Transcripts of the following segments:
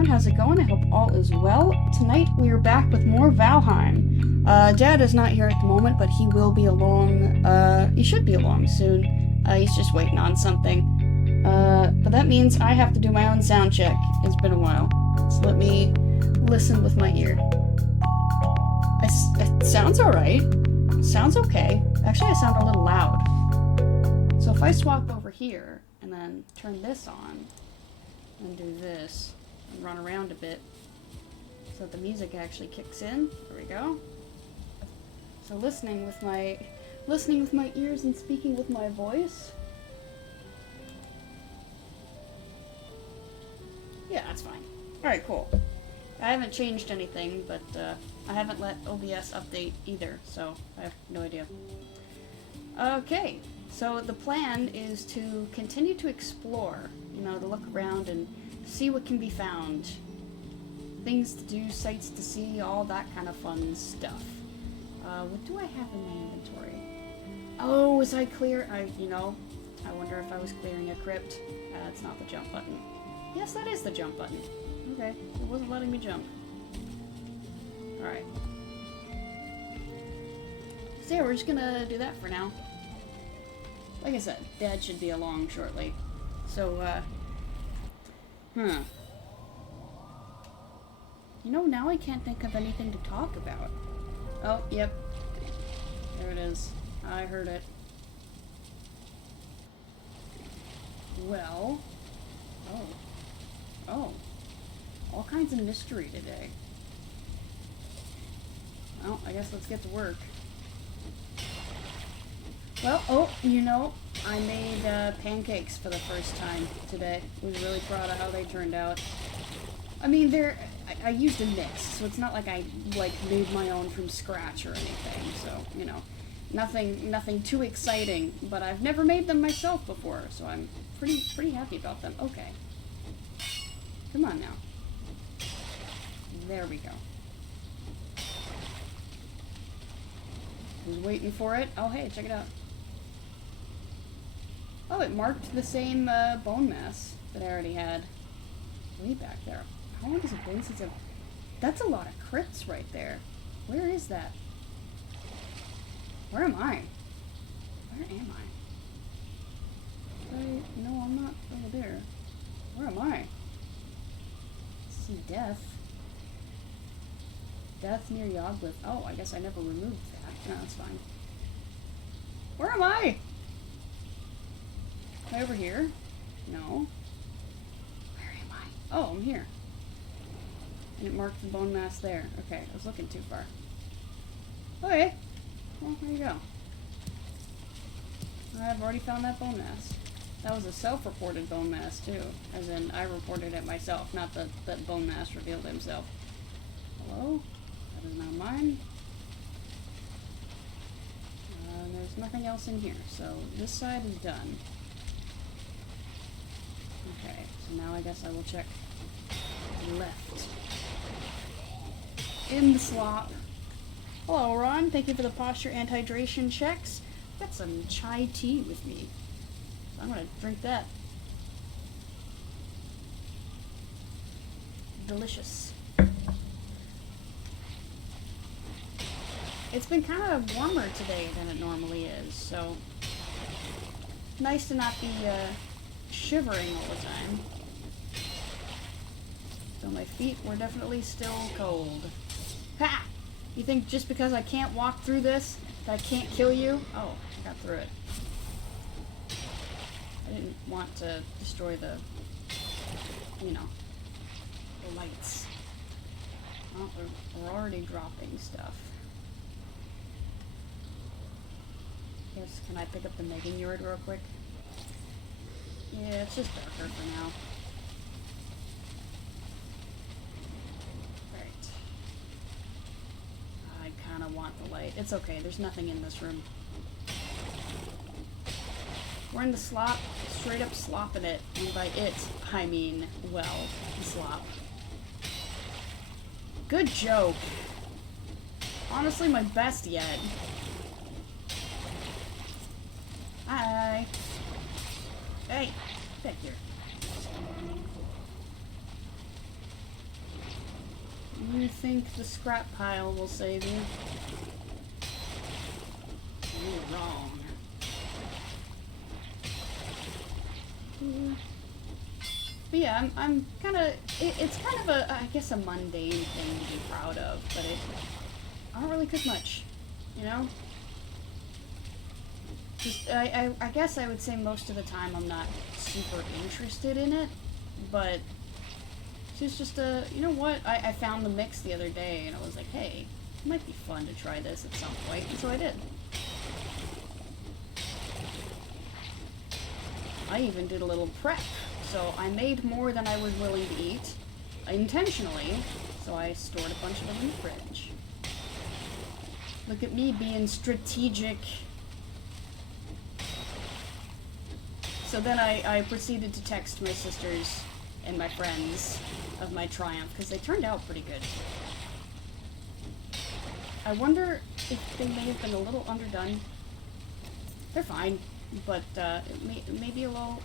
everyone, how's it going? I hope all is well. Tonight we are back with more Valheim. Dad is not here at the moment, but he will be along, he should be along soon. He's just waiting on something. But that means I have to do my own sound check. It's been a while. So let me listen with my ear. It sounds alright. Sounds okay. Actually, I sound a little loud. So if I swap over here, and then turn this on, and do this, and run around a bit, so that the music actually kicks in. There we go. So listening with my ears and speaking with my voice. Yeah, that's fine. Alright, cool. I haven't changed anything, but I haven't let OBS update either, so I have no idea. Okay, so the plan is to continue to explore, you know, to look around and see what can be found. Things to do, sights to see, all that kind of fun stuff. What do I have in my inventory? Oh, was I clear? I wonder if I was clearing a crypt. That's not the jump button. Yes, that is the jump button. Okay, it wasn't letting me jump. Alright. So yeah, we're just gonna do that for now. Like I said, Dad should be along shortly. So, You know, now I can't think of anything to talk about. Oh, yep. There it is. I heard it. Well... Oh. All kinds of mystery today. Well, I guess let's get to work. Well, you know, I made pancakes for the first time today. Was really proud of how they turned out. I mean, I used a mix, so it's not like I made my own from scratch or anything. So, you know, nothing too exciting. But I've never made them myself before, so I'm pretty happy about them. Okay, come on now. There we go. I was waiting for it. Oh, hey, check it out. Oh, it marked the same bone mass that I already had way back there. How long has it been since I've... That's a lot of crypts right there. Where is that? Where am I? Where am I? No, I'm not over there. Where am I? See death. Death near Yogglith. Oh, I guess I never removed that. No, that's fine. Where am I? Am I over here? No. Where am I? Oh, I'm here. And it marked the bone mass there. Okay, I was looking too far. Okay. Well, there you go. I've already found that bone mass. That was a self-reported bone mass, too. As in, I reported it myself, not that bone mass revealed himself. Hello? That is not mine. There's nothing else in here, so this side is done. Okay, so now I guess I will check left. In the slop. Hello, Ron. Thank you for the posture anti-hydration checks. Got some chai tea with me. So I'm gonna drink that. Delicious. It's been kind of warmer today than it normally is, so nice to not be shivering all the time. So my feet were definitely still cold. Ha! You think just because I can't walk through this, that I can't kill you? Oh, I got through it. I didn't want to destroy the, you know, the lights. Oh, we're already dropping stuff. Yes, can I pick up the Megan Yard real quick? Yeah, it's just darker for now. Right. I kind of want the light. It's okay, there's nothing in this room. We're in the slop, straight up slopping it. And by it, I mean, well, the slop. Good joke. Honestly, my best yet. Hi. Hey, back here. You think the scrap pile will save you? You're wrong. But yeah, I'm kind of, it's kind of a, I guess, a mundane thing to be proud of, but I don't really cook much, you know? Just, I guess I would say most of the time I'm not super interested in it, but it's just a, you know what, I found the mix the other day, and I was like, hey, it might be fun to try this at some point, and so I did. I even did a little prep. So I made more than I was willing to eat, intentionally, so I stored a bunch of them in the fridge. Look at me being strategic. So then I proceeded to text my sisters and my friends of my triumph, because they turned out pretty good. I wonder if they may have been a little underdone. They're fine, but maybe a little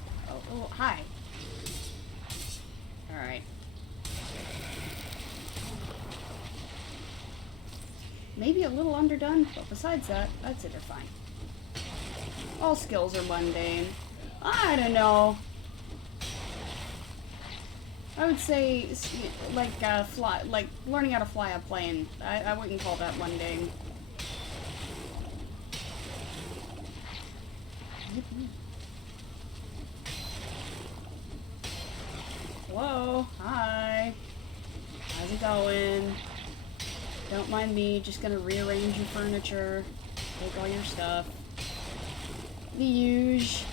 high. Alright. Maybe a little underdone, but besides that, I'd say they're fine. All skills are mundane. I don't know. I would say, like, learning how to fly a plane. I wouldn't call that mundane. Hello, hi. How's it going? Don't mind me, just gonna rearrange your furniture, take all your stuff. The huge.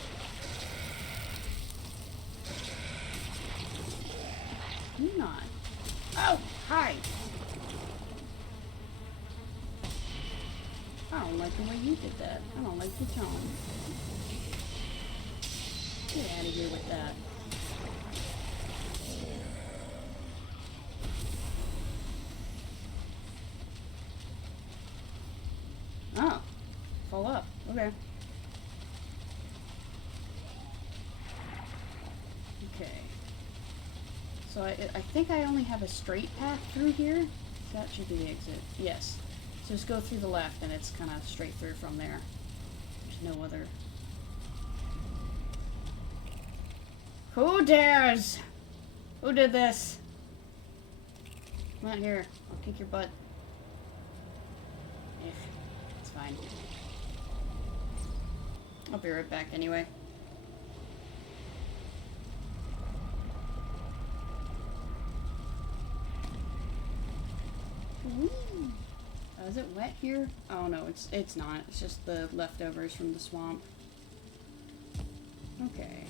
You not. Oh, hi. I don't like the way you did that. I don't like the tone. Get out of here with that. Oh, full up. Okay. Okay. So I think I only have a straight path through here. That should be the exit. Yes. So just go through the left and it's kind of straight through from there. There's no other. Who dares? Who did this? Come on here. I'll kick your butt. Ugh. It's fine. I'll be right back anyway. Is it wet here? Oh no, it's not. It's just the leftovers from the swamp. Okay.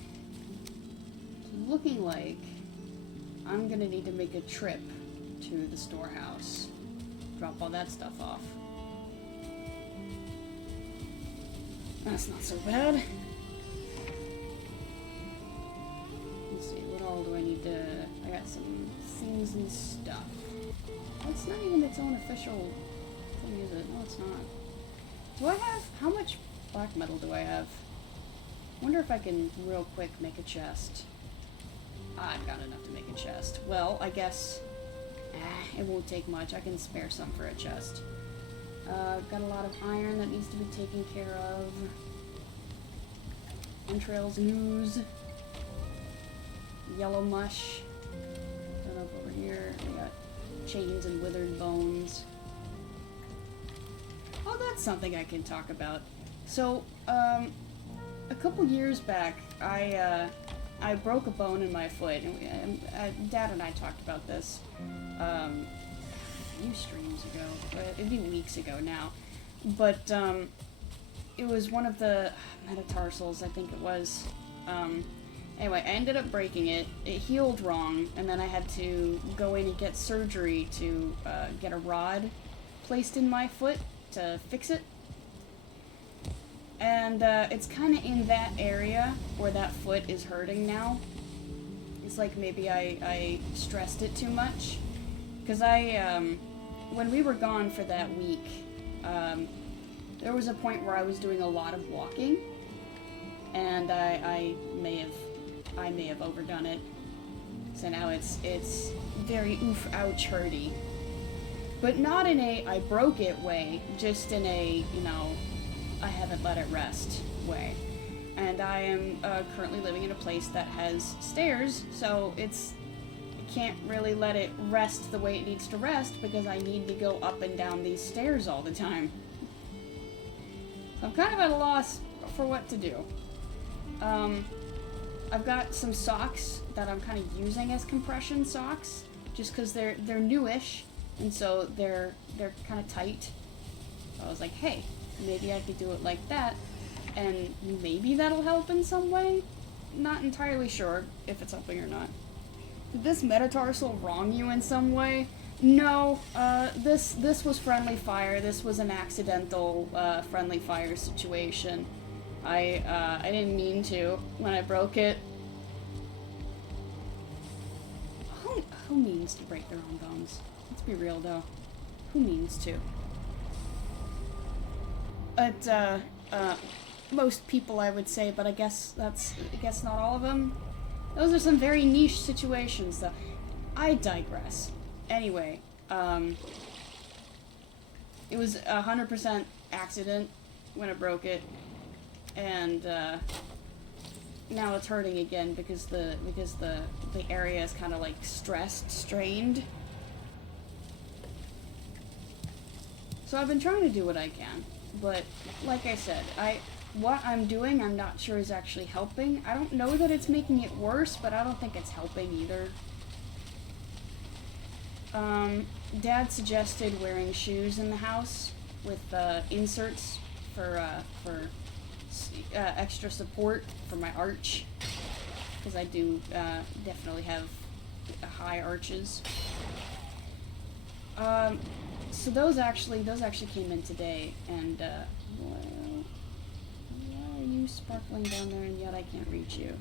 It's looking like I'm gonna need to make a trip to the storehouse. Drop all that stuff off. That's not so bad. Let's see, what all do I need to... I got some things and stuff. It's not even its own official thing, is it? No, it's not. Do I have... How much black metal do I have? I wonder if I can, real quick, make a chest. I've got enough to make a chest. Well, I guess... it won't take much. I can spare some for a chest. Got a lot of iron that needs to be taken care of. Entrails ooze. Yellow mush. Done up over here. We got chains and withered bones. Oh, that's something I can talk about. So, a couple years back, I broke a bone in my foot, and Dad and I talked about this a few streams ago, it'd be weeks ago now, but it was one of the metatarsals, I think it was. Anyway, I ended up breaking it. It healed wrong, and then I had to go in and get surgery to get a rod placed in my foot to fix it. And it's kind of in that area where that foot is hurting now. It's like maybe I stressed it too much. Because when we were gone for that week, there was a point where I was doing a lot of walking. And I may have overdone it. So now it's very oof, ouch, hurty. But not in a I broke it way, just in a, you know, I haven't let it rest way. And I am currently living in a place that has stairs, so I can't really let it rest the way it needs to rest because I need to go up and down these stairs all the time. So I'm kind of at a loss for what to do. I've got some socks that I'm kind of using as compression socks, just because they're newish, and so they're kind of tight. So I was like, hey, maybe I could do it like that, and maybe that'll help in some way. Not entirely sure if it's helping or not. Did this metatarsal wrong you in some way? No, this was friendly fire. This was an accidental friendly fire situation. I didn't mean to when I broke it. Who means to break their own bones? Let's be real though. Who means to? Most people, I would say, but I guess not all of them. Those are some very niche situations, though. I digress. Anyway, it was 100% accident when I broke it, and now it's hurting again because the area is kind of like strained. So I've been trying to do what I can, but like I said, what I'm doing, I'm not sure is actually helping. I don't know that it's making it worse, but I don't think it's helping either. Dad suggested wearing shoes in the house with inserts for extra support for my arch, because I do definitely have high arches. So those actually came in today, and well, why are you sparkling down there and yet I can't reach you?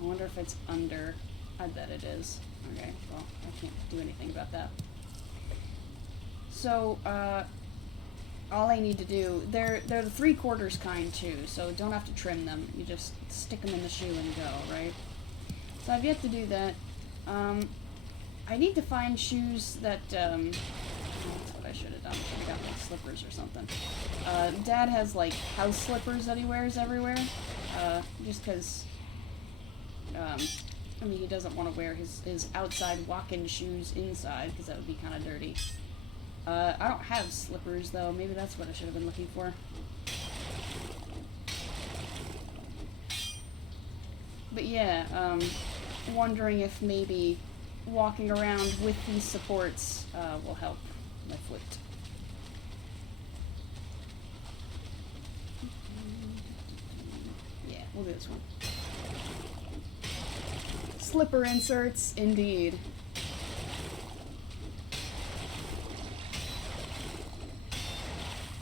I wonder if it's under. I bet it is. Okay, well, I can't do anything about that. So, all I need to do, they're the 3/4 kind too, so don't have to trim them. You just stick them in the shoe and go, right? So I've yet to do that. I need to find shoes that, that's what I should have done. I should have got like slippers or something. Dad has like house slippers that he wears everywhere, just because, I mean, he doesn't want to wear his outside walk-in shoes inside, because that would be kind of dirty. I don't have slippers, though. Maybe that's what I should have been looking for. But yeah, wondering if maybe walking around with these supports will help my foot. Yeah, we'll do this one. Slipper inserts, indeed.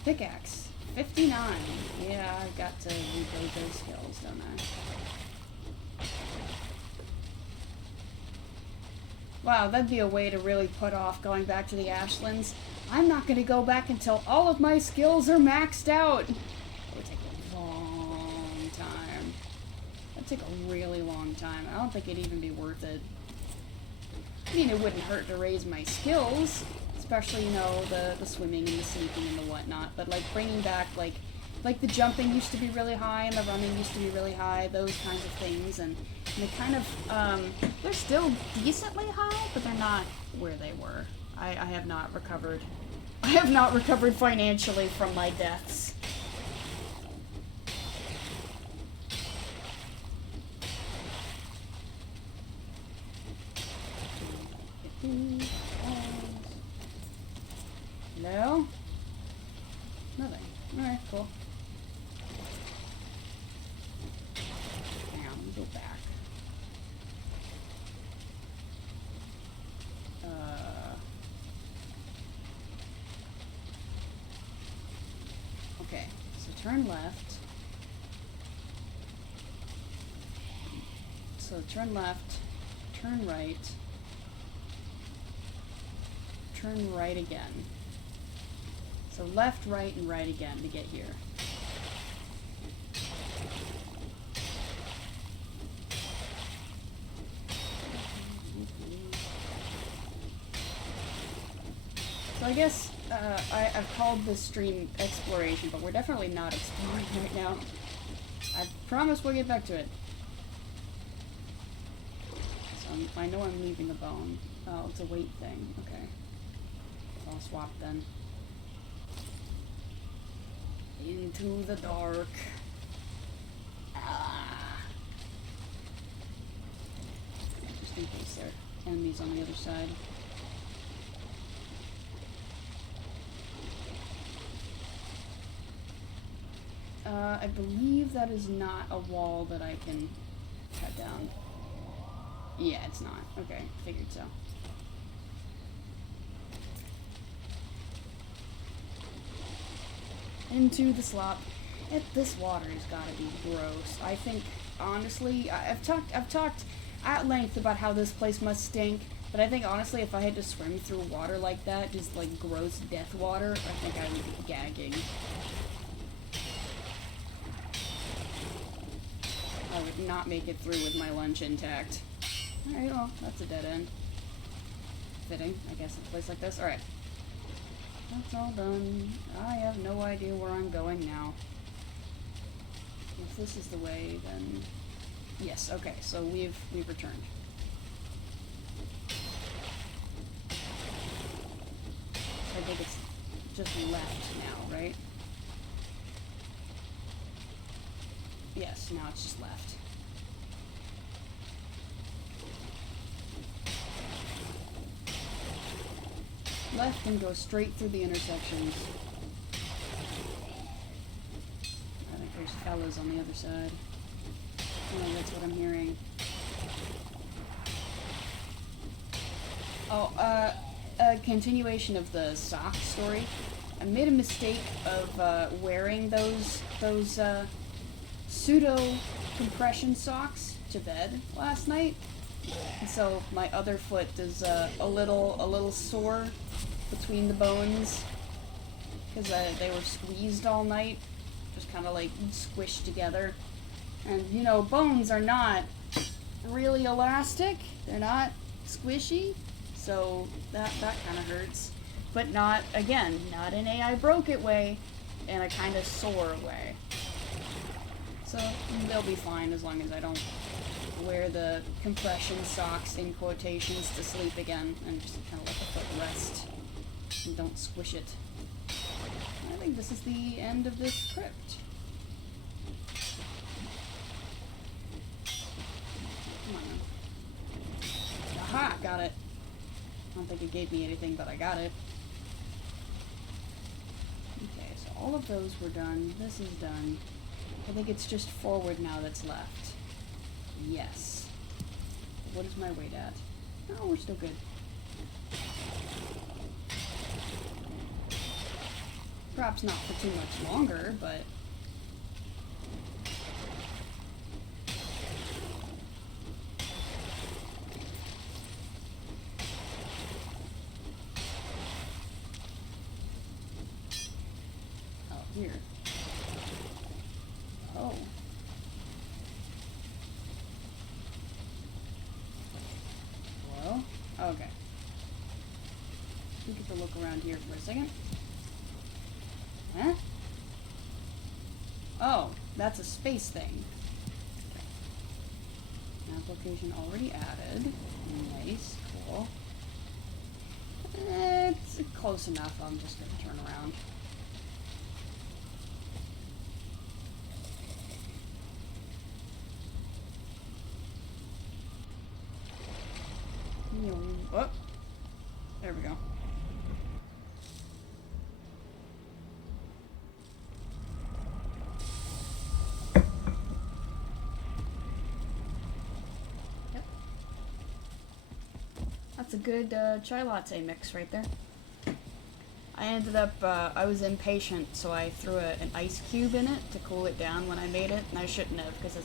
Pickaxe, 59. Yeah, I've got to rebuild those skills, don't I? Wow, that'd be a way to really put off going back to the Ashlands. I'm not going to go back until all of my skills are maxed out. It would take a long time. That'd take a really long time. I don't think it'd even be worth it. I mean, it wouldn't hurt to raise my skills. Especially, you know, the swimming and the sneaking and the whatnot, but like bringing back like the jumping used to be really high and the running used to be really high, those kinds of things, and they kind of they're still decently high, but they're not where they were. I have not recovered. I have not recovered financially from my deaths. No? Nothing. Alright, cool. Hang on, let me go back. Okay, so turn left. So turn left, turn right, turn right again. So left, right, and right again to get here. So I guess I've called this stream exploration, but we're definitely not exploring right now. I promise we'll get back to it. So I know I'm leaving a bone. Oh, it's a weight thing. Okay. I'll swap then. Into the dark. Ah. Just in case there are enemies on the other side. I believe that is not a wall that I can cut down. Yeah, it's not. Okay, figured so. Into the slop. This water has got to be gross. I think, honestly, I've talked at length about how this place must stink, but I think, honestly, if I had to swim through water like that, just like gross death water, I think I would be gagging. I would not make it through with my lunch intact. Alright, well, that's a dead end. Fitting, I guess, in a place like this. Alright. That's all done. I have no idea where I'm going now. If this is the way, then... Yes, okay, so we've returned. I think it's just left now, right? Yes, now it's just left. Left and go straight through the intersections. I think there's fellas on the other side. Oh, that's what I'm hearing. Oh, a continuation of the sock story. I made a mistake of wearing those pseudo compression socks to bed last night, and so my other foot is a little sore between the bones because they were squeezed all night, just kind of like squished together. And you know, bones are not really elastic; they're not squishy, so that kind of hurts. But not, again, not in a I broke it way, in a kind of sore way. So they'll be fine as long as I don't wear the compression socks in quotations to sleep again and just kind of let the foot rest and don't squish it. I think this is the end of this crypt. Come on now. Aha! Got it. I don't think it gave me anything, but I got it. Okay, so all of those were done. This is done. I think it's just forward now that's left. Yes. What is my weight at? Oh, we're still good. Perhaps not for too much longer, but... Oh, here. Oh. Well, okay. We get to look around here for a second. Huh? Oh, that's a space thing. Okay. Application already added. Nice, cool. It's close enough, I'm just gonna turn around. Oh, there we go. Yep. That's a good chai latte mix right there. I ended up, I was impatient, so I threw an ice cube in it to cool it down when I made it, and I shouldn't have, because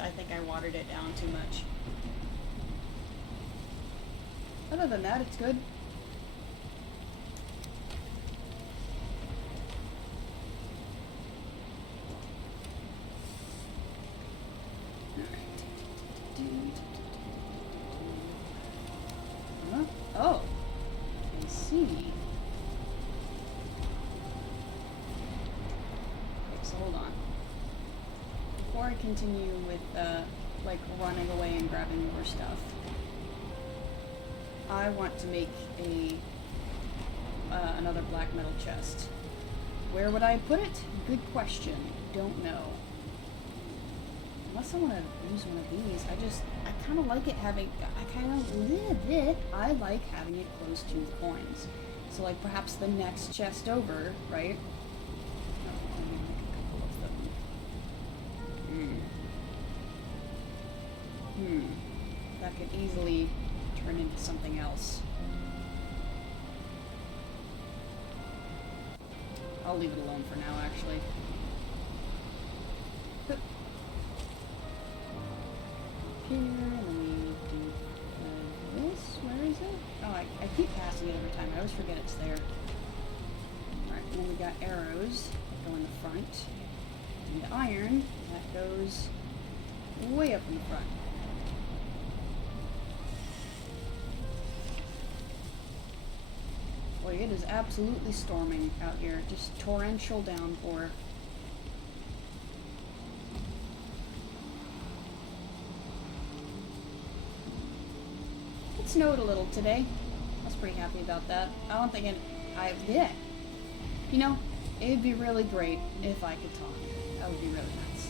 I think I watered it down too much. Other than that, it's good. Huh? Oh, I see. before I continue with, like, running away and grabbing more stuff, I want to make another black metal chest. Where would I put it? Good question. Don't know. Unless I want to use one of these, I kind of like it having, I like having it close to the coins. So, like, perhaps the next chest over, right? That could easily turn into something else. I'll leave it alone for now, actually. Here, let me do this. Where is it? Oh, I keep passing it every time. I always forget it's there. Alright, and then we got arrows that go in the front. And iron that goes way up in the front. Boy, it is absolutely storming out here. Just torrential downpour. It snowed a little today. I was pretty happy about that. I don't think yeah. You know, it'd be really great if I could talk. That would be really nice.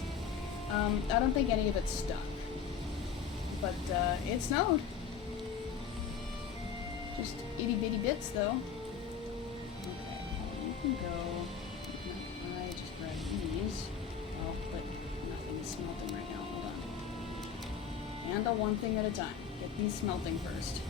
I don't think any of it stuck. But, it snowed. Just itty bitty bits, though. Okay, you can go. No, I just grabbed these. Oh, but nothing is smelting right now. Hold on. Handle one thing at a time. Get these smelting first.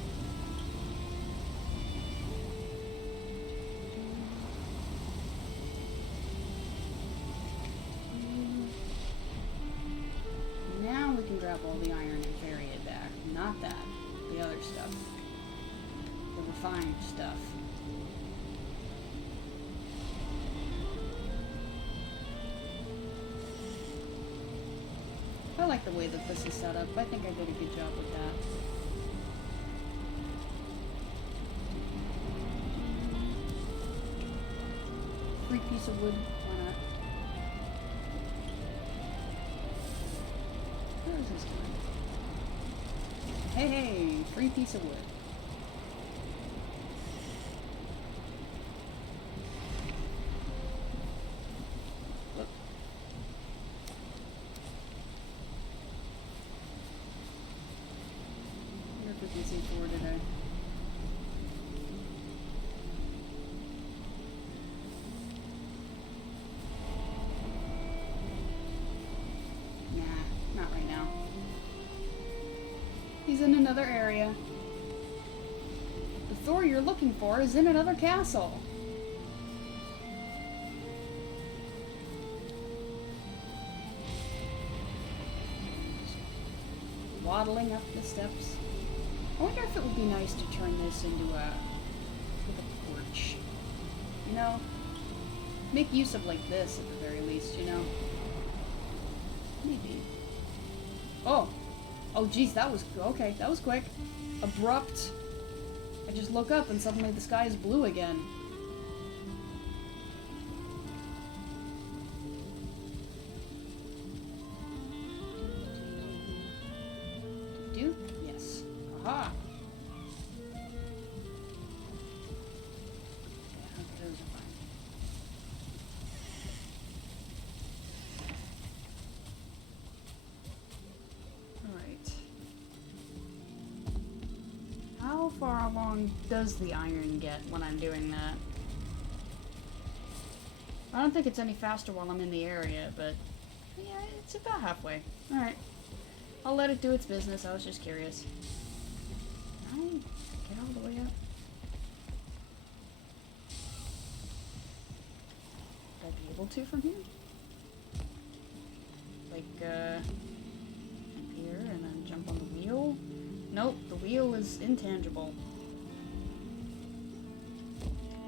Now we can grab all the iron and carry it back. Not that. The other stuff. The refined stuff. I like the way that this is set up. I think I did a good job with that. Free piece of wood. Why not? Where is this going? Hey, hey! Free piece of wood. He's in another area. The Thor you're looking for is in another castle. Waddling up the steps. I wonder if it would be nice to turn this into a porch. You know? Make use of like this at the very least, you know? Maybe. Oh! Oh geez, that was okay, that was quick. Abrupt. I just look up and suddenly the sky is blue again. Do? Yes. Aha! Okay, those are fine. How far along does the iron get when I'm doing that? I don't think it's any faster while I'm in the area, but yeah, it's about halfway. Alright. I'll let it do its business, I was just curious. Can I get all the way up? Would I be able to from here? Like, up here and then jump on the wheel? Nope, the wheel is intangible.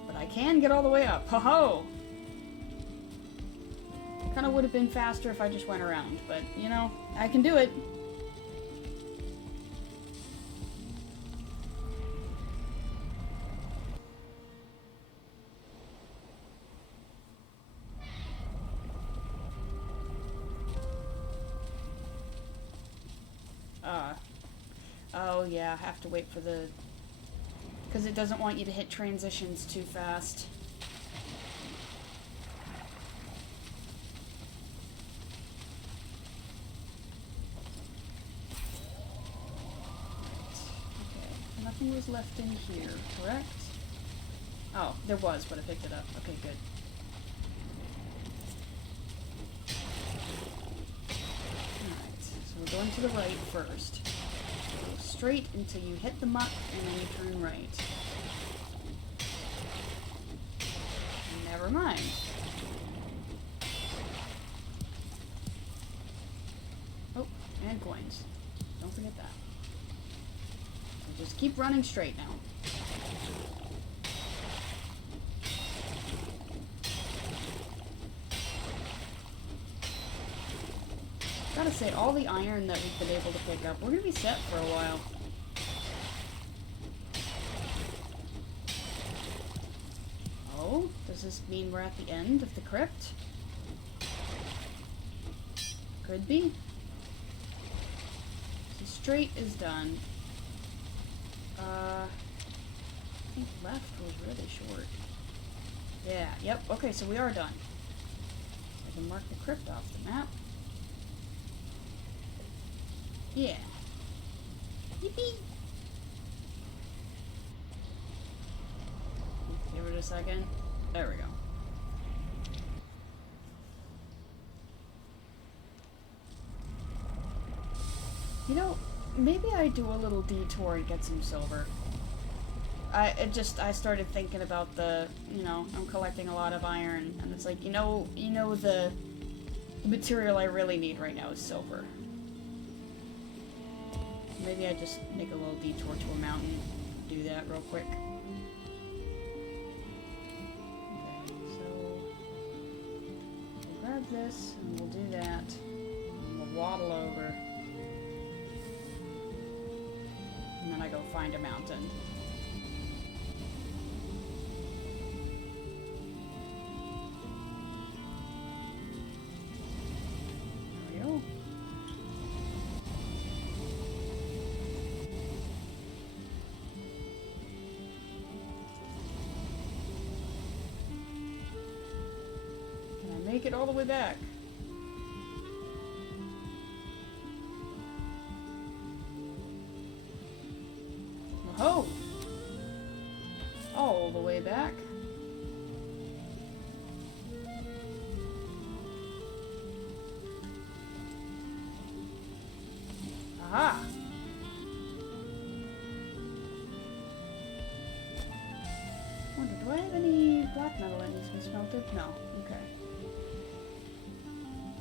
But I can get all the way up. Ho-ho! Kinda would have been faster if I just went around, but, you know, I can do it. Oh yeah, I have to wait for the... Because it doesn't want you to hit transitions too fast. Okay, nothing was left in here, correct? Oh, there was, but I picked it up. Okay, good. Alright, so we're going to the right first. Go straight until you hit the muck, and then you turn right. Never mind. Oh, and coins. Don't forget that. So just keep running straight now. Gotta say, all the iron that we've been able to pick up, we're gonna be set for a while. Oh, does this mean we're at the end of the crypt? Could be. So straight is done. I think left was really short. Yeah, yep, okay, so we are done. I can mark the crypt off the map. Yeah. Yippee! Give it a second. There we go. You know, maybe I do a little detour and get some silver. I started thinking about the, you know, I'm collecting a lot of iron, and it's like, you know the material I really need right now is silver. Maybe I just make a little detour to a mountain, do that real quick. Okay, so we'll grab this, and we'll do that, and we'll waddle over, and then I go find a mountain. There we go. Make it all the way back. Oh! All the way back. Aha! Wonder, do I have any black metal that needs to be smelted? No. Okay.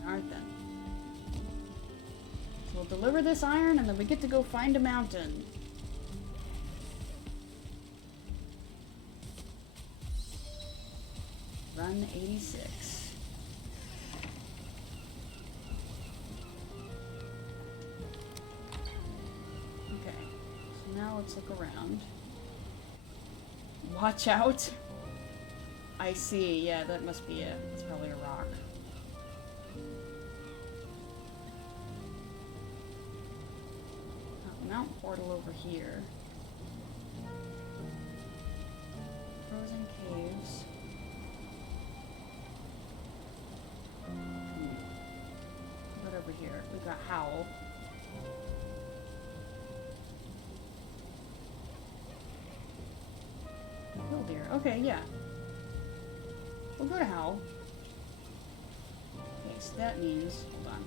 Alright then. So we'll deliver this iron and then we get to go find a mountain. Run 86. Okay. So now let's look around. Watch out! I see. Yeah, that must be it. It's probably a rock. Mountain portal over here. Frozen caves. What over here? We got Howl. Killdeer. Okay, yeah. We'll go to Howl. Okay, so that means... Hold on.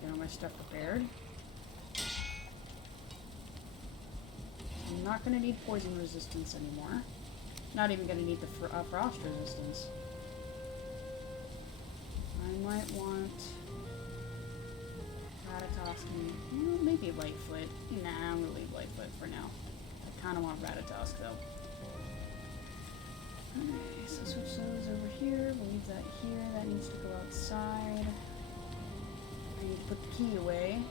Get all my stuff prepared. I'm not going to need poison resistance anymore. Not even going to need the frost resistance. I might want... Ratatosk. Maybe Lightfoot. Nah, I'm going to leave Lightfoot for now. I kind of want Ratatosk though. Okay, so switch those over here. We'll leave that here. That needs to go outside. I need to put the key away.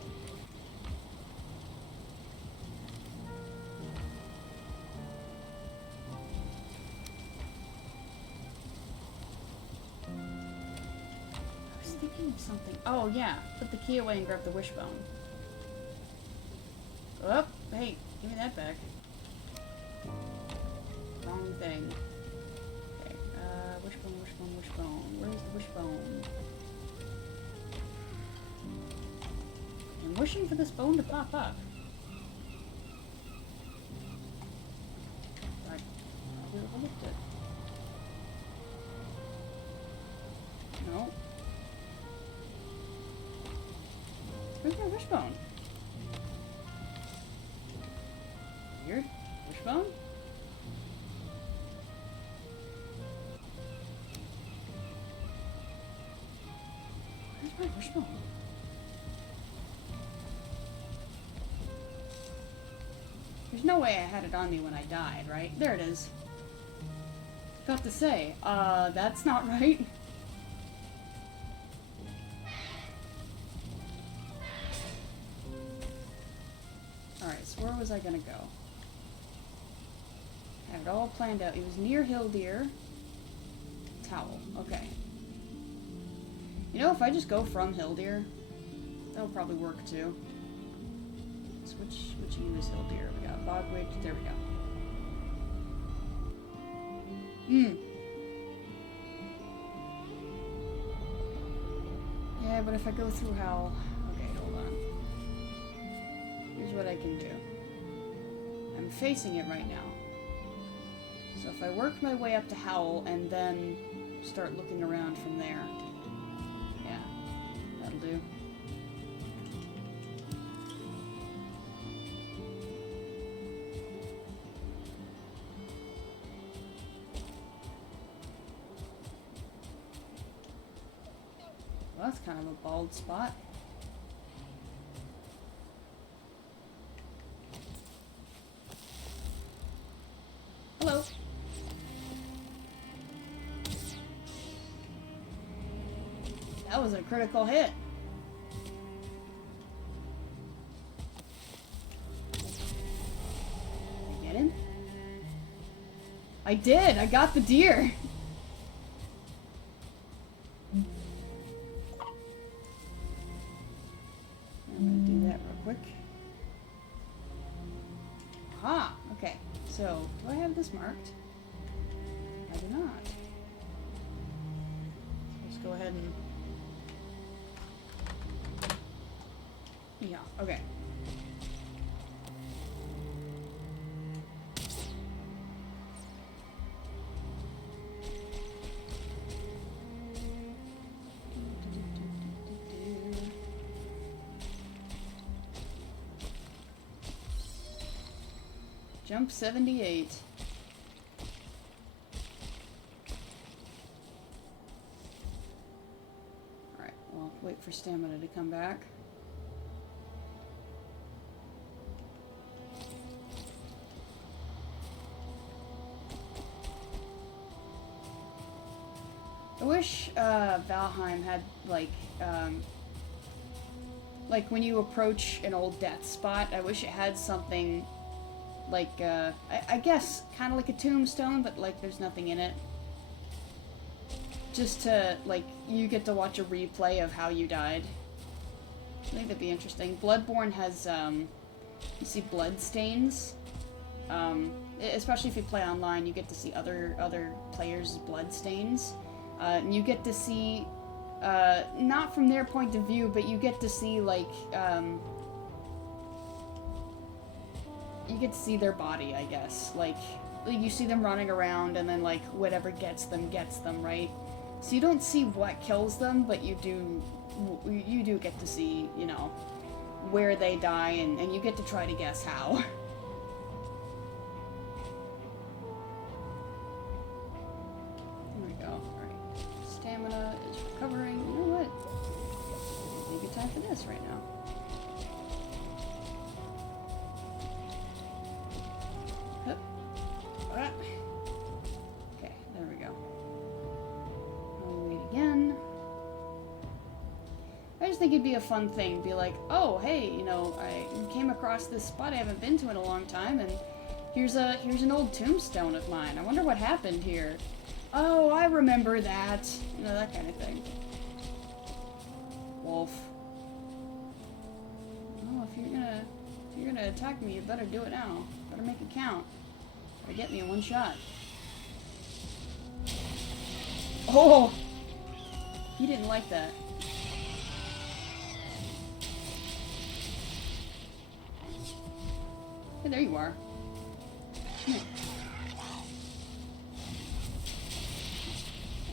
thinking of something. Oh, yeah. Put the key away and grab the wishbone. Oh, hey, give me that back. Wrong thing. Okay, wishbone, wishbone, wishbone. Where's the wishbone? I'm wishing for this bone to pop up. I probably overlooked it. No. Where's my wishbone? Weird. Wishbone? Where's my wishbone? There's no way I had it on me when I died, right? There it is. Got to say, that's not right. Alright, so where was I gonna go? I had it all planned out. It was near Hildir. Towel. Okay. You know, if I just go from Hildir, that'll probably work too. So which U is Hildir? We got Bogwitch. There we go. Yeah, but if I go through Howl... Okay, hold on. Here's what I can do. I'm facing it right now. So if I work my way up to Howl and then start looking around from there. Yeah, that'll do. Well, that's kind of a bald spot. Hello. That was a critical hit. Did I get him? I did! I got the deer! I'm gonna do that real quick. Ah, okay. So, do I have this marked? I do not. Let's go ahead and... Yeah, okay. Jump 78. Alright, well, wait for stamina to come back. I wish Valheim had, like when you approach an old death spot, I wish it had something like, I guess, kind of like a tombstone, but, like, there's nothing in it. Just to, like, you get to watch a replay of how you died. I think that'd be interesting. Bloodborne has, you see blood stains. Especially if you play online, you get to see other players' blood stains. And you get to see, not from their point of view, but you get to see, like, you get to see their body, I guess. Like, you see them running around, and then, like, whatever gets them, right? So you don't see what kills them, but you do get to see, you know, where they die, and you get to try to guess how. There we go. Alright. Stamina is recovering. You know what? Maybe time for this right now. Okay, there we go. I'll wait again. I just think it'd be a fun thing. Be like, oh, hey, you know, I came across this spot I haven't been to in a long time, and here's an old tombstone of mine. I wonder what happened here. Oh, I remember that. You know, that kind of thing. wolf. Well, if you're gonna attack me, you better do it now. Better make it count. Better get me in one shot. Oh! He didn't like that. Hey, there you are. Come here.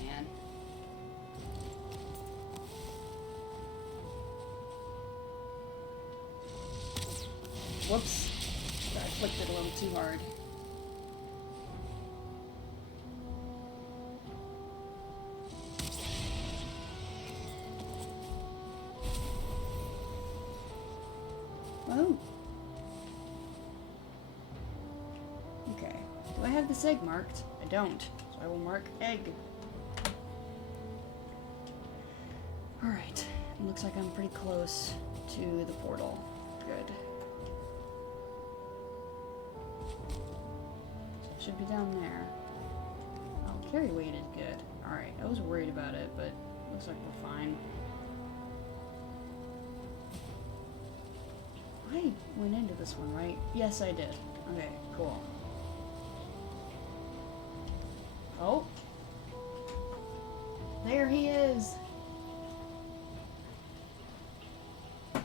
Man. Whoops. I flicked it a little too hard. Oh. Okay. Do I have this egg marked? I don't. So I will mark egg. Alright. Looks like I'm pretty close to the portal. Good. Should be down there. Oh, carry weight is good. Alright, I was worried about it, but looks like we're fine. I went into this one, right? Yes, I did. Okay, cool. Oh! There he is!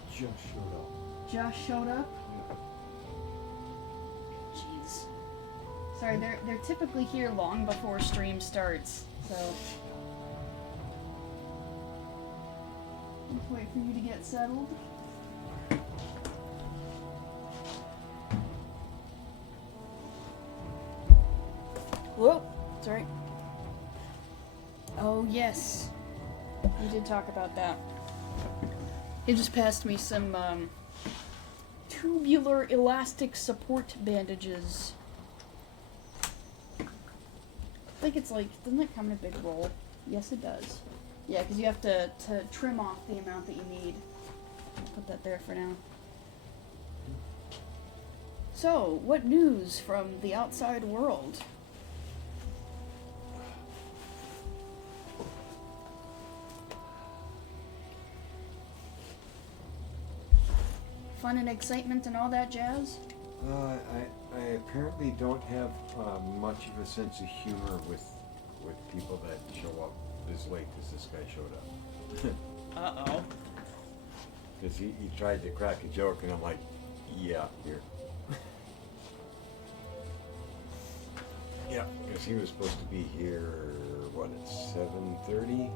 Just showed up. Josh showed up? Yeah. Jeez. Sorry, they're typically here long before stream starts, so... Let's wait for you to get settled. Whoa! Sorry. Oh, yes. We did talk about that. He just passed me some, tubular elastic support bandages. I think it's like, doesn't it come in a big roll? Yes, it does. Yeah, because you have to trim off the amount that you need. I'll put that there for now. So, what news from the outside world? Fun and excitement and all that jazz? I apparently don't have much of a sense of humor with people that show up as late as this guy showed up. Uh-oh. Because he tried to crack a joke and I'm like, yeah, here. Yeah, because he was supposed to be here, what, at 7:30?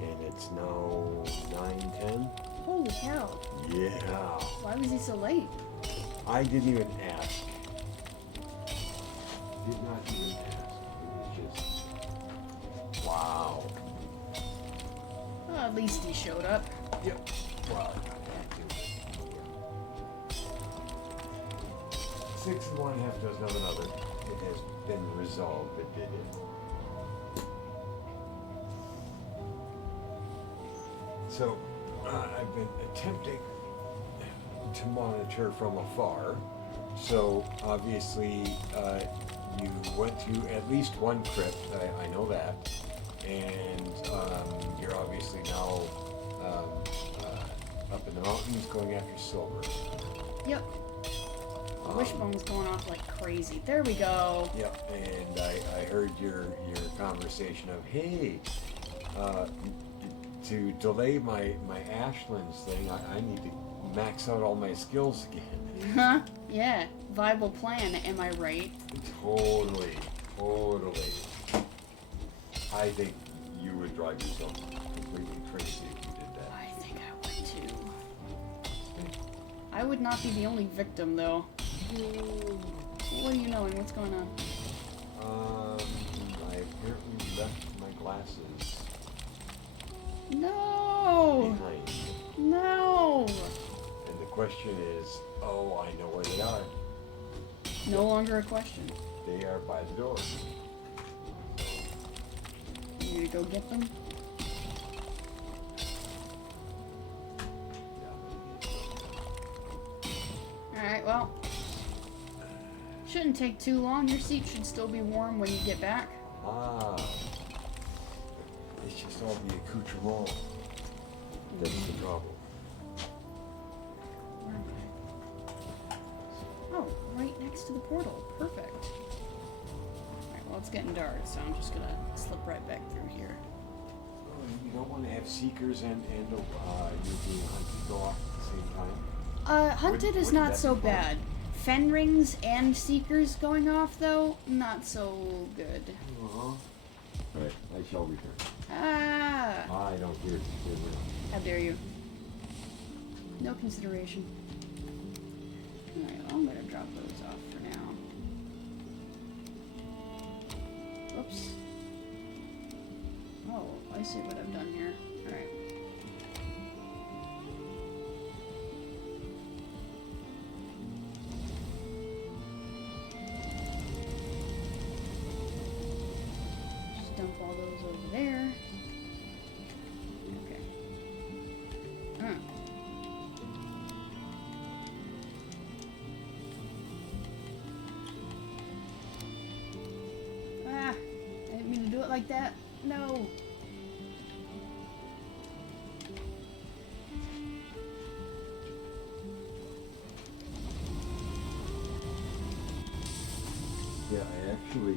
And it's now 9:10? Holy cow. Yeah. Why was he so late? I didn't even ask. Did not even ask. It was just, wow. Well, at least he showed up. Yep. Well, I had to. 6 of one, half dozen of another. It has been resolved, but did it? So, I've been attempting to monitor from afar. So, obviously, you went to at least one crypt, I know that. And you're obviously now up in the mountains going after silver. Yep. The wishbone's going off like crazy. There we go. Yep, and I heard your conversation of, hey, to delay my Ashlands thing, I need to max out all my skills again. Huh? Yeah. Viable plan, am I right? Totally. I think you would drive yourself completely crazy if you did that. I think I would too. I would not be the only victim, though. What are you knowing? What's going on? I apparently left my glasses No! behind. No! And the question is, oh, I know where they are. No longer a question. They are by the door. You need to go get them? Alright, well. Shouldn't take too long. Your seat should still be warm when you get back. Ah. It's just all the accoutrement. That's the problem. Where am I? Oh, right next to the portal. Perfect. Alright, well, it's getting dark, so I'm just gonna slip right back through here. You don't want to have seekers and you being hunted go off at the same time. Hunted is Wouldn't not that so be fun? bad. Fen rings and seekers going off, though, not so good. Uh-huh. Right, I shall return. Ah! I don't care if you did or not. How dare you? No consideration. Alright, well, I'm gonna drop those off for now. Oops. Oh, I see what I've done here. Alright. Just dump all those over there. Okay. Ah! I didn't mean to do it like that. No! Yeah, I actually,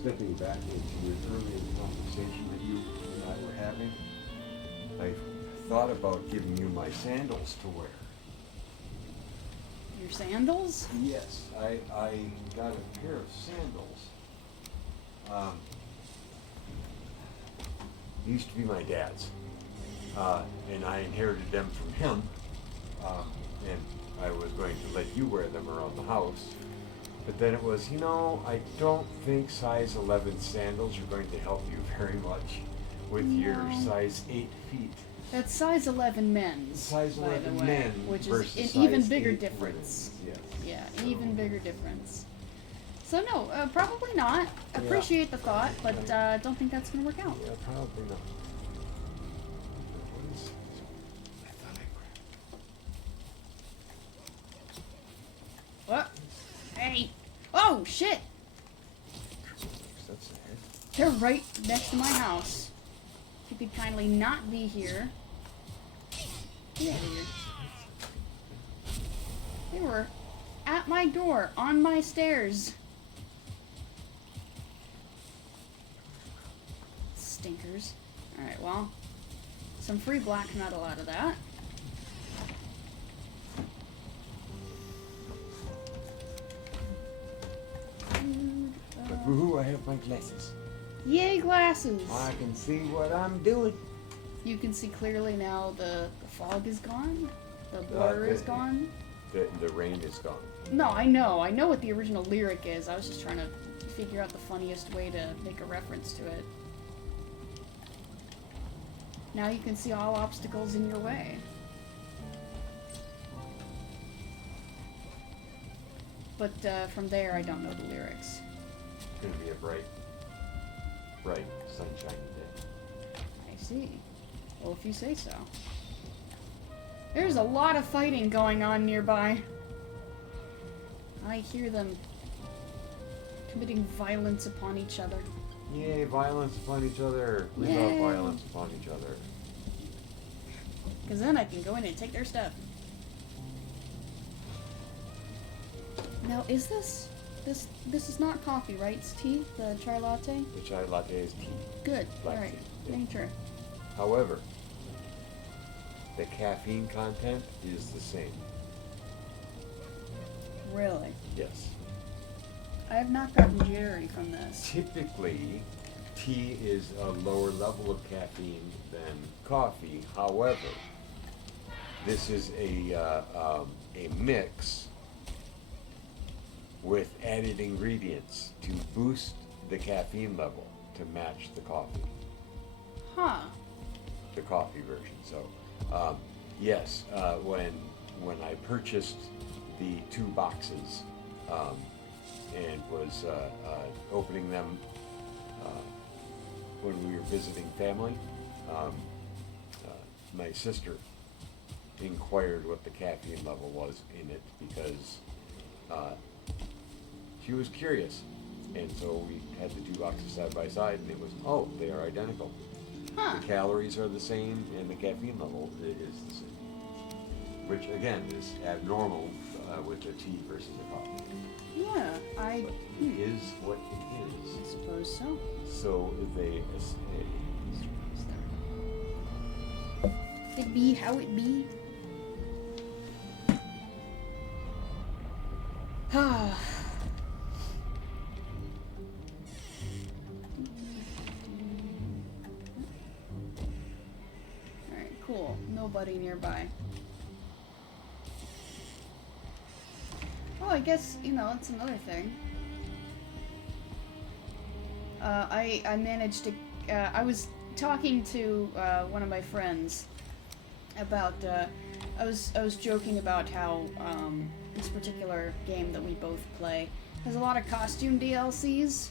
stepping back into an earlier conversation that you and I were having, I thought about giving you my sandals to wear. Your sandals? Yes, I got a pair of sandals. They used to be my dad's, and I inherited them from him, and I was going to let you wear them around the house. But then it was, I don't think size 11 sandals are going to help you very much with your No. size 8 feet. That's size 11 men's, Size by the 11 way, men which versus is an even size bigger 8 difference. women's, Yeah, yes. even bigger difference. So no, probably not. Yeah. Appreciate the thought, but don't think that's gonna work out. Yeah, probably not. What is? I thought I What? Hey! Oh shit! That's sad. They're right next to my house. If you could kindly not be here. Get out of here. They were at my door, on my stairs. Stinkers. Alright, well. Some free black metal out of that. But woohoo, I have my glasses. Yay, glasses! I can see what I'm doing. You can see clearly now the fog is gone. The blur is gone. The rain is gone. No, I know. I know what the original lyric is. I was just trying to figure out the funniest way to make a reference to it. Now you can see all obstacles in your way. But from there, I don't know the lyrics. It's going to be a bright, sunshiny day. I see. Well, if you say so. There's a lot of fighting going on nearby. I hear them committing violence upon each other. Yay, violence upon each other. We Yay. love violence upon each other. Because then I can go in and take their stuff. Now, is this is not coffee, right? It's tea? The chai latte? The chai latte is tea. Good. Black Alright. tea, yeah. Making sure. However, the caffeine content is the same. Really? Yes. I have not gotten jittery from this. Typically, tea is a lower level of caffeine than coffee. However, this is a mix with added ingredients to boost the caffeine level to match the coffee, Huh. the coffee version. So, yes, when I purchased the 2 boxes and was opening them when we were visiting family, my sister inquired what the caffeine level was in it because she was curious, and so we had the 2 boxes side by side, and it was, oh, they are identical. Huh. The calories are the same, and the caffeine level is the same. Which, again, is abnormal with a tea versus a coffee. Yeah, But it is what it I is. suppose so. So they say. It be how it be. Ah. Alright, cool. Nobody nearby. Oh, I guess, that's another thing. I managed to, I was talking to, one of my friends about, I was joking about how, this particular game that we both play has a lot of costume DLCs,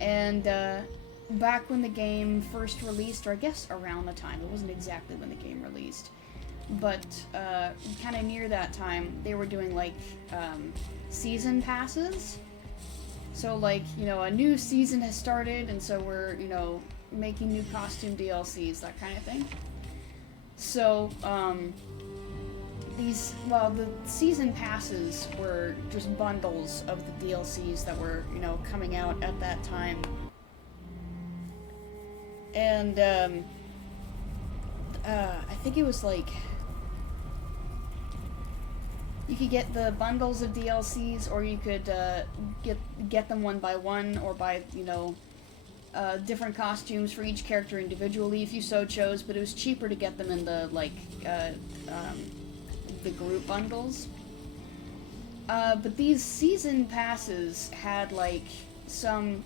and, back when the game first released, or I guess around the time, it wasn't exactly when the game released, but, kind of near that time, they were doing, like, season passes. So, like, a new season has started, and so we're, making new costume DLCs, that kind of thing. So, the season passes were just bundles of the DLCs that were, coming out at that time. And, I think it was, like, you could get the bundles of DLCs, or you could get them one by one, or buy different costumes for each character individually if you so chose. But it was cheaper to get them in the the group bundles. But these season passes had some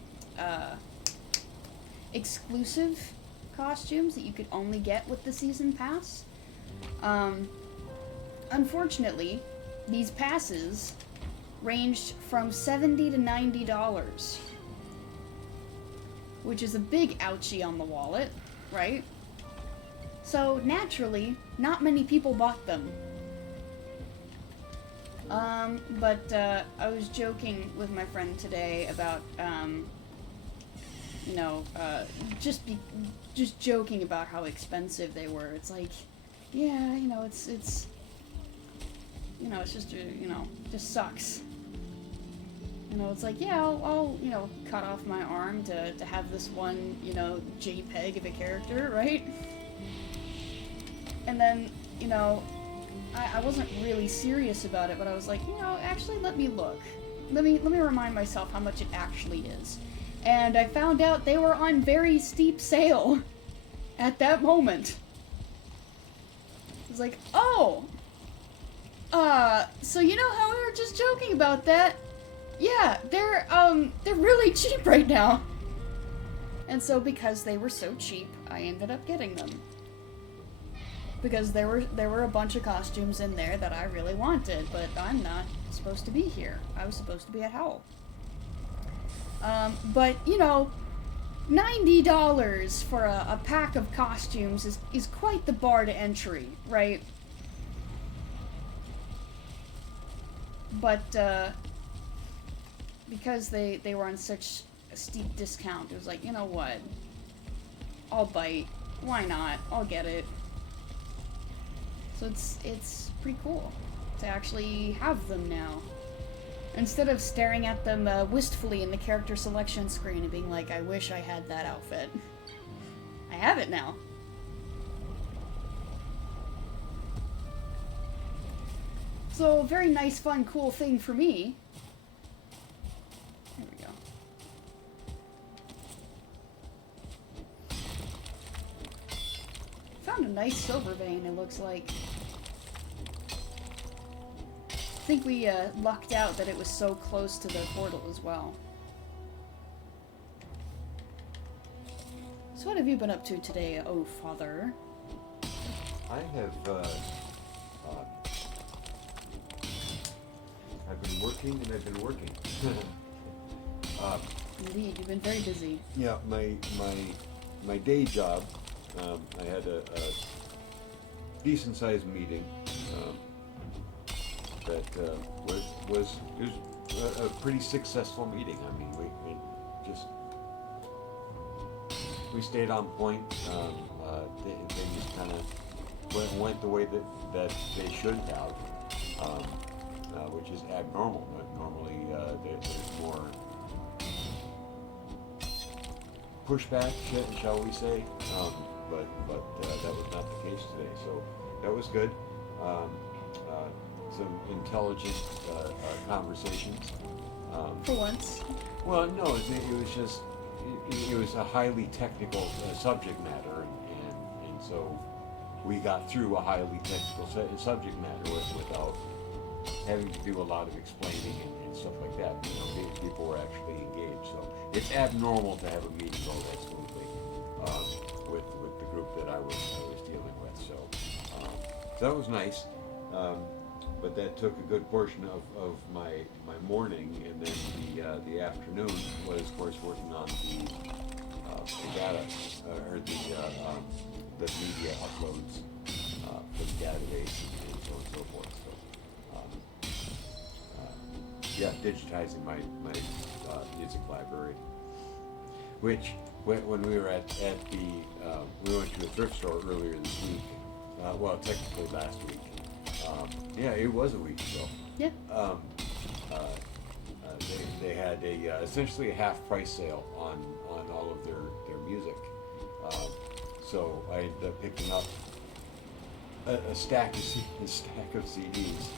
exclusive costumes that you could only get with the season pass. Unfortunately, these passes ranged from $70 to $90, which is a big ouchie on the wallet, right? So naturally, not many people bought them. But I was joking with my friend today about, just joking about how expensive they were. It's like, yeah, it's just, just sucks. It's like, yeah, I'll cut off my arm to have this one, JPEG of a character, right? And then, I wasn't really serious about it, but I was like, actually, let me look. Let me remind myself how much it actually is. And I found out they were on very steep sale at that moment. I was like, oh! So how we were just joking about that? Yeah, they're really cheap right now. And so because they were so cheap, I ended up getting them. Because there were a bunch of costumes in there that I really wanted, but I'm not supposed to be here. I was supposed to be at Howl. But, $90 for a pack of costumes is quite the bar to entry, right? But, because they were on such a steep discount, it was like, you know what? I'll bite. Why not? I'll get it. So it's pretty cool to actually have them now. Instead of staring at them wistfully in the character selection screen and being like, I wish I had that outfit. I have it now. So, very nice, fun, cool thing for me. There we go. Found a nice silver vein, it looks like. I think we lucked out that it was so close to the portal as well. So what have you been up to today, oh father? I have, I've been working and I've been working. Indeed, you've been very busy. Yeah, my day job, I had a decent sized meeting, that was a pretty successful meeting. I mean, we just we stayed on point. Things kind of went the way that they should have, which is abnormal. Normally, there's more pushback, shall we say? But that was not the case today. So that was good. Some intelligent conversations. For once. Well, no, it was just it was a highly technical subject matter, and so we got through a highly technical subject matter without having to do a lot of explaining and stuff like that. You know, people were actually engaged. So it's abnormal to have a meeting go that smoothly with the group that I was dealing with. So that was nice. But that took a good portion of my morning, and then the afternoon was, of course, working on the data or the media uploads for the database and so on and so forth. So yeah, digitizing my music library, which when we were at the we went to a thrift store earlier this week. Well, technically last week. Yeah, it was a week ago. Yeah. They had essentially a half price sale on all of their music. So I ended up picking up a stack of CDs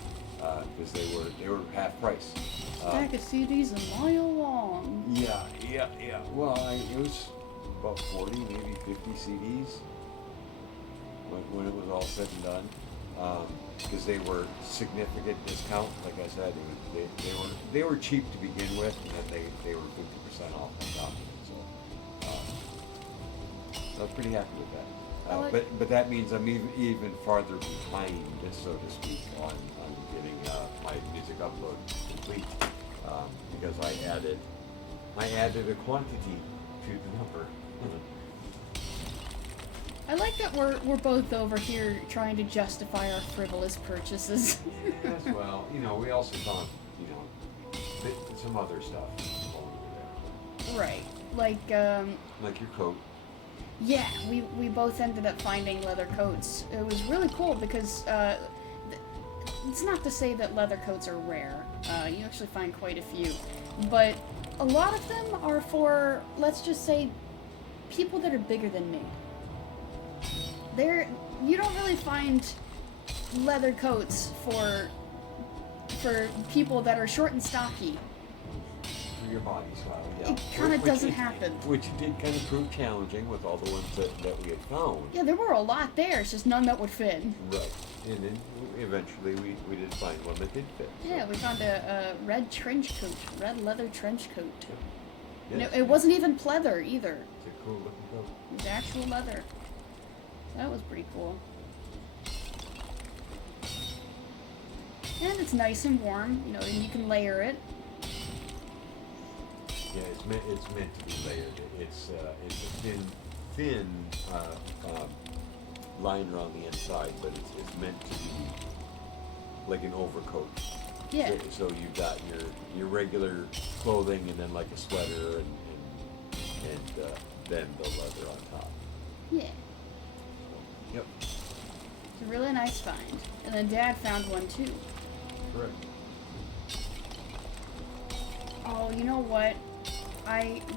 because they were half price. Stack of CDs a mile long. Yeah. Well, it was about 40, maybe 50 CDs when it was all said and done. Because they were significant discount, like I said, they were cheap to begin with, and then they were 50% off on top of it. So I was pretty happy with that. But that means I'm even farther behind, so to speak, on getting my music upload complete because I added a quantity to the number. I like that we're both over here trying to justify our frivolous purchases. Yes, well, we also found, some other stuff over there. Right, like your coat. Yeah, we both ended up finding leather coats. It was really cool because it's not to say that leather coats are rare. You actually find quite a few, but a lot of them are for, let's just say, people that are bigger than me. You don't really find leather coats for people that are short and stocky. For your body style, yeah. It kind of doesn't happen. Which did kind of prove challenging with all the ones that we had found. Yeah, there were a lot there. It's just none that would fit. Right. And then eventually we did find one that did fit. So. Yeah, we found a red trench coat, red leather trench coat. Yeah. Yes, It wasn't even pleather either. It's a cool looking coat. It was actual leather. That was pretty cool. And it's nice and warm, and you can layer it. Yeah, it's meant to be layered. It's a thin liner on the inside, but it's meant to be like an overcoat. Yeah. So you've got your regular clothing, and then like a sweater, and then the leather on top. Yeah. Yep. It's a really nice find. And then Dad found one too. Correct. Oh, you know what?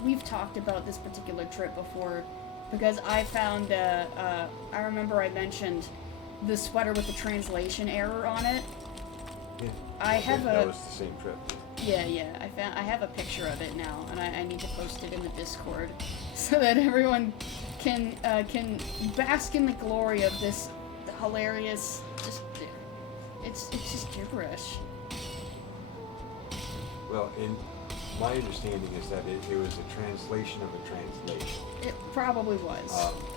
We've talked about this particular trip before because I found I remember I mentioned the sweater with the translation error on it. Yeah. That was the same trip. Yeah. I have a picture of it now, and I need to post it in the Discord so that everyone can bask in the glory of this hilarious. It's just gibberish. Well, my understanding is that it was a translation of a translation. It probably was.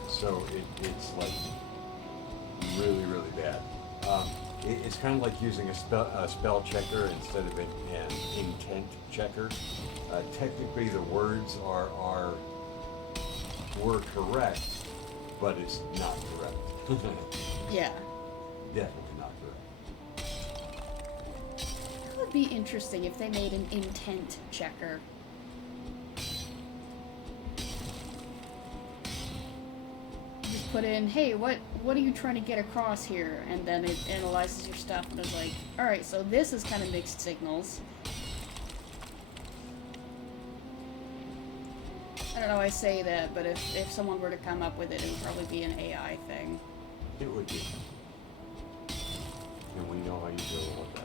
So it's like really, really bad. It's kind of like using a spell checker instead of an intent checker. Technically, the words were correct, but it's not correct. Yeah. Definitely not correct. It would be interesting if they made an intent checker. just put in, hey, what are you trying to get across here? And then it analyzes your stuff and is like, alright, so this is kind of mixed signals. I don't know, I say that, but if someone were to come up with it, it would probably be an AI thing. It would be. And we know how you deal with that.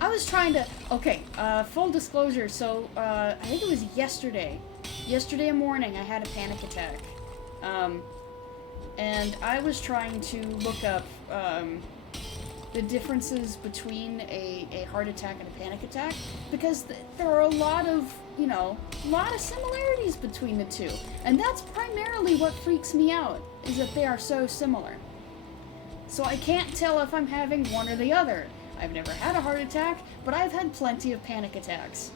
I was trying to... Okay, full disclosure, so, I think it was yesterday. Yesterday morning, I had a panic attack. And I was trying to look up, the differences between a heart attack and a panic attack, because there are a lot of, you know, similarities between the two. And that's primarily what freaks me out, is that they are so similar. So I can't tell if I'm having one or the other. I've never had a heart attack, but I've had plenty of panic attacks.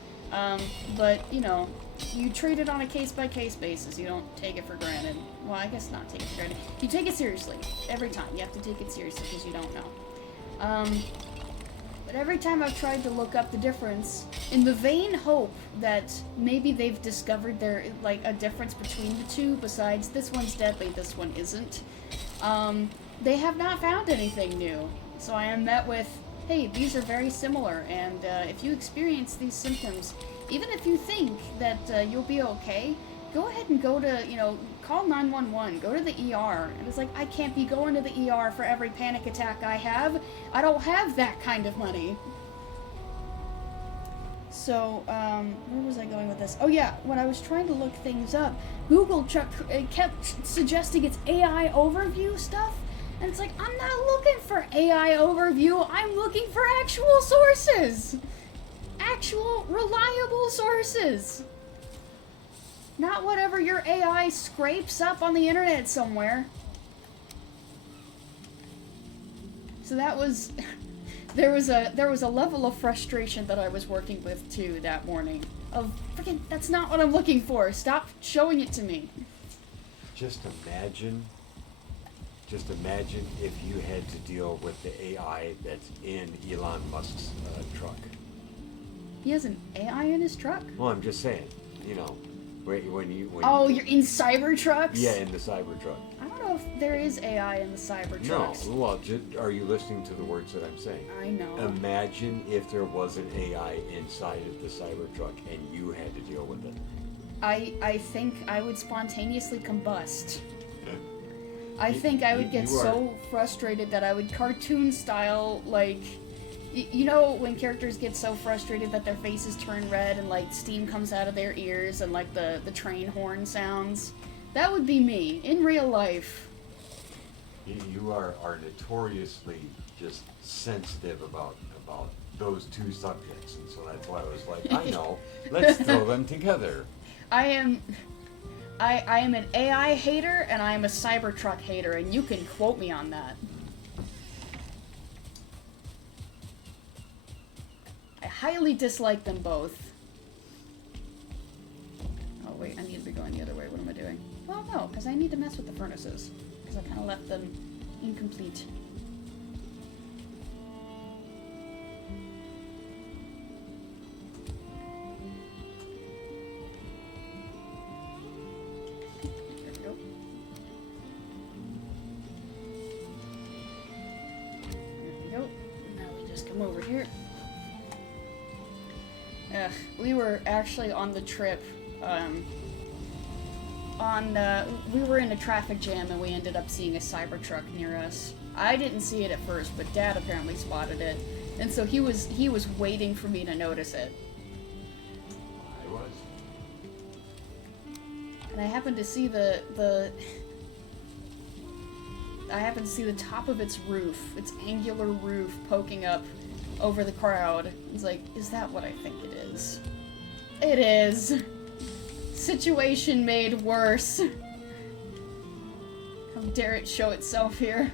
But, you know, you treat it on a case-by-case basis. You don't take it for granted. Well, I guess not take it for granted. You take it seriously. Every time. You have to take it seriously because you don't know. But every time I've tried to look up the difference, in the vain hope that maybe they've discovered there, like, a difference between the two, besides this one's deadly, this one isn't, they have not found anything new. So I am met with, hey, these are very similar, and if you experience these symptoms, even if you think that you'll be okay, go ahead and go to, you know, call 911, go to the ER. And it's like, I can't be going to the ER for every panic attack I have. I don't have that kind of money. So, where was I going with this? Oh yeah, when I was trying to look things up, Google kept suggesting its AI overview stuff. And it's like, I'm not looking for AI overview, I'm looking for actual sources! Actual, reliable sources! Not whatever your AI scrapes up on the internet somewhere. So that was... there was a level of frustration that I was working with, too, that morning. Of, freaking, that's not what I'm looking for, stop showing it to me. Just imagine if you had to deal with the AI that's in Elon Musk's truck. He has an AI in his truck? Well, I'm just saying, you know, when you're in Cybertrucks? Yeah, in the Cybertruck. I don't know if there is AI in the Cybertrucks. No, well, are you listening to the words that I'm saying? I know. Imagine if there was an AI inside of the Cybertruck and you had to deal with it. I think I would spontaneously combust. I think I would get so frustrated that I would cartoon style, like, you know when characters get so frustrated that their faces turn red and, like, steam comes out of their ears and, like, the train horn sounds? That would be me, in real life. You are notoriously just sensitive about those two subjects, and so that's why I was like, I know, let's throw them together. I am an AI hater, and I am a Cybertruck hater, and you can quote me on that. I highly dislike them both. Oh wait, I need to be going the other way. What am I doing? Well, no, because I need to mess with the furnaces. Because I kind of left them incomplete. Over here. We were actually on the trip, we were in a traffic jam and we ended up seeing a Cybertruck near us. I didn't see it at first, but Dad apparently spotted it, and so he was waiting for me to notice it. I was. And I happened to see I happened to see the top of its roof, its angular roof poking up over the crowd. It's like, is that what I think it is? It is. Situation made worse. How dare it show itself here?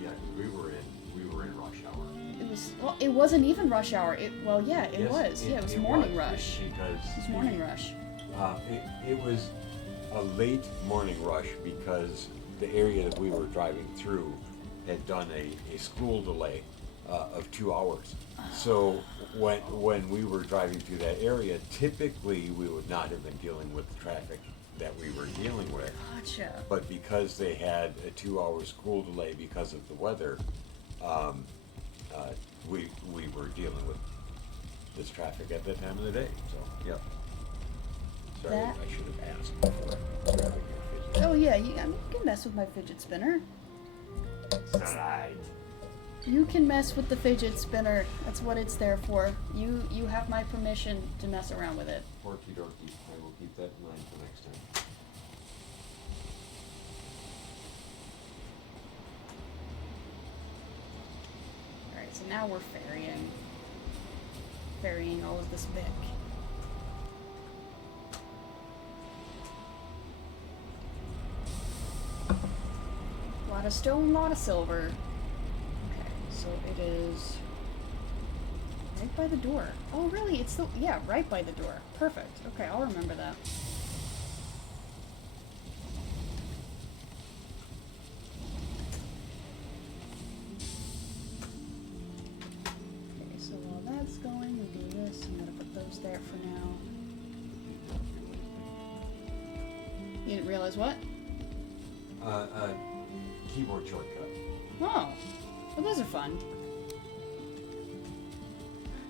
Yeah, we were in rush hour. It wasn't even rush hour. It was. Yes, It was morning rush. Because it was morning rush. It was a late morning rush because the area that we were driving through had done a school delay of 2 hours. So when we were driving through that area, typically we would not have been dealing with the traffic that we were dealing with. Gotcha. But because they had a 2 hour school delay because of the weather, um, we were dealing with this traffic at that time of the day. So, yep. Sorry, That- I should have asked before grabbing your fidget. Oh yeah, you can mess with my fidget spinner. Right. You can mess with the fidget spinner. That's what it's there for. You have my permission to mess around with it. Porky dorky. I will keep that in mind for next time. Alright, so now we're ferrying all of this Vic. A lot of stone, a lot of silver. Okay, so it is right by the door. Oh, really? It's still, yeah, right by the door. Perfect. Okay, I'll remember that. Okay, so while that's going, we do this. I'm gonna put those there for now. You didn't realize what? Keyboard shortcut. Oh, well, those are fun.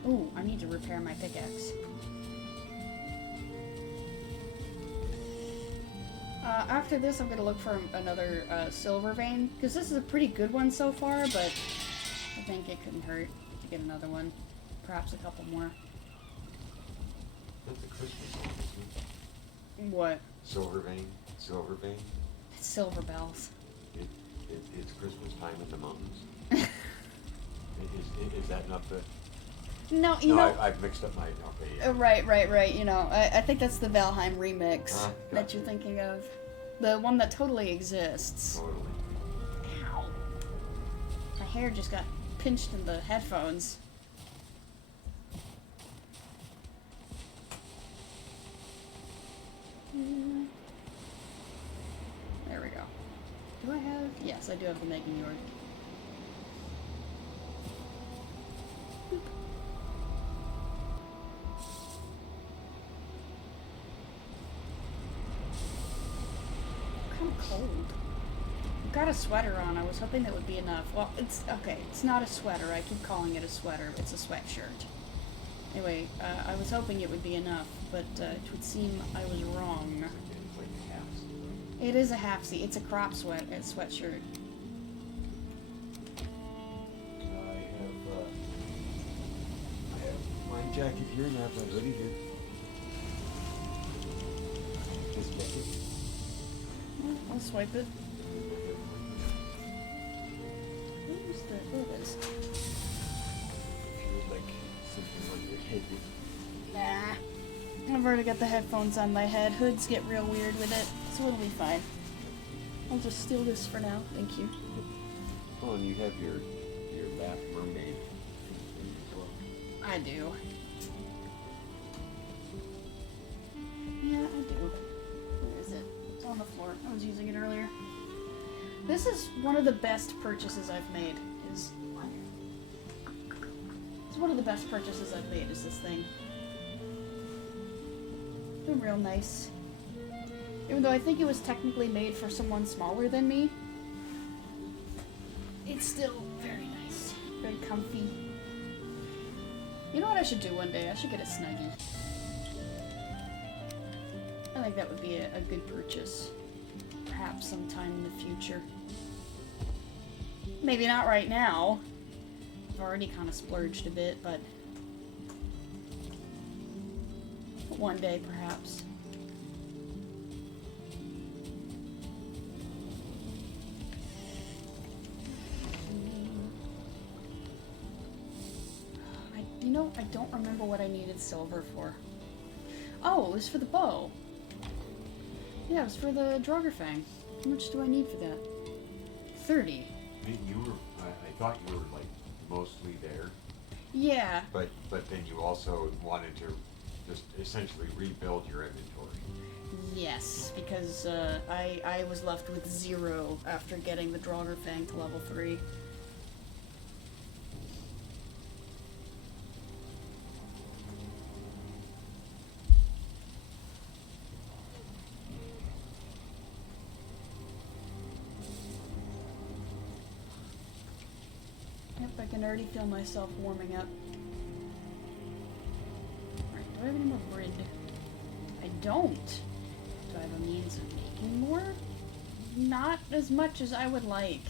Ooh, I need to repair my pickaxe. After this, I'm gonna look for another silver vein, because this is a pretty good one so far, but I think it couldn't hurt to get another one. Perhaps a couple more. That's a Christmas song, isn't it? What? Silver vein. Silver vein. It's silver bells. It's Christmas time in the mountains. Is that not the... No, I've mixed up my... Okay, yeah. Right. You know, I think that's the Valheim remix that Gotcha. you're thinking of. The one that totally exists. Totally. Ow. My hair just got pinched in the headphones. There we go. Do I have... Yes, I do have the Megan Yord. Boop. Kind of cold. I've got a sweater on. I was hoping that would be enough. Well, it's... Okay, it's not a sweater. I keep calling it a sweater. It's a sweatshirt. Anyway, I was hoping it would be enough, but it would seem I was wrong. It's like a half. It is a half-see. It's a crop sweatshirt. I have my jacket here and I have my hoodie here. Just check it. I'll swipe it. Where's the... There it is. If you would like something on your head. Nah. I've already got the headphones on my head. Hoods get real weird with it, so it'll be fine. I'll just steal this for now. Thank you. Oh, and you have your bath mermaid as well. I do. Yeah, I do. Where is it? It's on the floor. I was using it earlier. This is one of the best purchases I've made. It's one of the best purchases I've made is this thing. They're real nice. Even though I think it was technically made for someone smaller than me, it's still very nice. Very comfy. You know what I should do one day? I should get a Snuggie. I think that would be a good purchase. Perhaps sometime in the future. Maybe not right now. I've already kind of splurged a bit, but one day perhaps. I don't remember what I needed silver for. Oh, it was for the bow. Yeah, it was for the Draugr-Fang. How much do I need for that? 30. I thought you were like mostly there, Yeah. but then you also wanted to just essentially rebuild your inventory. Yes, because I was left with 0 after getting the Draugr-Fang to level 3. can already feel myself warming up. Alright, do I have any more grid? I don't. Do I have a means of making more? Not as much as I would like.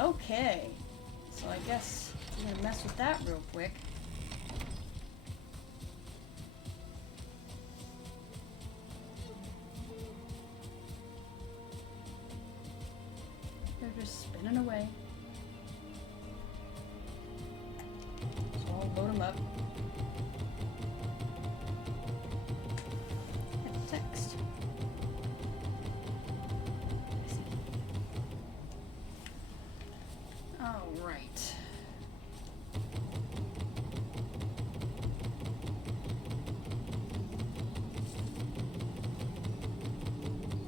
Okay. So I guess I'm gonna mess with that real quick. They're just spinning away. So I'll load them up. And text. Alright.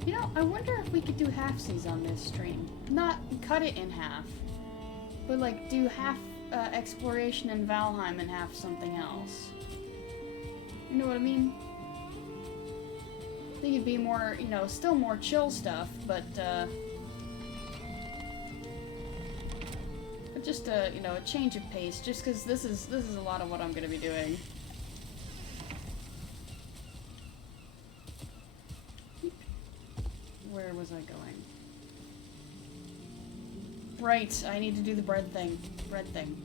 You know, I wonder if we could do halfsies on this stream. Not cut it in half, but like do half exploration in Valheim and half something else. You know what I mean? I think it'd be more, you know, still more chill stuff, but just a, you know, a change of pace, just because this is a lot of what I'm gonna be doing. Where was I going? Right, I need to do the bread thing. Bread thing.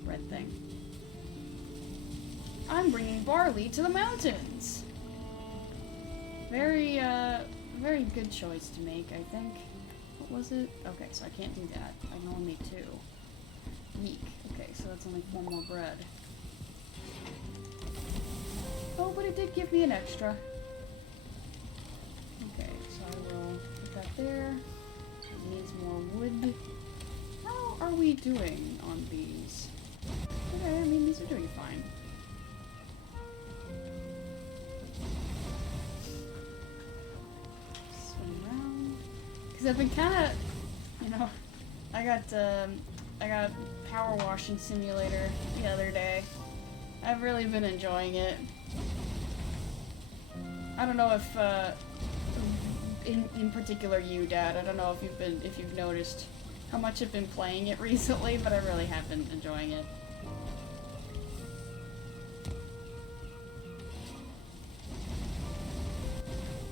I'm bringing barley to the mountains! Very, very good choice to make, I think. What was it? Okay, so I can't do that. I can only make 2. Yeek. Okay, so that's only 4 more bread. Oh, but it did give me an extra. Okay, so I will put that there. It needs more wood. How are we doing on these? Okay, I mean, these are doing fine. Swing around. Because I've been kind of, you know, I got Power Washing Simulator the other day. I've really been enjoying it. I don't know if, in particular you, Dad, I don't know if you've noticed how much I've been playing it recently, but I really have been enjoying it.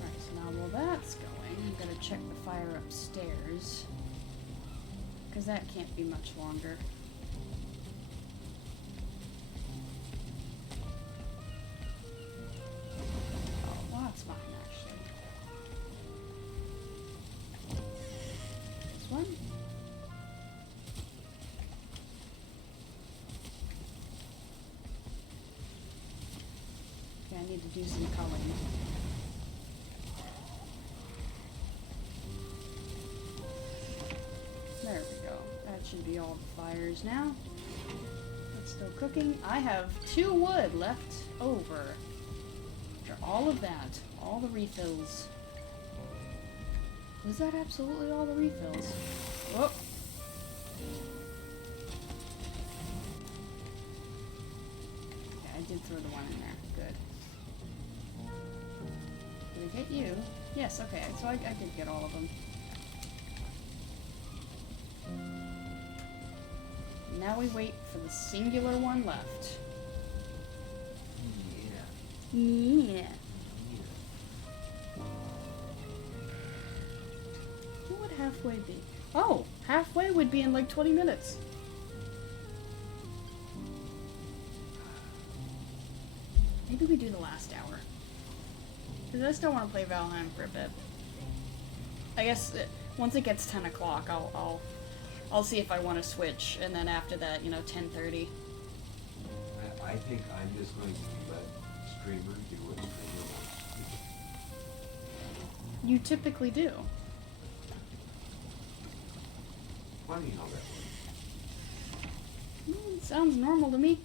Alright, so now while that's going, I'm gonna check the fire upstairs. Because that can't be much longer. Oh, well, that's fine, actually. This one? Okay, I need to do some culling. There we go. That should be all the fires now. It's still cooking. I have 2 wood left over. After all of that, all the refills. Was that absolutely all the refills? Whoop. Yeah, I did throw the one in there. Good. Did I get you? Yes, okay. So I did get all of them. Now we wait for the singular one left. Yeah. What would halfway be? Oh! Halfway would be in like 20 minutes. Maybe we do the last hour. Because I still want to play Valheim for a bit. I guess once it gets 10 o'clock, I'll see if I want to switch, and then after that, you know, 10:30. I think I'm just going to let streamer do what streamer wants to do. You typically do. Funny how that works. Sounds normal to me.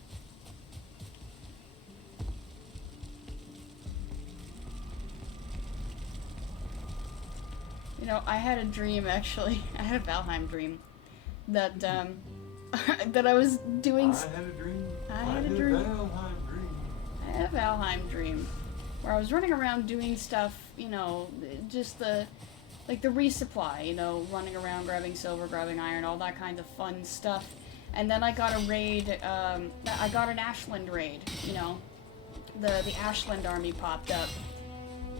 You know, I had a dream, actually. I had a Valheim dream. That, that I was doing... I had a dream. I had a dream. Valheim dream. I had a Valheim dream. Where I was running around doing stuff, you know, just the... Like the resupply, you know, running around, grabbing silver, grabbing iron, all that kind of fun stuff. And then I got a raid, I got an Ashland raid, you know. The Ashland army popped up.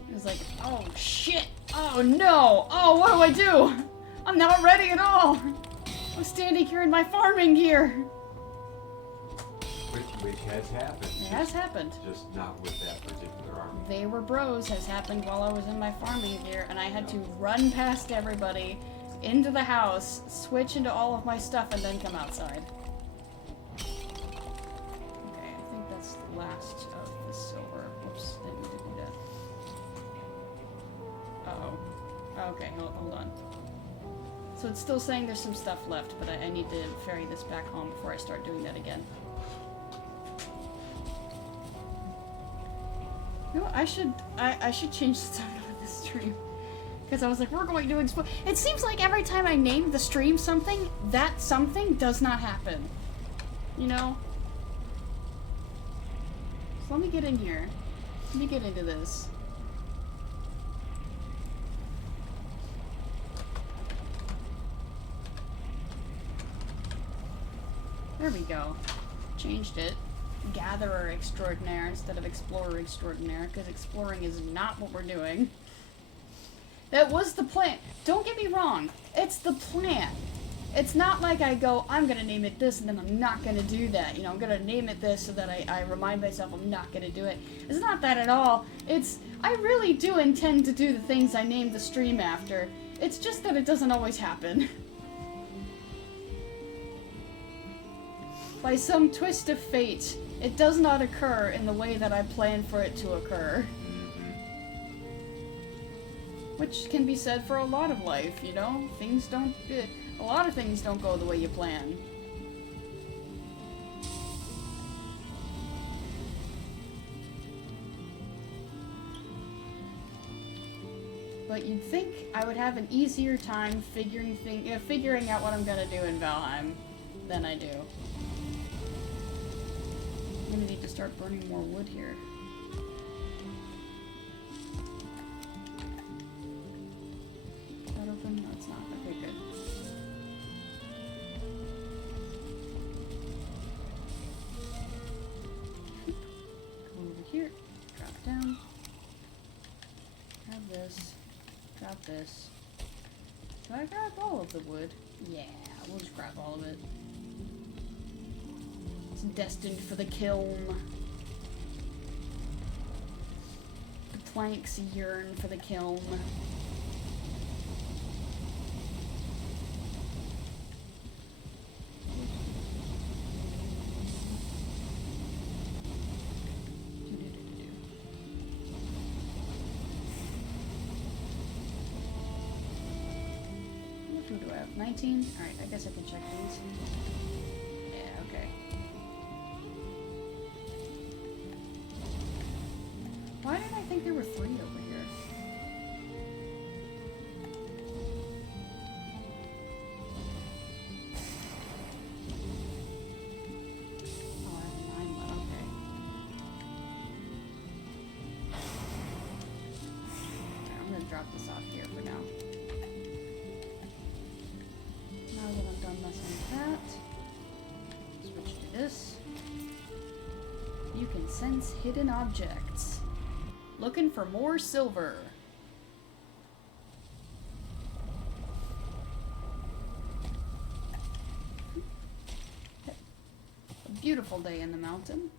It was like, oh shit! Oh no! Oh, what do I do? I'm not ready at all! I'm standing here in my farming gear! Which has happened. It has happened. Just not with that particular army. They were bros has happened while I was in my farming gear, and I had to run past everybody, into the house, switch into all of my stuff, and then come outside. Okay, I think that's the last of the silver. Whoops, didn't mean to do that. Uh-oh. Okay, hold on. So it's still saying there's some stuff left, but I need to ferry this back home before I start doing that again. You know, I should change the title of this stream. Because I was like, we're going to explore. It seems like every time I name the stream something, that something does not happen. You know? So let me get in here. Let me get into this. There we go. Changed it. Gatherer Extraordinaire instead of Explorer Extraordinaire, because exploring is not what we're doing. That was the plan. Don't get me wrong. It's the plan. It's not like I go, I'm going to name it this, and then I'm not going to do that. You know, I'm going to name it this so that I remind myself I'm not going to do it. It's not that at all. It's, I really do intend to do the things I named the stream after. It's just that it doesn't always happen. By some twist of fate, it does not occur in the way that I planned for it to occur. Which can be said for a lot of life, you know? Things don't... a lot of things don't go the way you plan. But you'd think I would have an easier time figuring out what I'm gonna do in Valheim than I do. I'm gonna need to start burning more wood here. Is that open? No, it's not. Okay, good. Go over here, drop down, grab this, drop this. Do I grab all of the wood? Yeah, we'll just grab all of it. It's destined for the kiln. The planks yearn for the kiln. What food do I have? 19? Alright, I guess I can check these. Yeah, okay. Why did I think there were 3 over here? Oh, I have 9 left. Okay. Alright, I'm gonna drop this off here for now. Now that I'm done messing with that, switch to this. You can sense hidden objects. Looking for more silver. A beautiful day in the mountain.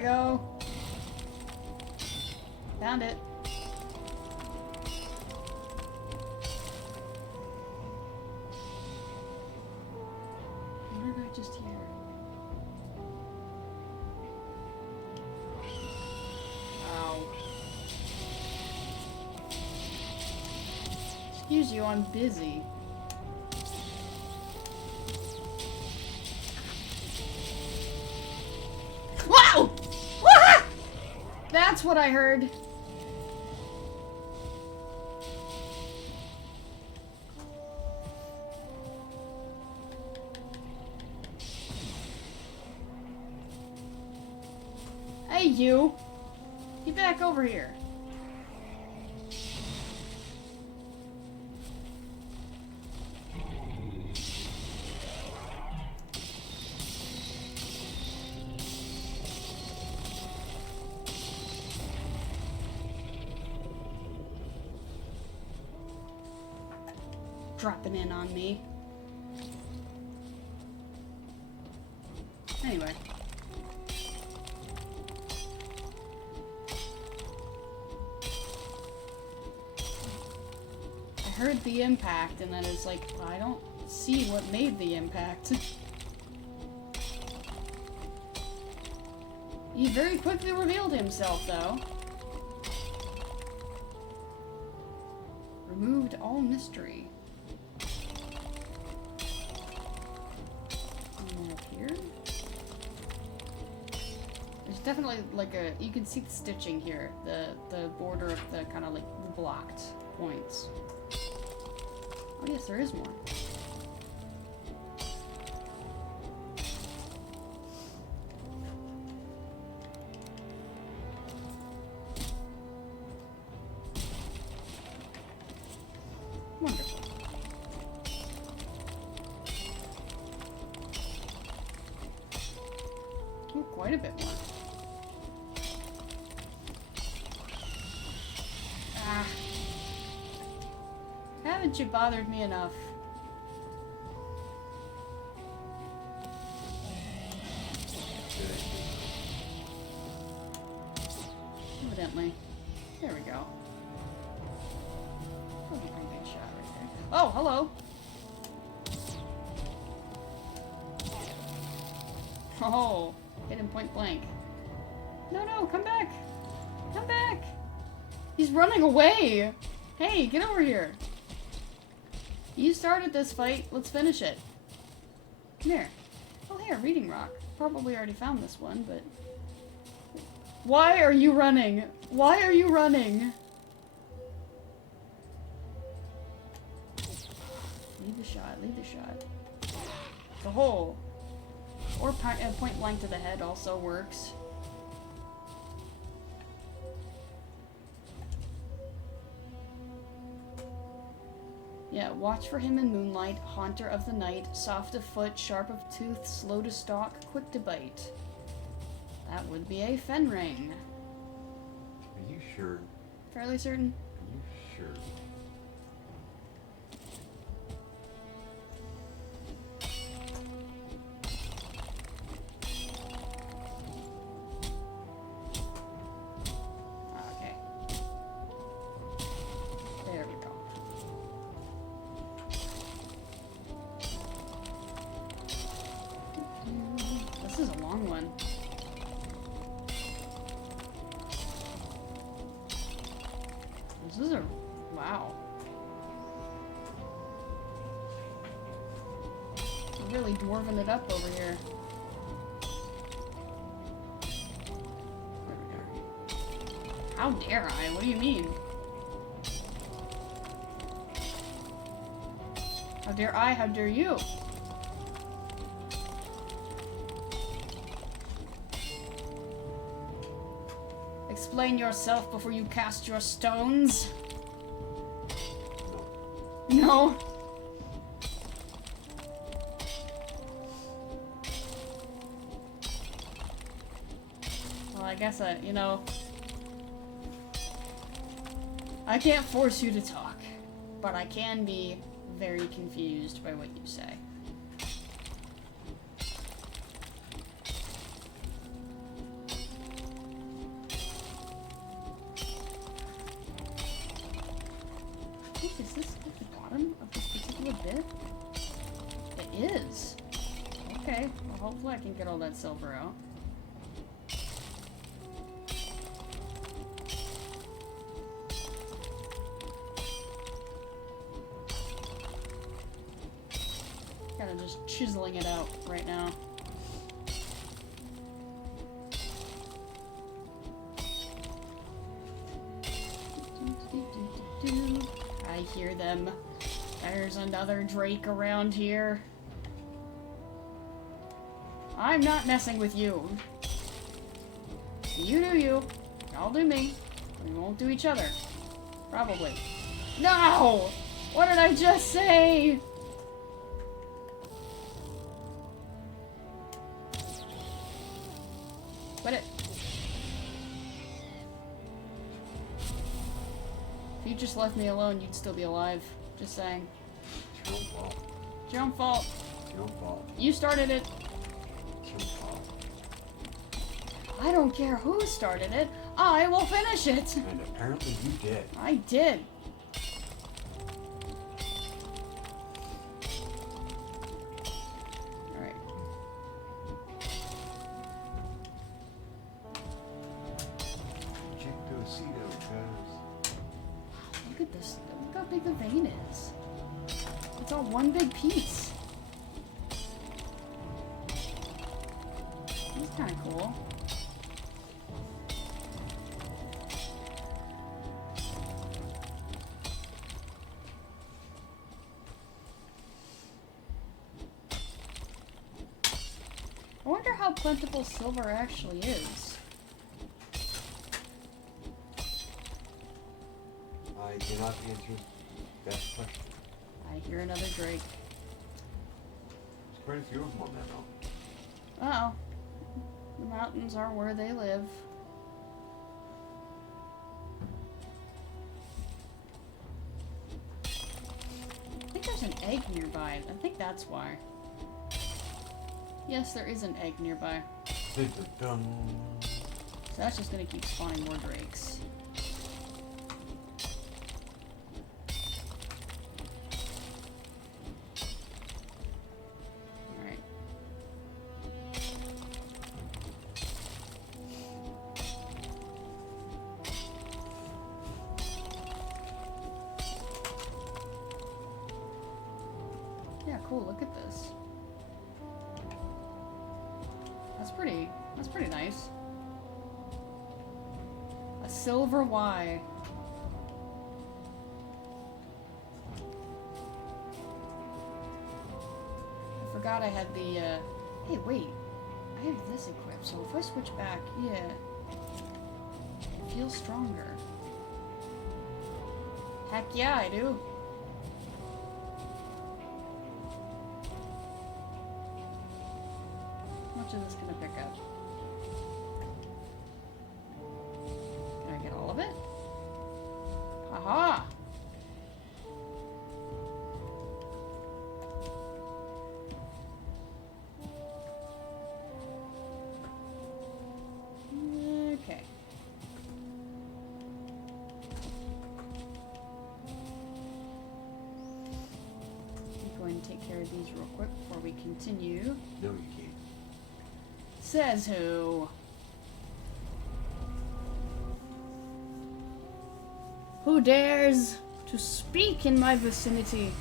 we go. Found it. What did I just hear? Ow. Excuse you, I'm busy. Wow! Wah! That's what I heard. Hey, you! Get back over here. Dropping in on me. Anyway. I heard the impact and then it's like, I don't see what made the impact. He very quickly revealed himself, though. Removed all mystery. And up here? There's definitely like a, you can see the stitching here, the border of the kind of like the blocked points. Oh yes, there is more. Wonderful. Oh, quite a bit more. Ah. Haven't you bothered me enough? Evidently. There we go. That was a pretty good shot right there. Oh, hello! Oh, hit him point blank. No, no, come back! Come back! He's running away! Hey, get over here! You started this fight, let's finish it. Come here. Oh, here, Reading Rock. Probably already found this one, but... Why are you running? Why are you running? Leave the shot, leave the shot. The hole. Or point blank to the head also works. Yeah, watch for him in moonlight, haunter of the night, soft of foot, sharp of tooth, slow to stalk, quick to bite. That would be a Fenring. Are you sure? Fairly certain. Are you sure? Okay. There we go. This is a long one. This is a... wow. We're really dwarving it up over here. There we go. How dare I? What do you mean? How dare I? How dare you? Explain yourself before you cast your stones. No. Well, I guess you know, I can't force you to talk, but I can be very confused by what you say. think, is this at the bottom of this particular bit? It is. Okay, well, hopefully I can get all that silver out. Kind of just chiseling it out right now. I hear them. There's another Drake around here. I'm not messing with you. You do you. I'll do me. We won't do each other. Probably. No! What did I just say? Quit it. If you just left me alone, you'd still be alive. Just saying. It's your own fault. It's your own fault. It's your own fault. You started it. It's your own fault. I don't care who started it. I will finish it. And apparently you did. I did. Alright. Check those Cedo, cuz. Look at this. Look how big the vein is. It's all one big piece. That's kind of cool. I wonder how plentiful silver actually is. I do not answer that question. I hear another Drake. There's quite a few of them on that mountain. Uh-oh. The mountains are where they live. I think there's an egg nearby. I think that's why. Yes, there is an egg nearby. Dun-dun-dun. So that's just gonna keep spawning more drakes. Alright. Yeah, cool, look at this. That's pretty nice. A silver Y. I forgot I had the, hey, wait. I have this equipped, so if I switch back, yeah. It feels stronger. Heck yeah, I do. How much is this gonna pick up? Can I get all of it? Haha! Okay. I'm going to take care of these real quick before we continue. No, you can't. Says who? Who dares to speak in my vicinity?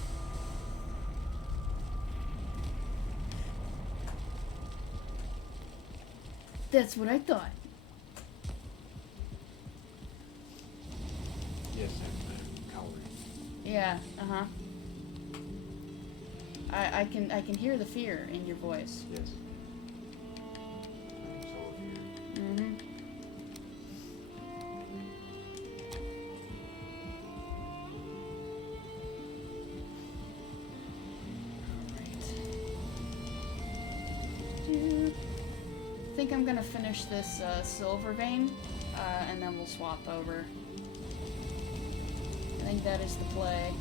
That's what I thought. Yes, I'm coward. Yeah, uh-huh. I can hear the fear in your voice. Yes. I'm so weird. Mm-hmm. I think I'm gonna finish this silver vein, and then we'll swap over. I think that is the play.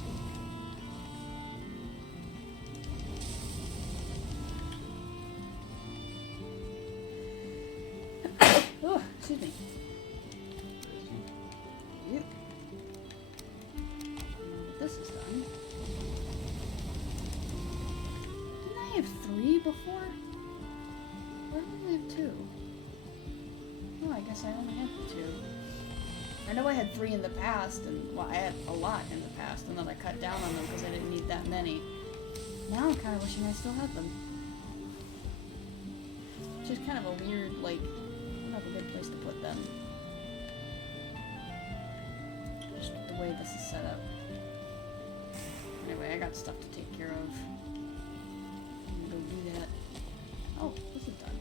Oh, excuse me. Yep. this is done. Didn't I have 3 before? Why did I have 2? Oh, I guess I only had 2. I know I had 3 in the past, and well, I had a lot in the past, and then I cut down on them because I didn't need that many. Now I'm kind of wishing I still had them. Which is kind of a weird, like, I don't have a good place to put them. Just the way this is set up. Anyway, I got stuff to take care of. I'm gonna go do that. Oh, this is done.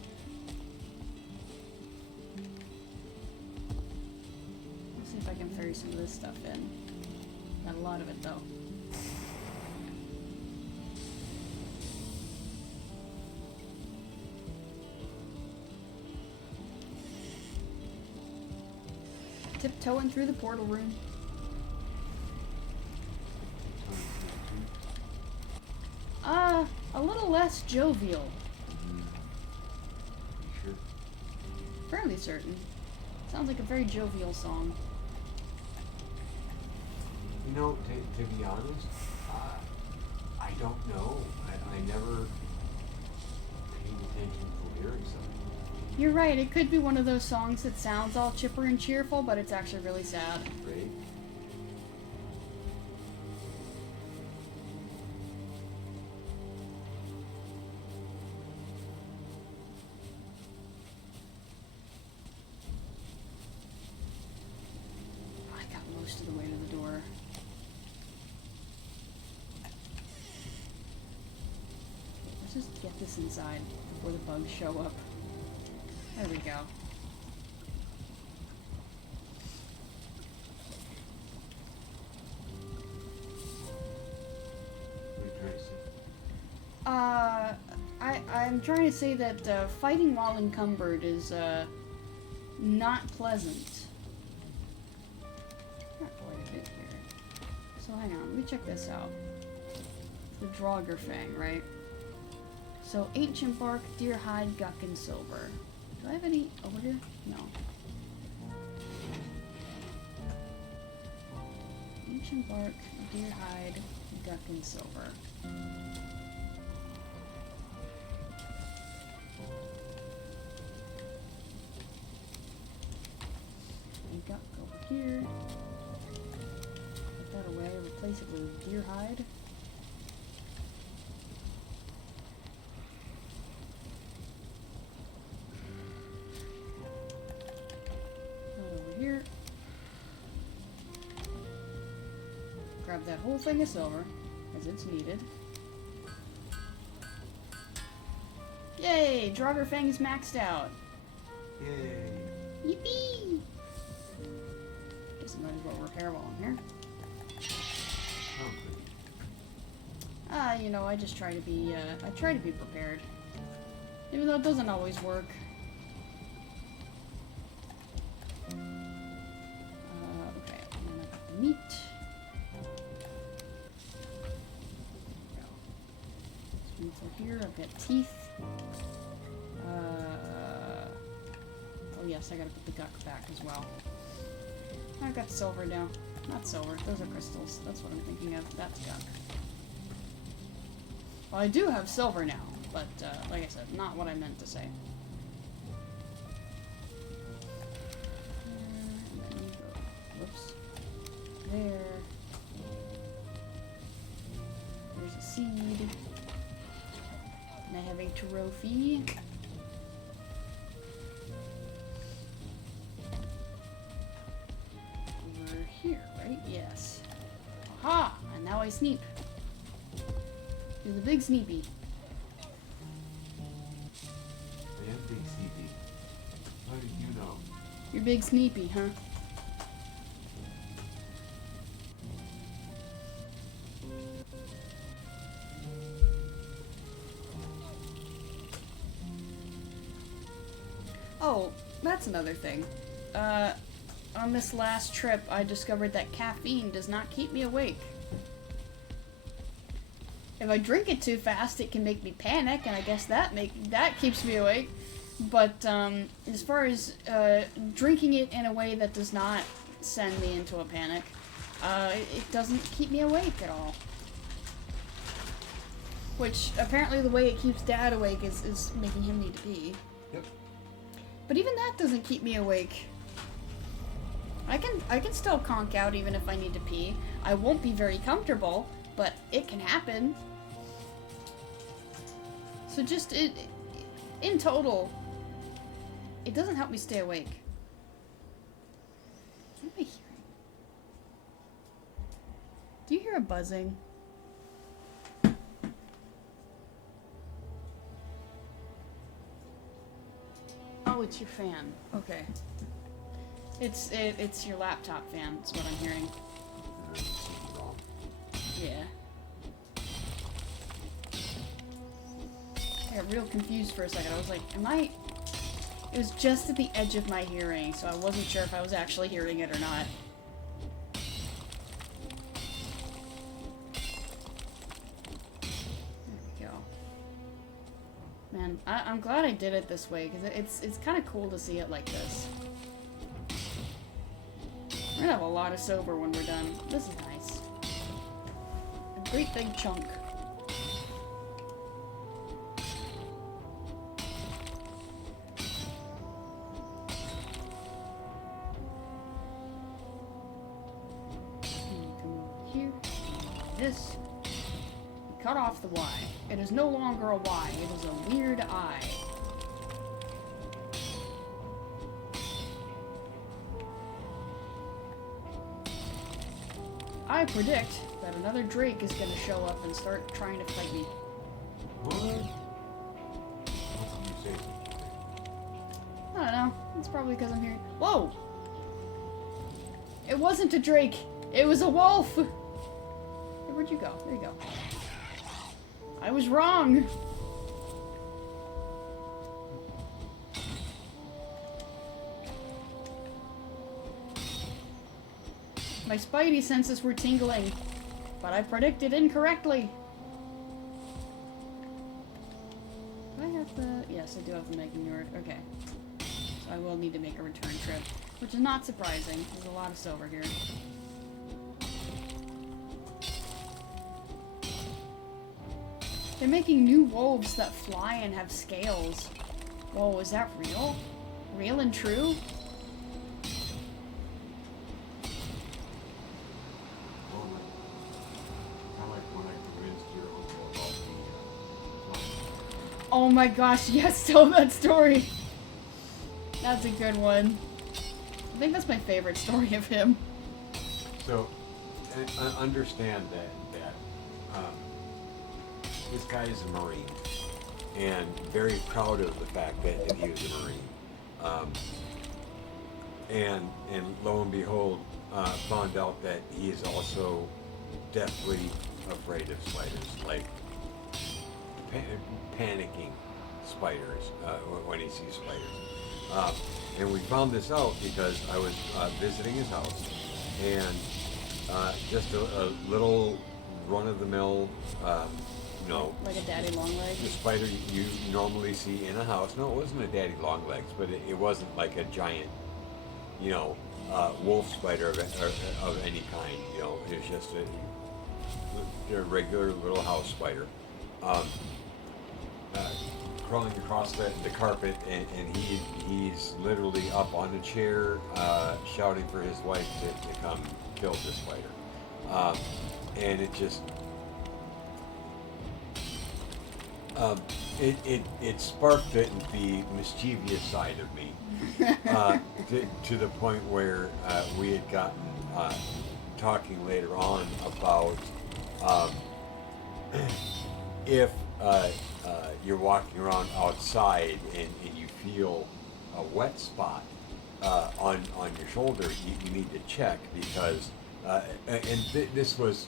Let's see if I can ferry some of this stuff in. Not a lot of it, though. Tiptoeing through the portal room. A little less jovial. You sure? Fairly certain. Sounds like a very jovial song. You know, to be honest, I don't know. I never paid attention to the lyrics of it. You're right, it could be one of those songs that sounds all chipper and cheerful, but it's actually really sad. Right? I got most of the way to the door. Let's just get this inside before the bugs show up. There we go. I'm trying to say that fighting while encumbered is not pleasant. Not quite a bit here. So hang on, let me check this out. The Draugr Fang, right? So ancient bark, deer hide, guck, and silver. Do I have any over here? No. Ancient bark, deer hide, guck, and silver. Guck over here. Put that away, replace it with deer hide. Here. Grab that whole thing of silver, as it's needed. Yay! Draugr Fang is maxed out. Yay! Yippee! Guess I might as well repair while I'm here. Oh, You know, I just try to be, I try to be prepared. Even though it doesn't always work. Okay, I'm gonna put the meat. Spoonful here, I've got teeth. Oh yes, I gotta put the guck back as well. I've got silver now. Not silver, those are crystals. That's what I'm thinking of. That's guck. Well, I do have silver now, but like I said, not what I meant to say. And then you go, whoops, there. There's a seed. And I have a trophy. Over here, right? Yes. Aha! And now I sneep. Do the big sneepy. I am big sleepy. How did you know? You're big sneepy, huh? Oh, that's another thing. On this last trip, I discovered that caffeine does not keep me awake. If I drink it too fast, it can make me panic, and I guess that keeps me awake. But as far as drinking it in a way that does not send me into a panic, it doesn't keep me awake at all. Which, apparently the way it keeps Dad awake is making him need to pee. Yep. But even that doesn't keep me awake. I can still conk out even if I need to pee. I won't be very comfortable, but it can happen. So just, in total, it doesn't help me stay awake. What am I hearing? Do you hear a buzzing? Oh, it's your fan. Okay. It's your laptop fan, that's what I'm hearing. Yeah. I got real confused for a second. I was like, It was just at the edge of my hearing, so I wasn't sure if I was actually hearing it or not. There we go. Man, I'm glad I did it this way, because it's kind of cool to see it like this. We're gonna have a lot of sober when we're done. This is nice. A great big chunk. Here. This. Cut off the Y. It is no longer a Y. It is a weird I. I predict that another Drake is going to show up and start trying to fight me. What? What did you say? I don't know. It's probably because I'm hearing. Whoa! It wasn't a Drake. It was a wolf. Hey, where'd you go? There you go. I was wrong. My spidey senses were tingling, but I predicted incorrectly. Do I have the... Yes, I do have the Megan. Okay. So I will need to make a return trip, which is not surprising. There's a lot of silver here. They're making new wolves that fly and have scales. Whoa, is that real? Real and true? Oh my gosh, yes, tell that story. That's a good one. I think that's my favorite story of him. So, understand that this guy is a Marine, and very proud of the fact that he was a Marine. And lo and behold, found out that he is also deathly afraid of spiders, like panicking spiders when he sees spiders. And we found this out because I was visiting his house, and just a little run-of-the-mill, like a daddy longlegs. the spider you normally see in a house. No, it wasn't a daddy longlegs, but it wasn't like a giant, wolf spider of any kind. It was just a regular little house spider. Crawling across the carpet, and he's literally up on a chair, shouting for his wife to come kill this spider. And it just it sparked the mischievous side of me to the point where we had gotten talking later on about if you're walking around outside and you feel a wet spot on your shoulder, you need to check, because this was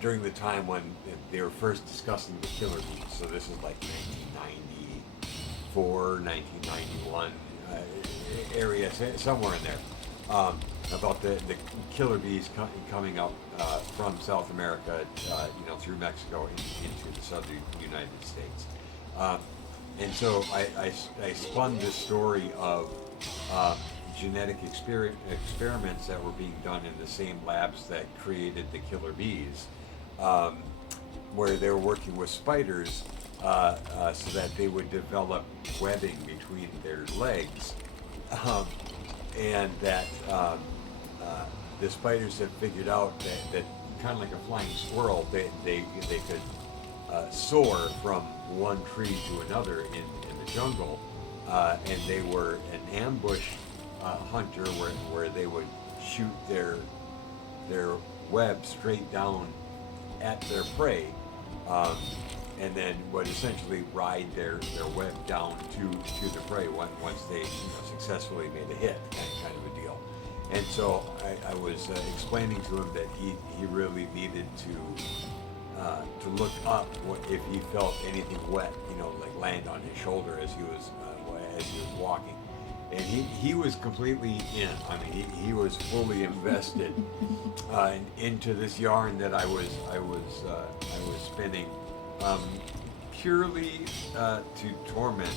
during the time when they were first discussing the killer bees. So this is like 1994, 1991 area, somewhere in there, about the killer bees coming up from South America, through Mexico into the southern United States. And so I spun this story of genetic experiments that were being done in the same labs that created the killer bees, where they were working with spiders so that they would develop webbing between their legs, and that the spiders have figured out that kind of like a flying squirrel, they could soar from one tree to another in the jungle, and they were an ambush hunter where they would shoot their web straight down at their prey, and then would essentially ride their web down to the prey once they successfully made a hit, kind of a deal. And so I was explaining to him that he really needed to look up if he felt anything wet, like land on his shoulder as he was walking. And he was completely in. I mean, he was fully invested into this yarn that I was spinning, purely to torment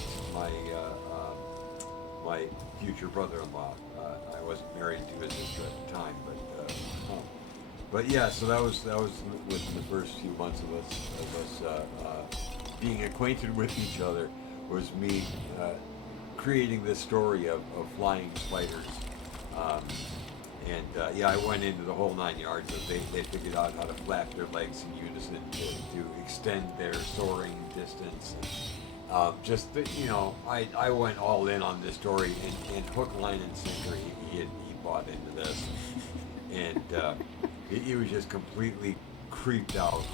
my future brother-in-law. I wasn't married to his sister at the time, but yeah. So that was within the first few months of us being acquainted with each other, was me creating this story of flying spiders. Yeah, I went into the whole 9 yards. They figured out how to flap their legs in unison to extend their soaring distance. I went all in on this story, and hook, line, and sinker, he bought into this. And he was just completely creeped out.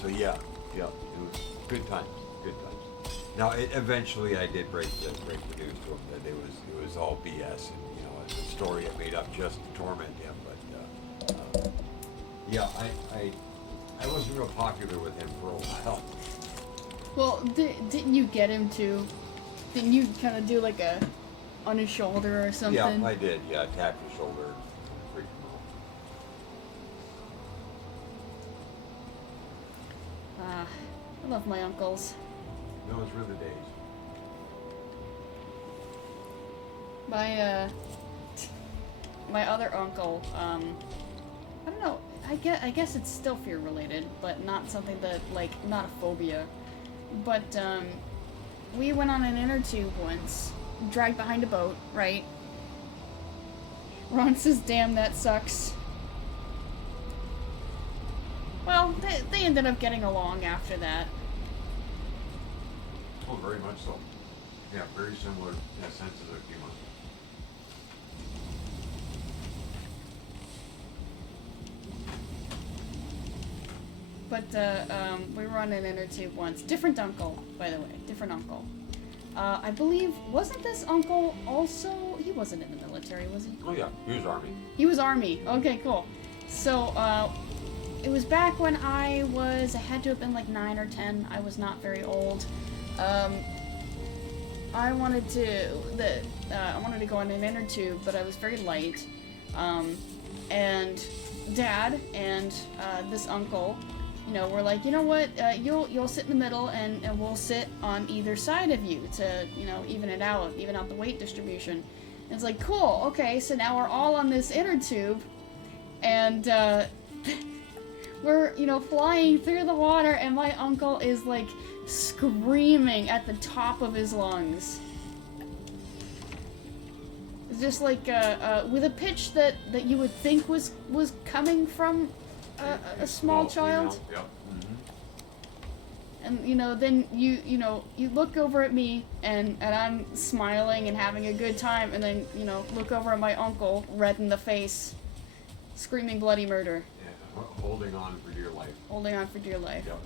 So yeah, it was good times. Now, eventually, I did break the news to him that it was all BS, and it's a story I made up just to torment him. But yeah, I wasn't real popular with him for a while. Well, didn't you get him to? Didn't you kind of do like a on his shoulder or something? Yeah, I did. Yeah, tapped his shoulder, freaked him out. I love my uncles. Those were the days. My other uncle, I don't know, I guess it's still fear related, but not something that, like, not a phobia. But, we went on an inner tube once, dragged behind a boat, right? Ron says, damn, that sucks. Well, they ended up getting along after that. Oh, very much so. Yeah, very similar senses of humor. But we were on an inner tube once. Different uncle, by the way. Different uncle. I believe, wasn't this uncle also... He wasn't in the military, was he? Oh yeah, he was Army. He was Army. Okay, cool. So, it was back when I had to have been like 9 or 10. I was not very old. I wanted to go on an inner tube, but I was very light. And Dad and this uncle, were like, you know what, you'll sit in the middle, and we'll sit on either side of you to, even out the weight distribution. And it's like, cool, okay, so now we're all on this inner tube, and we're, flying through the water, and my uncle is like screaming at the top of his lungs. It's just like with a pitch that you would think was coming from a small child. Yep. Mm-hmm. And then you look over at me, and I'm smiling and having a good time, and then look over at my uncle, red in the face, screaming bloody murder. Yeah, holding on for dear life. Holding on for dear life. Yep.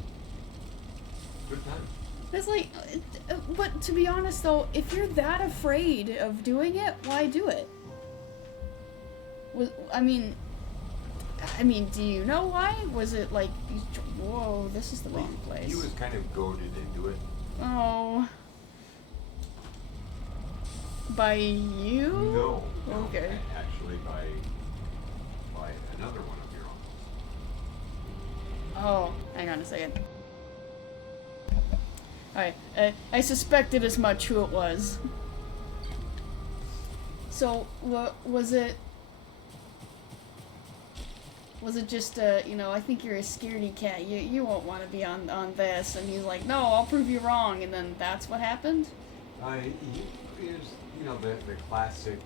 Good time. It's like, but to be honest though, if you're that afraid of doing it, why do it? I mean, do you know why? Was it like, whoa, this is the wrong place? He was kind of goaded into it. Oh. By you? No. Okay. Actually, by another one of your uncles. Oh, hang on a second. I suspected as much who it was. So, was it just, I think you're a scaredy cat. You won't want to be on this. And he's like, no, I'll prove you wrong. And then that's what happened? He is, the classic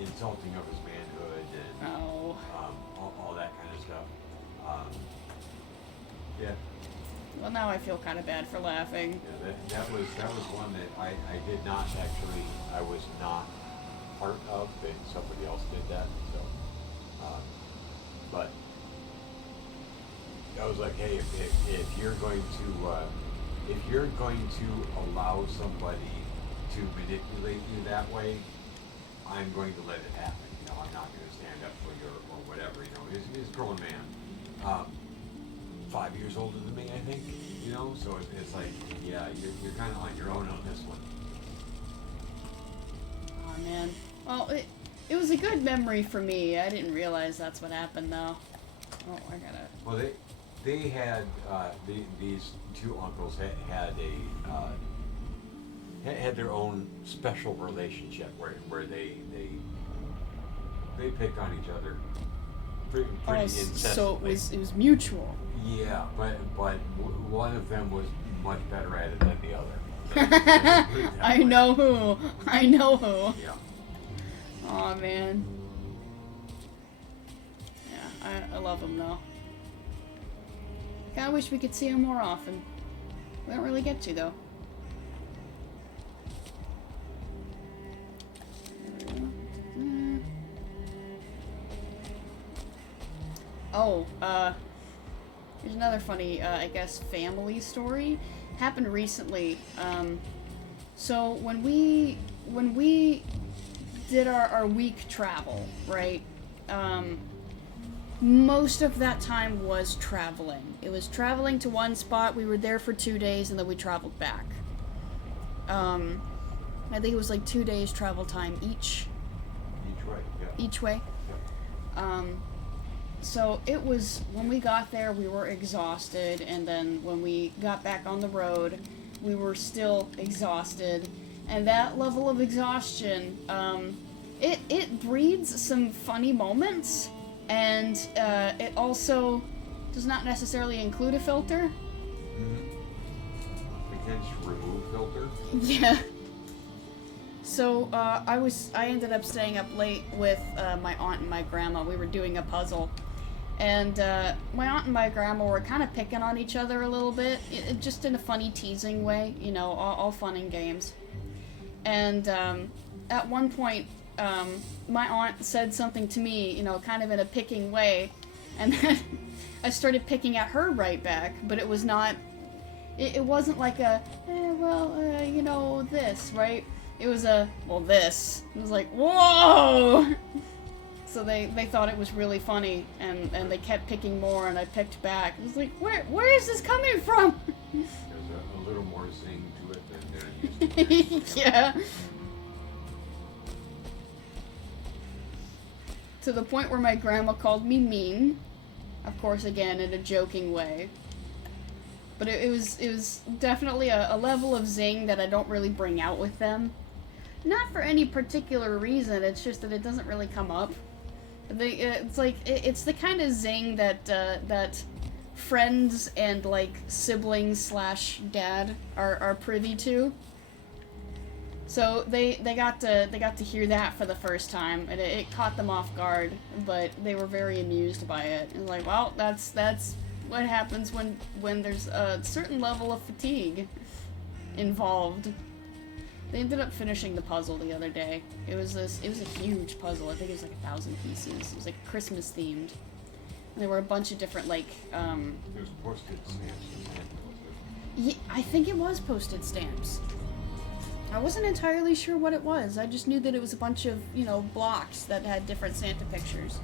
insulting of his manhood and all that kind of stuff. Yeah. Well, now I feel kind of bad for laughing. Yeah, that was one that I did not actually, I was not part of, but somebody else did that, so, but I was like, hey, if you're going to allow somebody to manipulate you that way, I'm going to let it happen. I'm not going to stand up for you or whatever. He's a grown man, 5 years older than me, I think. So it's like, yeah, you're kind of on your own on this one. Oh man. Well, it was a good memory for me. I didn't realize that's what happened though. Oh, I gotta. Well, they had these two uncles had their own special relationship where they picked on each other pretty incessantly. So it was mutual. Yeah, but one of them was much better at it than the other. I know who. Yeah. Aw, man. Yeah, I love him though. Kinda wish we could see him more often. We don't really get to though. Oh, here's another funny, I guess, family story. Happened recently. So when we did our week travel, right? Most of that time was traveling. It was traveling to one spot. We were there for 2 days, and then we traveled back. I think it was like 2 days travel time each. Each way, yeah. Each way. Yeah. So it was, when we got there, we were exhausted, and then when we got back on the road, we were still exhausted. And that level of exhaustion, it breeds some funny moments, and it also does not necessarily include a filter. Mm-hmm. Against remove filter? Yeah. So, I ended up staying up late with my aunt and my grandma. We were doing a puzzle. And my aunt and my grandma were kind of picking on each other a little bit, just in a funny, teasing way, all fun and games. And at one point, my aunt said something to me, kind of in a picking way, and then I started picking at her right back, but it was not, it wasn't like a, this, right? It was a, well, this. It was like, whoa! So they thought it was really funny, and they kept picking more, and I picked back. It was like, where is this coming from? There's a little more zing to it than there used to be. Yeah. To the point where my grandma called me mean. Of course, again, in a joking way. But it was definitely a level of zing that I don't really bring out with them. Not for any particular reason, it's just that it doesn't really come up. It's the kind of zing that friends and like siblings / dad are privy to. So they got to hear that for the first time, and it caught them off guard, but they were very amused by it. And like, well, that's what happens when there's a certain level of fatigue involved. They ended up finishing the puzzle the other day. It was a huge puzzle. I think it was like 1,000 pieces. It was like Christmas themed. And there were a bunch of different like There's postage stamps in that, yeah, I think it was postage stamps. I wasn't entirely sure what it was. I just knew that it was a bunch of, blocks that had different Santa pictures.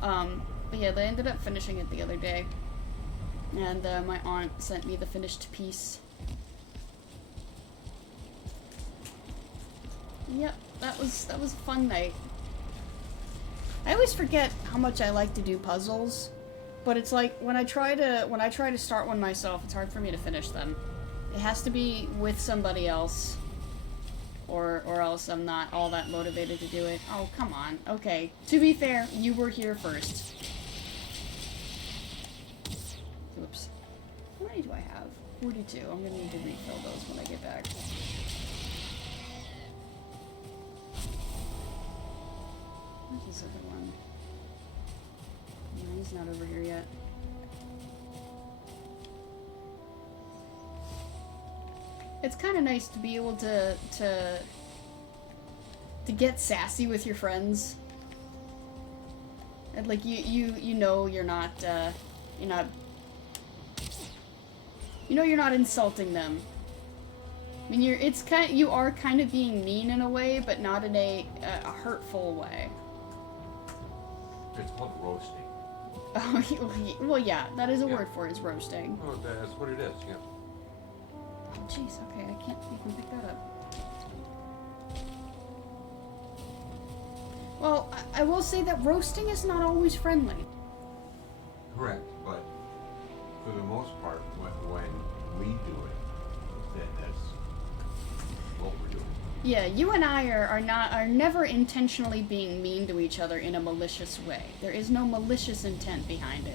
But yeah, they ended up finishing it the other day. And my aunt sent me the finished piece. Yep, that was a fun night. I always forget how much I like to do puzzles, but it's like when I try to start one myself, it's hard for me to finish them. It has to be with somebody else. or else I'm not all that motivated to do it. Oh, come on. Okay. To be fair, you were here first. Oops. How many do I have? 42. I'm gonna need to refill those when I get back. Where's this other one? No, he's not over here yet. It's kind of nice to be able to get sassy with your friends. And like you know you're not you're not insulting them. I mean you are kind of being mean in a way, but not in a hurtful way. It's called roasting. Oh, well, yeah, that is a word for it, is roasting. Oh, that's what it is, yeah. Oh, jeez, okay, I can't even pick that up. Well, I will say that roasting is not always friendly. Correct, but for the most part, when we do it, then that's what we're doing. Yeah, you and I are never intentionally being mean to each other in a malicious way. There is no malicious intent behind it.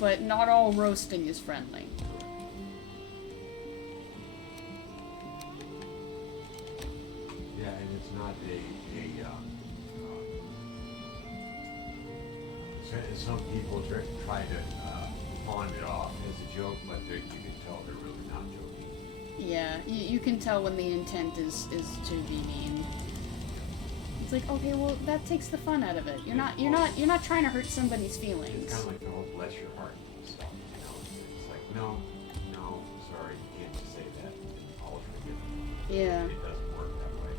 But not all roasting is friendly. Yeah, and it's not some people try to pawn it off as a joke, but you can tell they're really not joking. Yeah, you can tell when the intent is to be mean. It's like, okay, well, that takes the fun out of it. You're not trying to hurt somebody's feelings. It's kind of like the whole bless your heart stuff, you know. It's like, no, sorry, you can't just say that. I'll forgive you. Yeah. It doesn't work that way.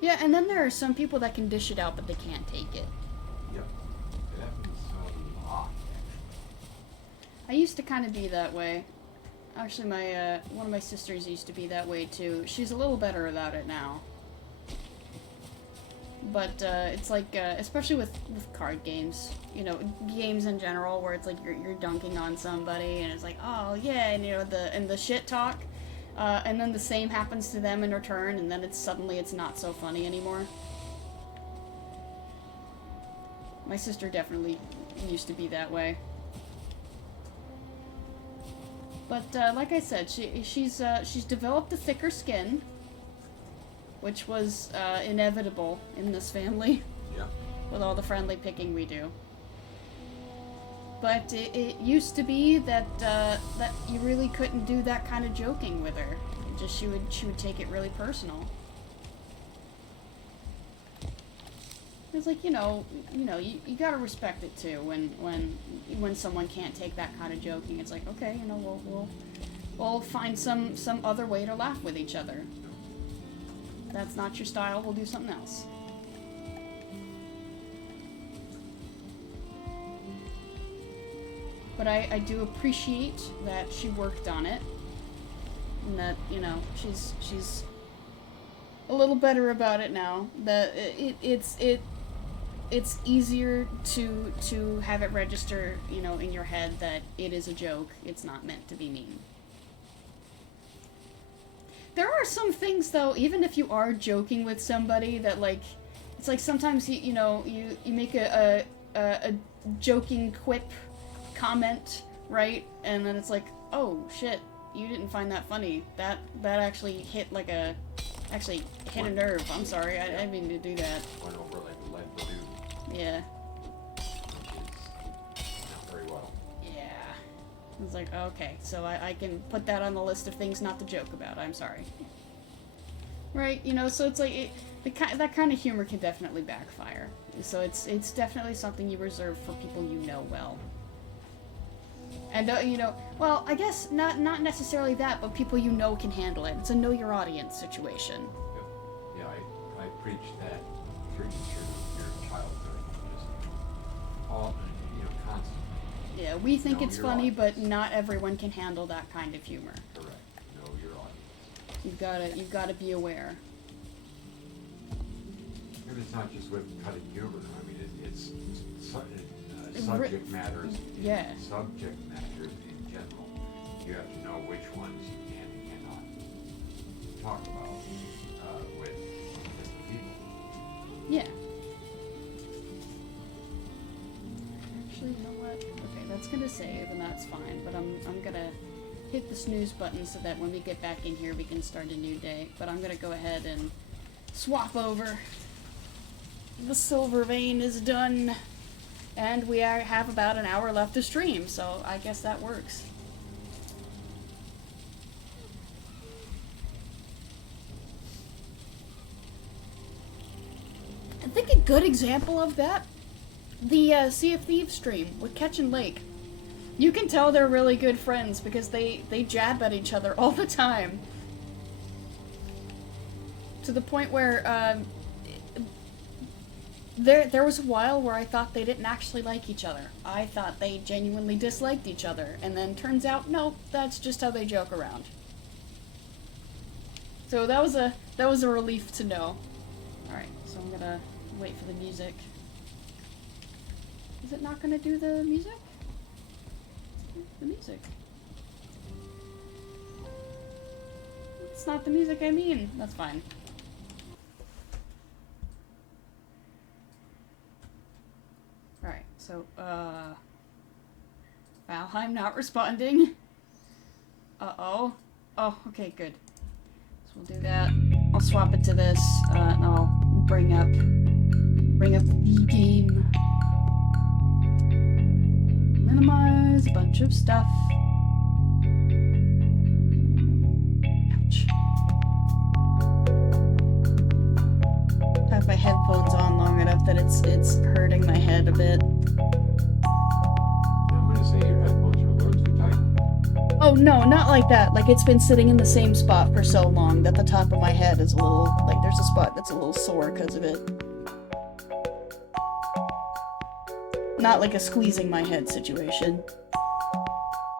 Yeah, and then there are some people that can dish it out, but they can't take it. Yep. It happens a lot, I used to kind of be that way. Actually, my one of my sisters used to be that way too. She's a little better about it now. But it's like, especially with card games, you know, games in general, where it's like you're dunking on somebody, and it's like, oh yeah, and you know the shit talk, and then the same happens to them in return, and then suddenly it's not so funny anymore. My sister definitely used to be that way. But like I said, she's developed a thicker skin, which was inevitable in this family. Yeah. With all the friendly picking we do. But it used to be that that you really couldn't do that kind of joking with her. Just she would take it really personal. It's like, you gotta respect it too when someone can't take that kind of joking. It's like, okay, we'll find some other way to laugh with each other. If that's not your style, we'll do something else. But I do appreciate that she worked on it, and that she's a little better about it now. That it's easier to have it register, in your head that it is a joke. It's not meant to be mean. There are some things, though, even if you are joking with somebody, that it's like sometimes you make a joking quip comment, right? And then it's like, oh shit, you didn't find that funny. That actually hit a nerve. I'm sorry, I didn't mean to do that. Went over like a lead balloon. Yeah. Which is not very well. Yeah. It's like, okay, so I can put that on the list of things not to joke about. I'm sorry. Right, so it's like, that kind of humor can definitely backfire. So it's definitely something you reserve for people you know well. And, well, I guess not necessarily that, but people you know can handle it. It's a know your audience situation. Yep. Yeah, I preach that through your childhood. Just all, constantly. Yeah, we think Know it's your funny, audience. but not everyone can handle that kind of humor. Correct. Know your audience. You've gotta be aware. And it's not just with cutting humor. I mean, it's subject matters. Yeah. Subject matters in general. You have to know which ones you can and cannot talk about with different people. Yeah. Actually, you know what? Okay, that's gonna save, and that's fine. But I'm gonna hit the snooze button so that when we get back in here, we can start a new day. But I'm gonna go ahead and swap over. The silver vein is done, and we have about an hour left to stream, so I guess that works. I think a good example of that, the Sea of Thieves stream with Ketch and Lake. You can tell they're really good friends because they jab at each other all the time. To the point where, there was a while where I thought they didn't actually like each other. I thought they genuinely disliked each other, and then turns out, no, that's just how they joke around. So that was a relief to know. Alright, so I'm gonna wait for the music. Is it not gonna do the music? The music. It's not the music I mean. That's fine. Alright, so, Valheim not responding. Uh-oh. Oh, okay, good. So we'll do that. I'll swap it to this, and I'll bring up the game. Minimize a bunch of stuff. Ouch. I have my headphones on long enough that it's hurting my head a bit. I'm gonna say your headphones are a little too tight. Oh no, not like that. Like it's been sitting in the same spot for so long that the top of my head is a little, like there's a spot that's a little sore because of it. Not like a squeezing my head situation.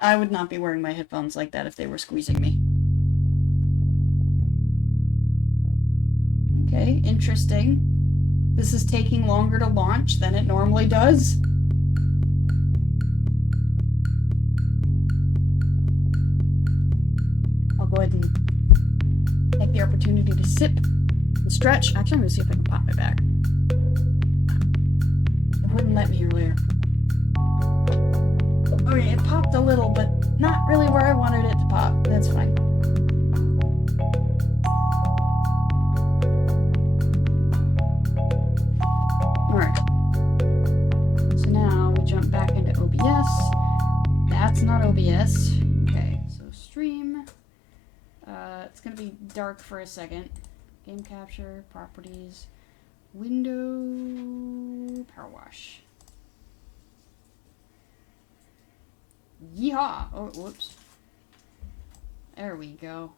I would not be wearing my headphones like that if they were squeezing me. Okay, interesting. This is taking longer to launch than it normally does. I'll go ahead and take the opportunity to sip and stretch. Actually, I'm gonna see if I can pop my back. It wouldn't let me earlier. Okay, it popped a little, but not really where I wanted it to pop. That's fine. Alright. So now we jump back into OBS. That's not OBS. Okay, so stream. It's gonna be dark for a second. Game capture, properties, window, power wash. Yeehaw! Oh, whoops. There we go.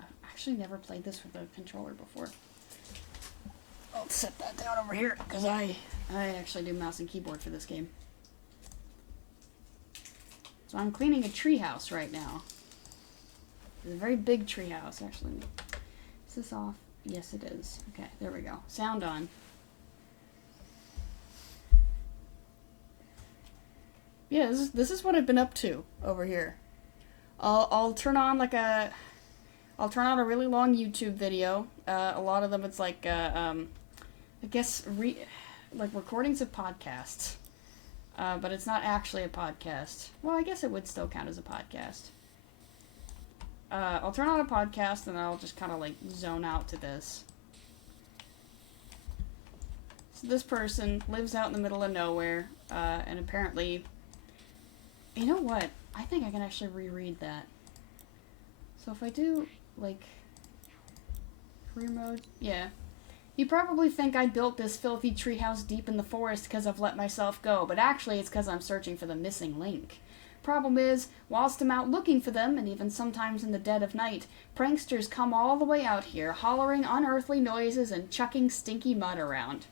I've actually never played this with a controller before. I'll set that down over here, because I actually do mouse and keyboard for this game. So I'm cleaning a treehouse right now. It's a very big treehouse, actually. Is this off? Yes, it is. Okay, there we go. Sound on. Yeah, this is what I've been up to over here. I'll turn on like I'll turn on a really long YouTube video. A lot of them it's like I guess like recordings of podcasts. But it's not actually a podcast. Well, I guess it would still count as a podcast. I'll turn on a podcast and I'll just kind of like zone out to this. So this person lives out in the middle of nowhere, and apparently, you know what? I think I can actually reread that. So if I do, like, career mode, yeah. You probably think I built this filthy treehouse deep in the forest because I've let myself go, but actually it's because I'm searching for the missing link. Problem is, whilst I'm out looking for them, and even sometimes in the dead of night, pranksters come all the way out here, hollering unearthly noises and chucking stinky mud around.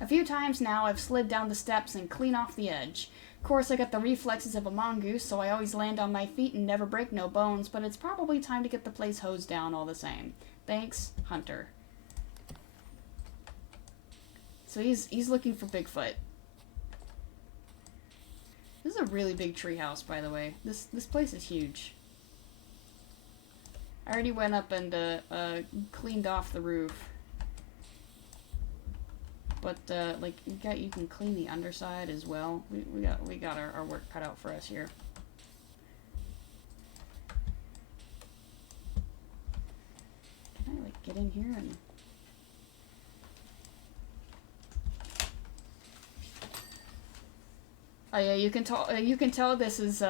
A few times now I've slid down the steps and clean off the edge. Of course, I got the reflexes of a mongoose, so I always land on my feet and never break no bones, but it's probably time to get the place hosed down all the same. Thanks, Hunter. So he's looking for Bigfoot. This is a really big treehouse, by the way. This place is huge. I already went up and cleaned off the roof. But like you can clean the underside as well. We got our work cut out for us here. Can I like get in here and? Oh yeah, you can tell. You can tell this is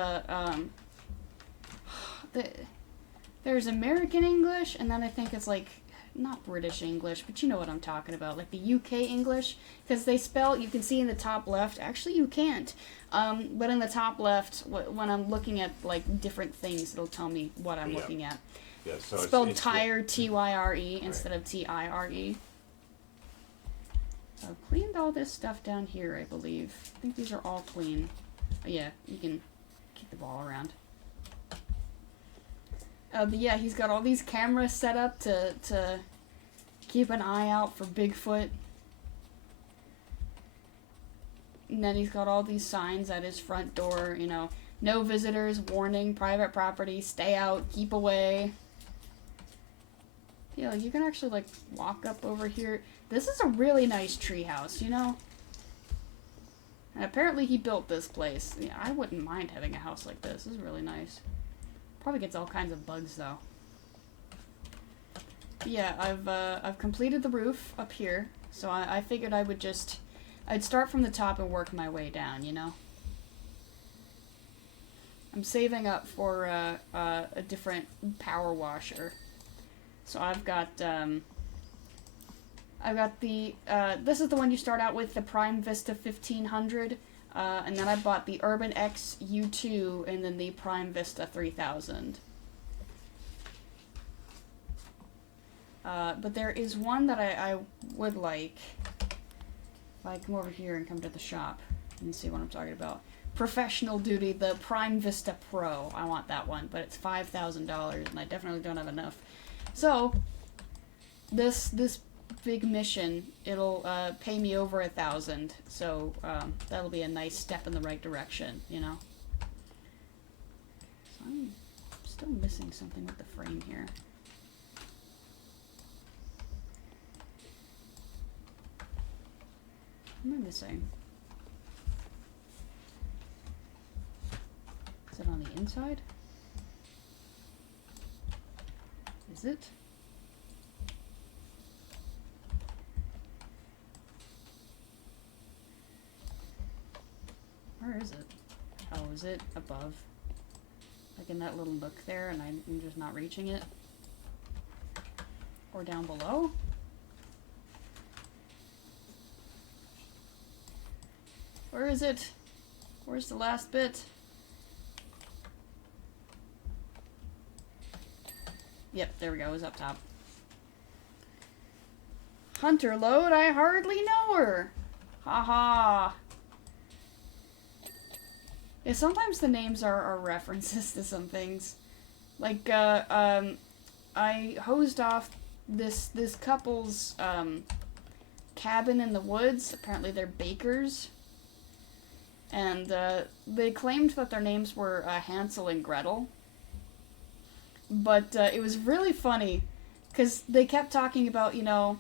there's American English, and then I think it's like not British English, but you know what I'm talking about, like the UK English, because they spell. You can see in the top left. Actually, you can't. But in the top left, when I'm looking at like different things, it'll tell me what I'm looking at. Yeah, so spelled tire, Tyre, instead of Tire. So I've cleaned all this stuff down here, I believe. I think these are all clean. But yeah, you can kick the ball around. But yeah, he's got all these cameras set up to keep an eye out for Bigfoot. And then he's got all these signs at his front door, you know, no visitors, warning, private property, stay out, keep away. Yeah, you can actually, like, walk up over here. This is a really nice treehouse, you know? And apparently he built this place. Yeah, I wouldn't mind having a house like this. This is really nice. Probably gets all kinds of bugs, though. But yeah, I've completed the roof up here. So I figured I'd start from the top and work my way down, you know? I'm saving up for a different power washer. So I've got the, this is the one you start out with, the Prime Vista 1500, and then I bought the Urban X U2, and then the Prime Vista 3000. But there is one that I would like, if I come over here and come to the shop, and see what I'm talking about. Professional duty, the Prime Vista Pro. I want that one, but it's $5,000, and I definitely don't have enough. So, this big mission, it'll pay me over $1,000. So that'll be a nice step in the right direction, you know. So I'm still missing something with the frame here. What am I missing? Is it on the inside? Is it? Where is it? Oh, is it above? Like in that little nook there, and I'm just not reaching it? Or down below? Where is it? Where's the last bit? Yep, there we go, it was up top. Hunter Load, I hardly know her. Haha. Yeah, sometimes the names are references to some things. Like, I hosed off this couple's cabin in the woods. Apparently they're bakers. And they claimed that their names were Hansel and Gretel. But it was really funny, because they kept talking about, you know,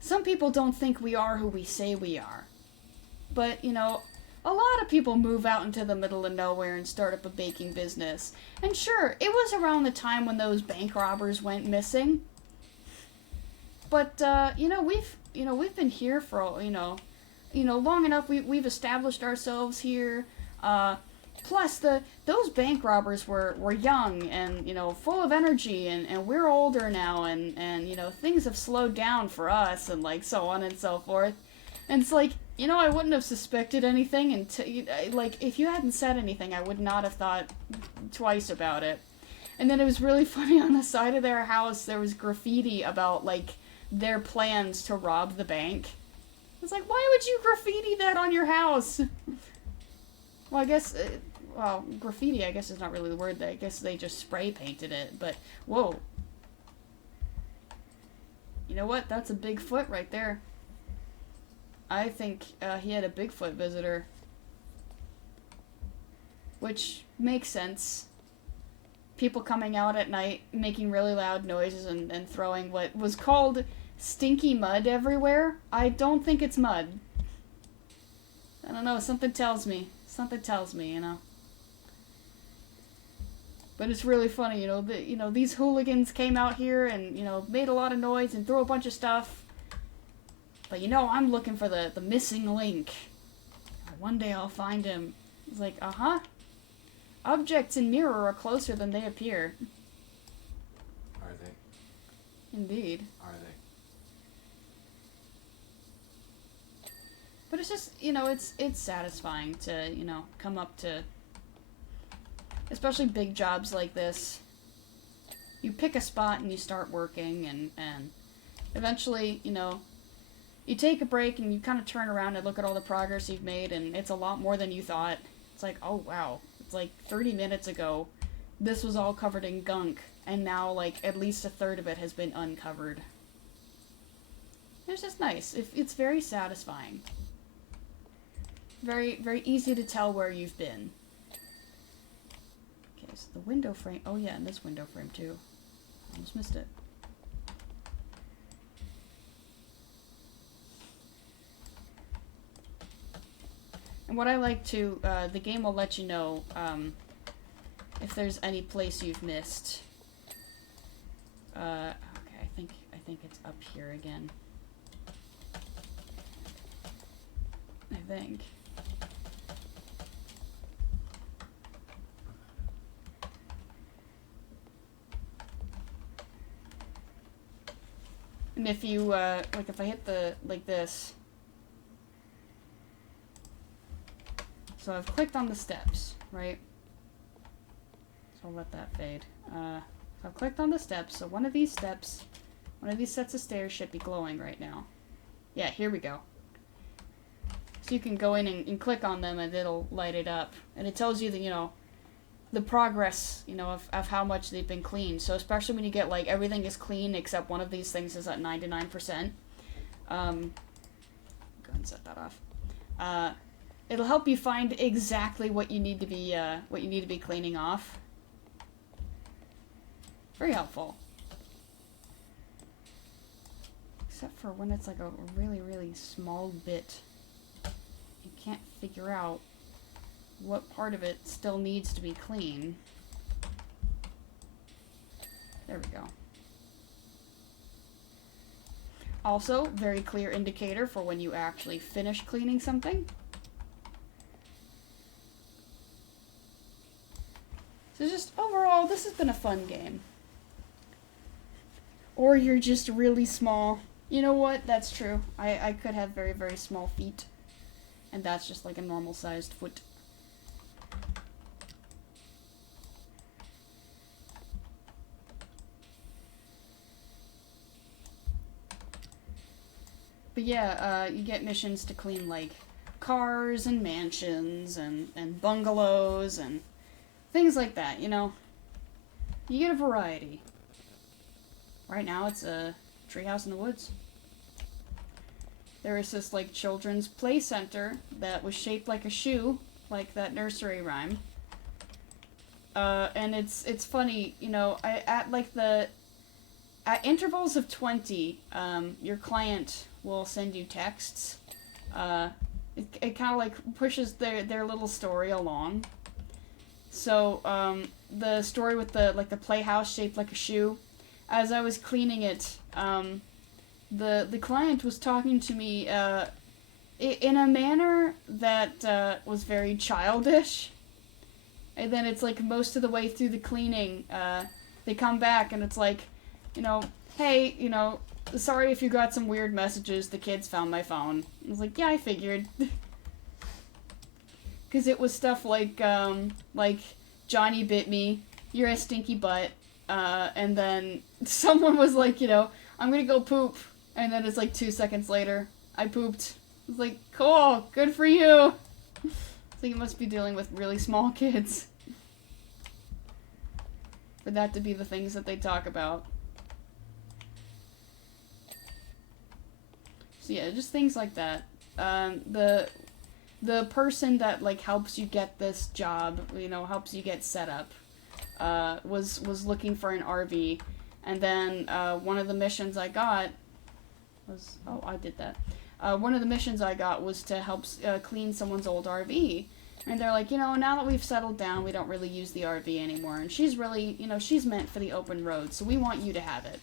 some people don't think we are who we say we are. But, you know, a lot of people move out into the middle of nowhere and start up a baking business. And sure, it was around the time when those bank robbers went missing. But, you know, we've been here for, you know, long enough. We've established ourselves here. Plus, those bank robbers were young and, you know, full of energy, and we're older now, and you know, things have slowed down for us, and, like, so on and so forth. And it's like, you know, I wouldn't have suspected anything until, like, if you hadn't said anything, I would not have thought twice about it. And then it was really funny, on the side of their house, there was graffiti about, like, their plans to rob the bank. It's like, why would you graffiti that on your house? Well, I guess, well, graffiti, I guess, is not really the word. I guess they just spray painted it, but, whoa. You know what? That's a big foot right there. I think he had a Bigfoot visitor. Which makes sense. People coming out at night, making really loud noises and throwing what was called stinky mud everywhere. I don't think it's mud. I don't know, something tells me. Something tells me, you know. But it's really funny, you know, these hooligans came out here and, you know, made a lot of noise and threw a bunch of stuff. But you know, I'm looking for the missing link. One day I'll find him. It's like, uh-huh. Objects in mirror are closer than they appear. Are they? Indeed. Are they? But it's just, you know, it's satisfying to, you know, come up to, especially big jobs like this. You pick a spot and you start working, and eventually, you know, you take a break and you kind of turn around and look at all the progress you've made, and it's a lot more than you thought. It's like, oh wow, it's like 30 minutes ago, this was all covered in gunk, and now, like, at least a third of it has been uncovered. It's just nice. It's very satisfying. Very, very easy to tell where you've been. Okay, so the window frame. Oh yeah, and this window frame too. Almost missed it. And what I like to, the game will let you know if there's any place you've missed. Okay, I think it's up here again. I think. And if you, like if I hit like this. So I've clicked on the steps, right? So I'll let that fade. So I've clicked on the steps, so one of these steps, one of these sets of stairs should be glowing right now. Yeah, here we go. So you can go in and click on them and it'll light it up. And it tells you that, you know, the progress, you know, of how much they've been cleaned. So especially when you get, like, everything is clean except one of these things is at 99%. Go ahead and set that off. It'll help you find exactly what you need to be cleaning off. Very helpful. Except for when it's like a really, really small bit. You can't figure out what part of it still needs to be clean. There we go. Also, very clear indicator for when you actually finish cleaning something. So just overall, this has been a fun game. Or you're just really small. You know what? That's true. I could have very, very small feet. And that's just like a normal sized foot. But yeah, you get missions to clean, like, cars and mansions and bungalows and things like that, you know. You get a variety. Right now it's a treehouse in the woods. There is this, like, children's play center that was shaped like a shoe, like that nursery rhyme. And it's funny, you know, at intervals of 20, your client will send you texts. It kind of like pushes their little story along. So, the story with the playhouse shaped like a shoe, as I was cleaning it, the client was talking to me, in a manner that, was very childish. And then it's like most of the way through the cleaning, they come back and it's like, you know, hey, you know, sorry if you got some weird messages, the kids found my phone. I was like, yeah, I figured. Because it was stuff like Johnny bit me, you're a stinky butt, and then someone was like, you know, I'm gonna go poop, and then it's like 2 seconds later, I pooped. I was like, cool, good for you. So you must be dealing with really small kids. For that to be the things that they talk about. So yeah, just things like that. the person that like helps you get this job, helps you get set up, was looking for an RV, and then one of the missions I got was I did that. One of the missions I got was to help clean someone's old RV. And they're like, now that we've settled down, we don't really use the RV anymore. And she's really, she's meant for the open road, so we want you to have it.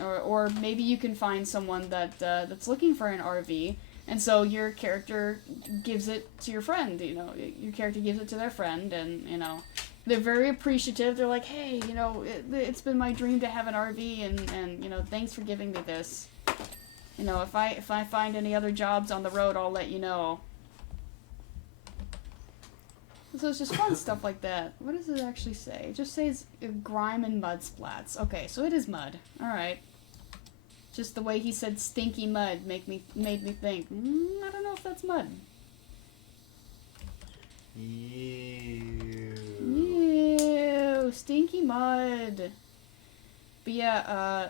Or maybe you can find someone that's looking for an RV, and so your character gives it to your friend. Your character gives it to their friend, and they're very appreciative. They're like, hey, it's been my dream to have an RV, and thanks for giving me this. If I find any other jobs on the road, I'll let you know. So it's just fun stuff like that. What does it actually say? It just says grime and mud splats. Okay, so it is mud. Alright. Just the way he said stinky mud made me think, I don't know if that's mud. Ew, stinky mud. But yeah,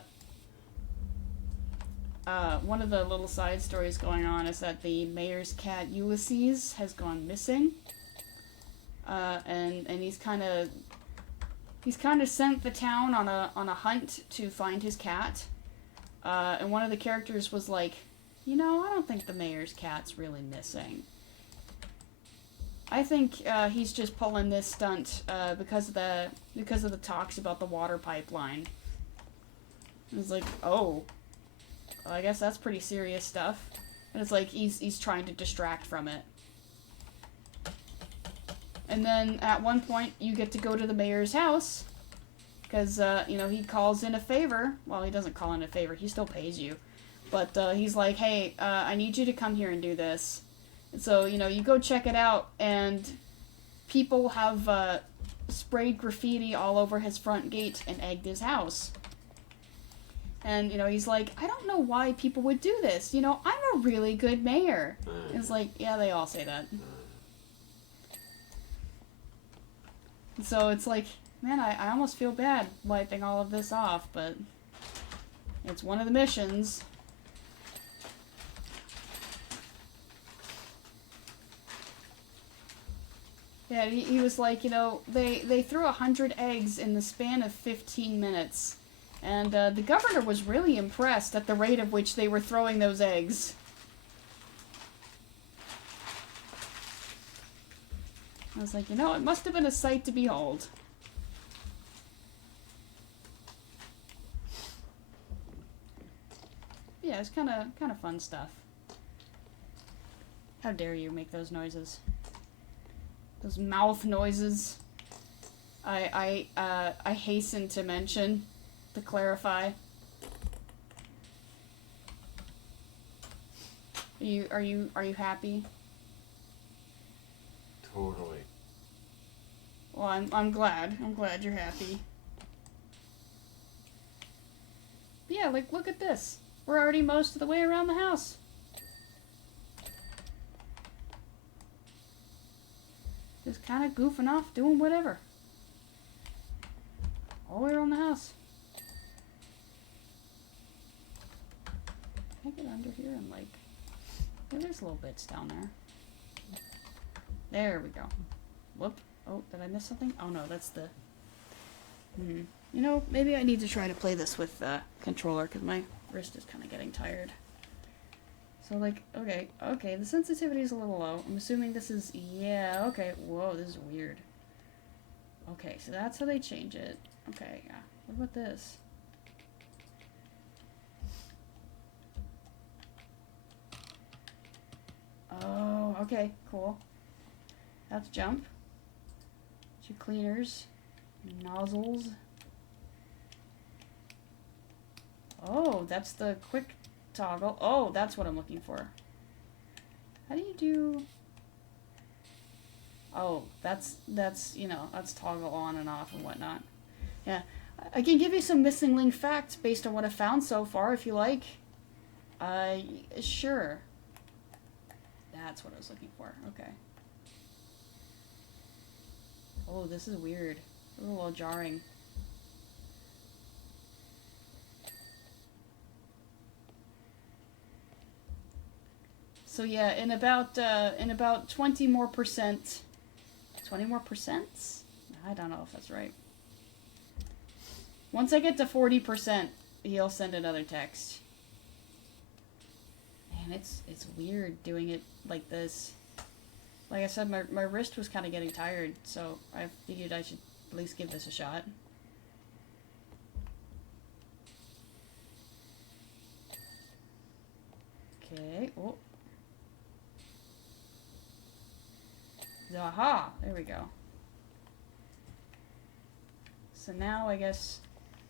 one of the little side stories going on is that the mayor's cat Ulysses has gone missing. And he's kind of sent the town on a hunt to find his cat. And one of the characters was like, I don't think the mayor's cat's really missing. I think he's just pulling this stunt because of the talks about the water pipeline. It's like, well, I guess that's pretty serious stuff. And it's like he's trying to distract from it. And then at one point, you get to go to the mayor's house, because, he calls in a favor. Well, he doesn't call in a favor, he still pays you. But he's like, hey, I need you to come here and do this. And so, you go check it out, and people have sprayed graffiti all over his front gate and egged his house. And, he's like, I don't know why people would do this. I'm a really good mayor. And it's like, yeah, they all say that. So it's like, man, I almost feel bad wiping all of this off, but it's one of the missions. Yeah, he was like, they threw 100 eggs in the span of 15 minutes. And the governor was really impressed at the rate at which they were throwing those eggs. I was like, it must have been a sight to behold. Yeah, it's kind of fun stuff. How dare you make those noises? Those mouth noises. I hasten to mention, to clarify. Are you happy? Totally. Well, I'm glad. I'm glad you're happy. But yeah, like, look at this. We're already most of the way around the house. Just kind of goofing off, doing whatever. All the way around the house. Can I get under here and, like... Yeah, there's little bits down there. There we go. Whoop. Oh, did I miss something? Oh no, that's the... maybe I need to try to play this with the controller, because my wrist is kind of getting tired. So, like, okay, the sensitivity is a little low. I'm assuming this is... Yeah, okay. Whoa, this is weird. Okay, so that's how they change it. Okay, yeah. What about this? Oh, okay, cool. That's jump. Two cleaners. Nozzles. Oh, that's the quick toggle. Oh, that's what I'm looking for. How do you do... Oh, that's toggle on and off and whatnot. Yeah. I can give you some missing link facts based on what I've found so far, if you like. Sure. That's what I was looking for. Okay. Oh, this is weird. A little jarring. So yeah, in about 20 more percent. 20 more percents? I don't know if that's right. Once I get to 40%, he'll send another text. Man, it's weird doing it like this. Like I said, my wrist was kind of getting tired, so I figured I should at least give this a shot. Okay. Oh. Aha! There we go. So now I guess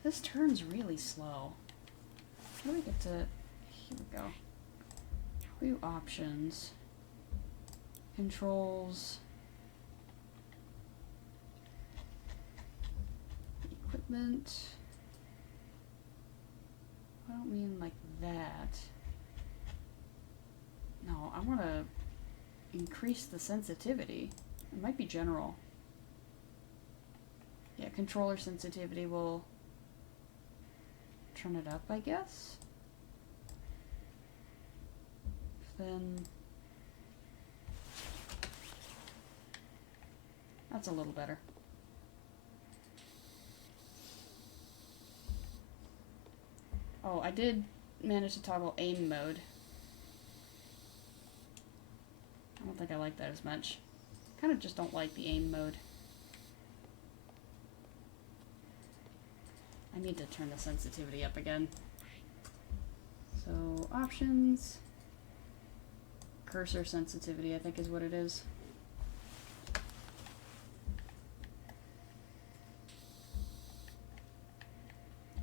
this turn's really slow. How do we get to... Here we go. View options. Controls. Equipment. I don't mean like that. No, I want to increase the sensitivity. It might be general. Yeah, controller sensitivity will turn it up, I guess. Then that's a little better. Oh, I did manage to toggle aim mode. I don't think I like that as much. Kind of just don't like the aim mode. I need to turn the sensitivity up again. So, options. Cursor sensitivity, I think is what it is.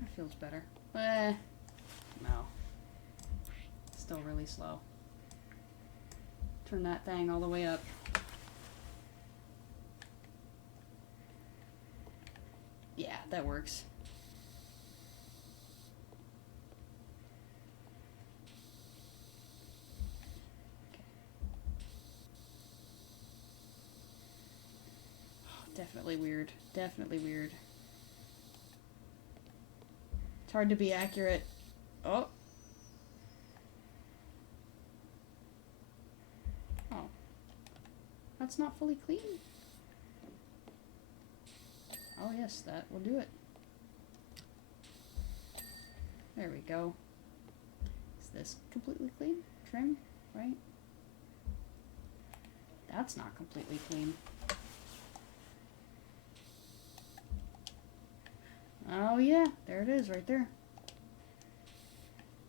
That feels better. No. Still really slow. Turn that thing all the way up. Yeah, that works. Definitely weird. Definitely weird. It's hard to be accurate. Oh. Oh. That's not fully clean? Oh yes, that will do it. There we go. Is this completely clean? Trim, right? That's not completely clean. Oh yeah, there it is right there.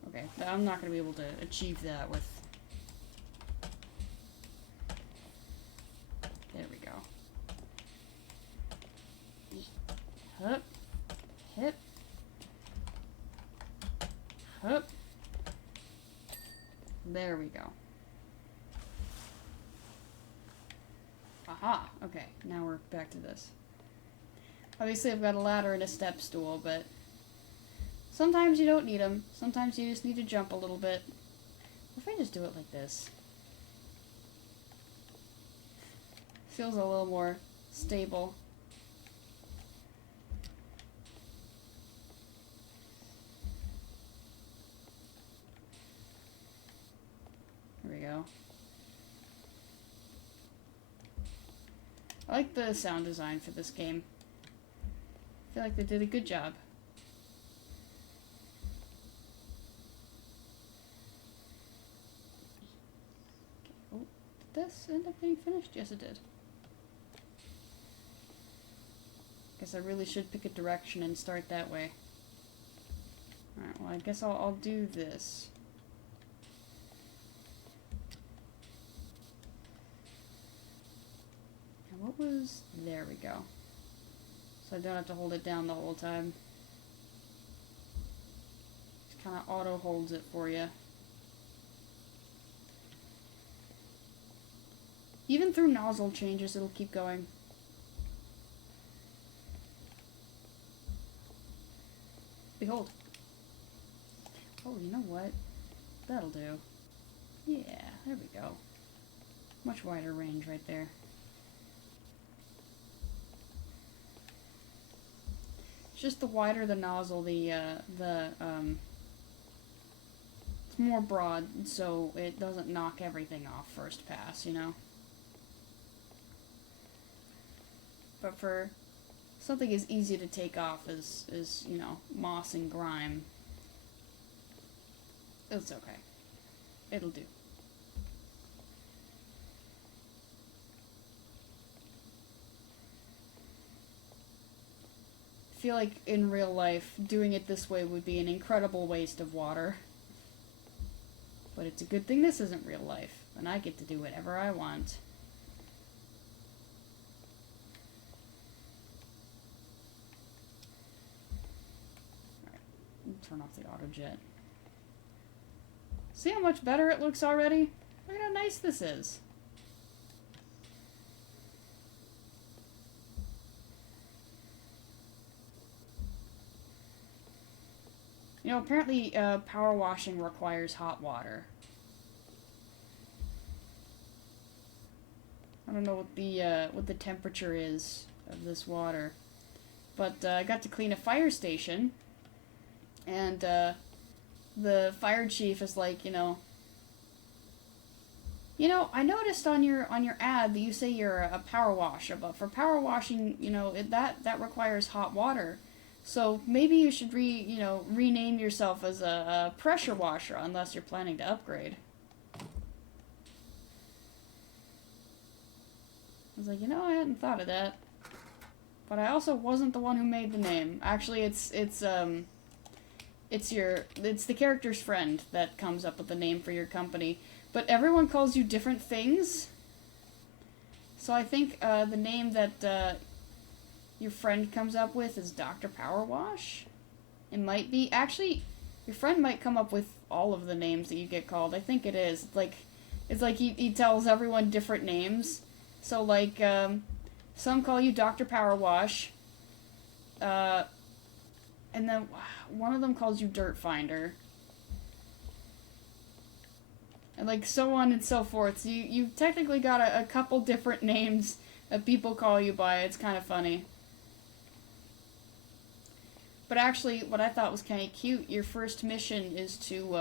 Okay, I'm not going to be able to achieve that with... There we go. Hup. Hip. Hup. There we go. Aha, okay, now we're back to this. Obviously I've got a ladder and a step stool, but sometimes you don't need them. Sometimes you just need to jump a little bit. What if I just do it like this? Feels a little more stable. There we go. I like the sound design for this game. I feel like they did a good job. Okay. Oh, did this end up getting finished? Yes, it did. Guess I really should pick a direction and start that way. Alright, well I guess I'll do this. And what was... There we go. So I don't have to hold it down the whole time. Just kind of auto holds it for you. Even through nozzle changes, it'll keep going. Behold. Oh, you know what? That'll do. Yeah, there we go. Much wider range right there. Just the wider the nozzle, the It's more broad, so it doesn't knock everything off first pass, you know? But for something as easy to take off as you know, moss and grime, it's okay. It'll do. I feel like in real life, doing it this way would be an incredible waste of water. But it's a good thing this isn't real life, and I get to do whatever I want. Alright, turn off the auto jet. See how much better it looks already? Look at how nice this is. You know, apparently power washing requires hot water. I don't know what the temperature is of this water, but I got to clean a fire station, and the fire chief is like, you know, I noticed on your ad that you say you're a power washer, but for power washing, you know, that requires hot water. So maybe you should rename yourself as a pressure washer unless you're planning to upgrade. I was like, I hadn't thought of that. But I also wasn't the one who made the name. Actually, it's the character's friend that comes up with the name for your company. But everyone calls you different things. So I think the name that your friend comes up with is Dr. Power Wash. It might be. Actually, your friend might come up with all of the names that you get called. I think it is. It's like he tells everyone different names. So, like, some call you Dr. Power Wash. And then one of them calls you Dirt Finder. And, like, so on and so forth. So you've technically got a couple different names that people call you by. It's kind of funny. But actually, what I thought was kind of cute, your first mission is to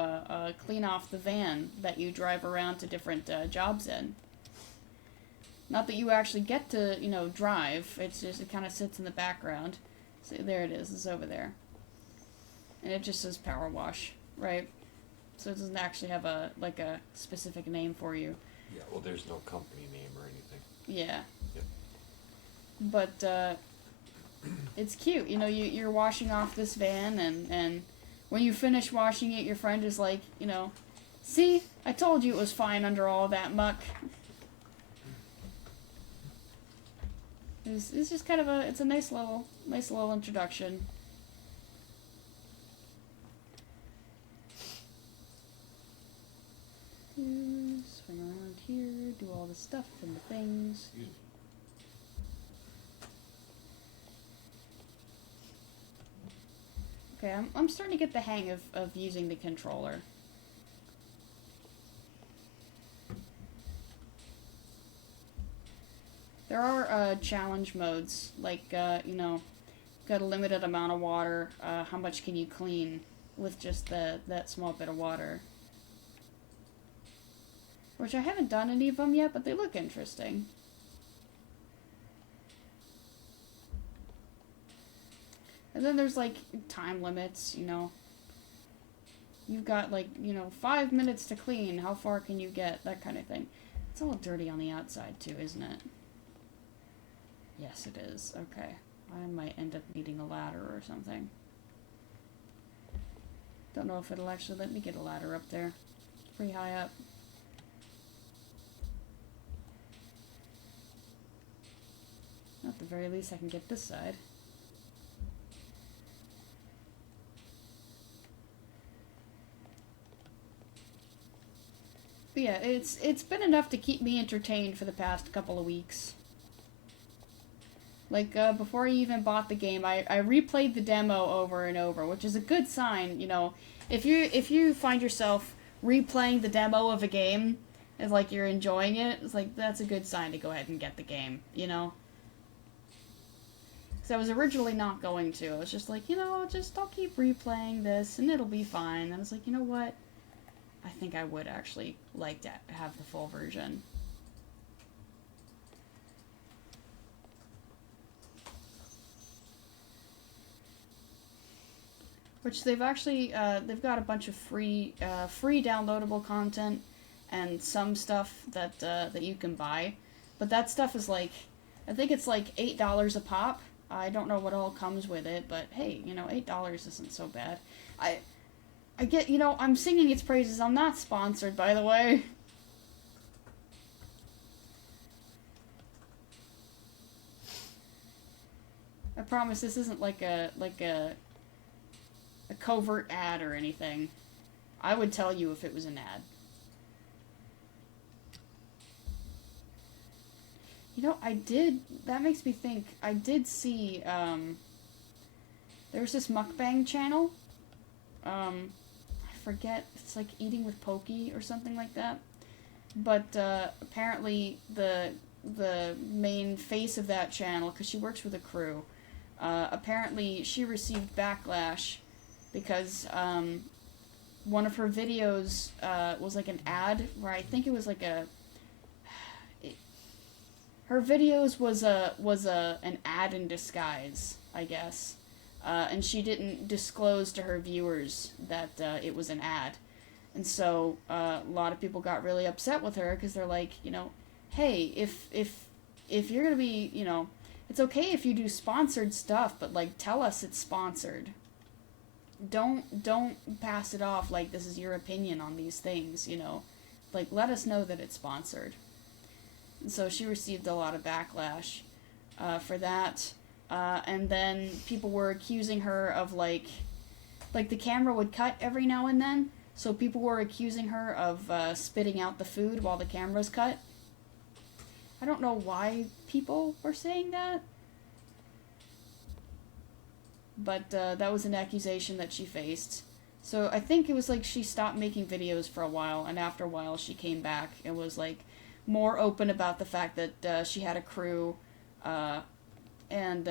clean off the van that you drive around to different jobs in. Not that you actually get to, drive. It's just, it kind of sits in the background. So there it is. It's over there. And it just says Power Wash, right? So it doesn't actually have a specific name for you. Yeah, well, there's no company name or anything. Yeah. Yep. But, it's cute. You're washing off this van, and when you finish washing it, your friend is like, see? I told you it was fine under all that muck. It's just kind of it's a nice little introduction. Swing around here, do all the stuff and the things. Excuse me. Okay, I'm starting to get the hang of using the controller. There are challenge modes, like, got a limited amount of water, how much can you clean with just that small bit of water. Which I haven't done any of them yet, but they look interesting. And then there's, like, time limits, You've got, 5 minutes to clean, how far can you get, that kind of thing. It's all dirty on the outside, too, isn't it? Yes, it is. Okay. I might end up needing a ladder or something. Don't know if it'll actually let me get a ladder up there. It's pretty high up. At the very least, I can get this side. But yeah, it's been enough to keep me entertained for the past couple of weeks. Like, before I even bought the game, I replayed the demo over and over, which is a good sign, If you find yourself replaying the demo of a game as, like, you're enjoying it, it's like, that's a good sign to go ahead and get the game, Because I was originally not going to. I was just like, I'll keep replaying this, and it'll be fine. And I was like, you know what? I think I would actually like to have the full version. Which they've actually, they've got a bunch of free downloadable content and some stuff that you can buy. But that stuff is like, I think it's like $8 a pop. I don't know what all comes with it, but hey, you know, $8 isn't so bad. I get, you know, I'm singing its praises. I'm not sponsored, by the way. I promise this isn't like a covert ad or anything. I would tell you if it was an ad. You know, that makes me think, I did see, there's this mukbang channel, I forget, it's like Eating with Pokey or something like that, but, apparently the main face of that channel, because she works with a crew, apparently she received backlash because, one of her videos, was like an ad, where I think it was like her videos was an ad in disguise, I guess, and she didn't disclose to her viewers that it was an ad, and so a lot of people got really upset with her because they're like, you know, hey, if you're gonna be, you know, it's okay if you do sponsored stuff, but like tell us it's sponsored. Don't pass it off like this is your opinion on these things, you know, like let us know that it's sponsored. So she received a lot of backlash for that. And then people were accusing her of, like the camera would cut every now and then. So people were accusing her of spitting out the food while the camera's cut. I don't know why people were saying that. But that was an accusation that she faced. So I think it was like she stopped making videos for a while. And after a while she came back and was like more open about the fact that she had a crew, and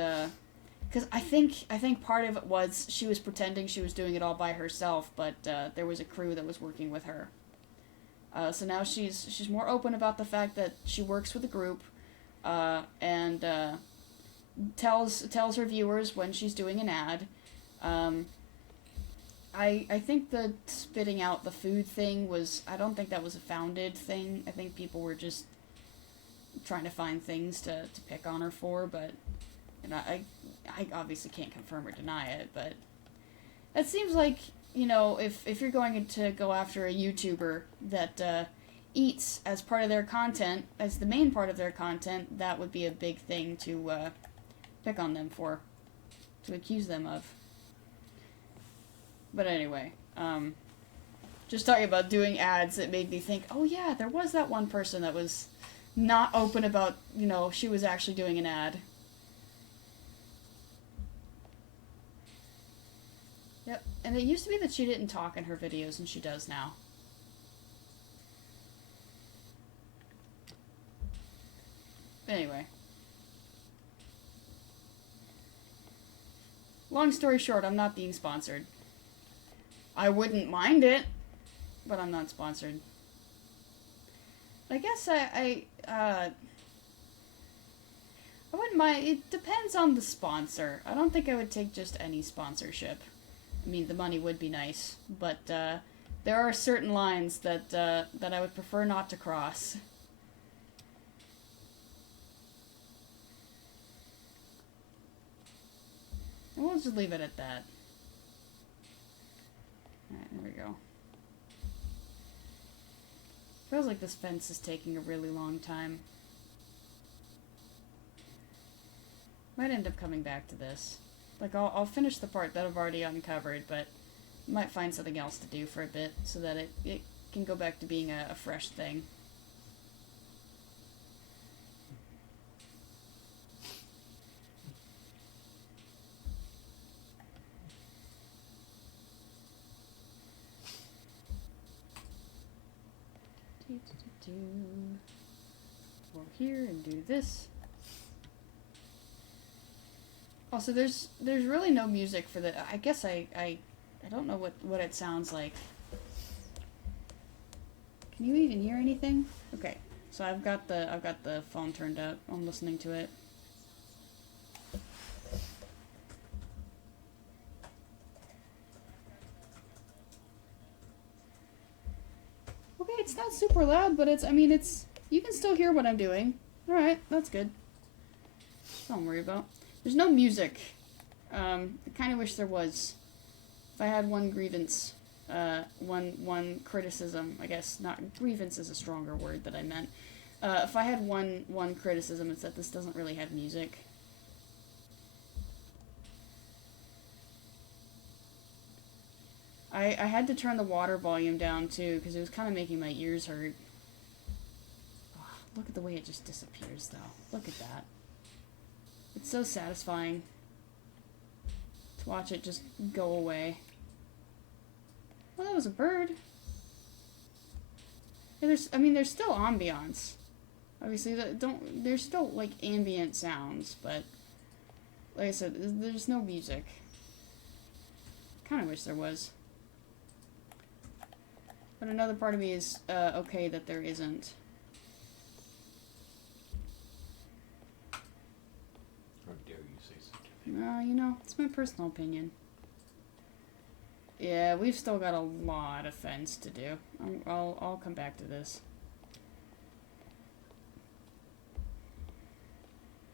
because I think part of it was she was pretending she was doing it all by herself, but there was a crew that was working with her. So now she's more open about the fact that she works with a group, and tells her viewers when she's doing an ad. I think the spitting out the food thing was, I don't think that was a founded thing. I think people were just trying to find things to pick on her for, but, and I obviously can't confirm or deny it, but it seems like, you know, if you're going to go after a YouTuber that eats as part of their content, as the main part of their content, that would be a big thing to pick on them for, to accuse them of. But anyway, just talking about doing ads, it made me think, oh yeah, there was that one person that was not open about, you know, she was actually doing an ad. Yep, and it used to be that she didn't talk in her videos, and she does now. Anyway. Long story short, I'm not being sponsored. I wouldn't mind it, but I'm not sponsored. I guess I wouldn't mind. It depends on the sponsor. I don't think I would take just any sponsorship. I mean, the money would be nice, but there are certain lines that I would prefer not to cross. And we'll just leave it at that. Alright, there we go. Feels like this fence is taking a really long time. Might end up coming back to this. Like, I'll finish the part that I've already uncovered, but might find something else to do for a bit so that it can go back to being a fresh thing. Go here and do this. Also, there's really no music for the. I guess I don't know what it sounds like. Can you even hear anything? Okay, so I've got the phone turned up. I'm listening to it. Okay, it's not super loud, but it's, I mean, it's, you can still hear what I'm doing. Alright, that's good. Don't worry about. There's no music. I kind of wish there was. If I had one grievance, one criticism, I guess, not, grievance is a stronger word that I meant. If I had one criticism, it's that this doesn't really have music. I had to turn the water volume down too, because it was kind of making my ears hurt. Oh, look at the way it just disappears, though. Look at that. It's so satisfying to watch it just go away. Well, that was a bird. Yeah, there's still ambiance. Obviously, there's still, like, ambient sounds, but like I said, there's no music. Kind of wish there was. But another part of me is okay that there isn't. How dare you say such a thing? You know, it's my personal opinion. Yeah, we've still got a lot of fence to do. I'll come back to this.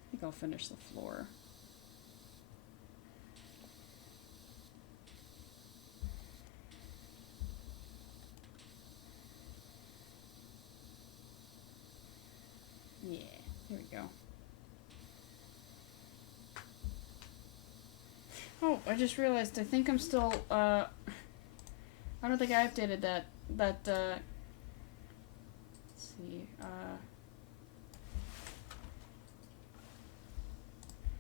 I think I'll finish the floor. Yeah, here we go. Oh, I just realized, I think I'm still, I don't think I updated that, let's see, let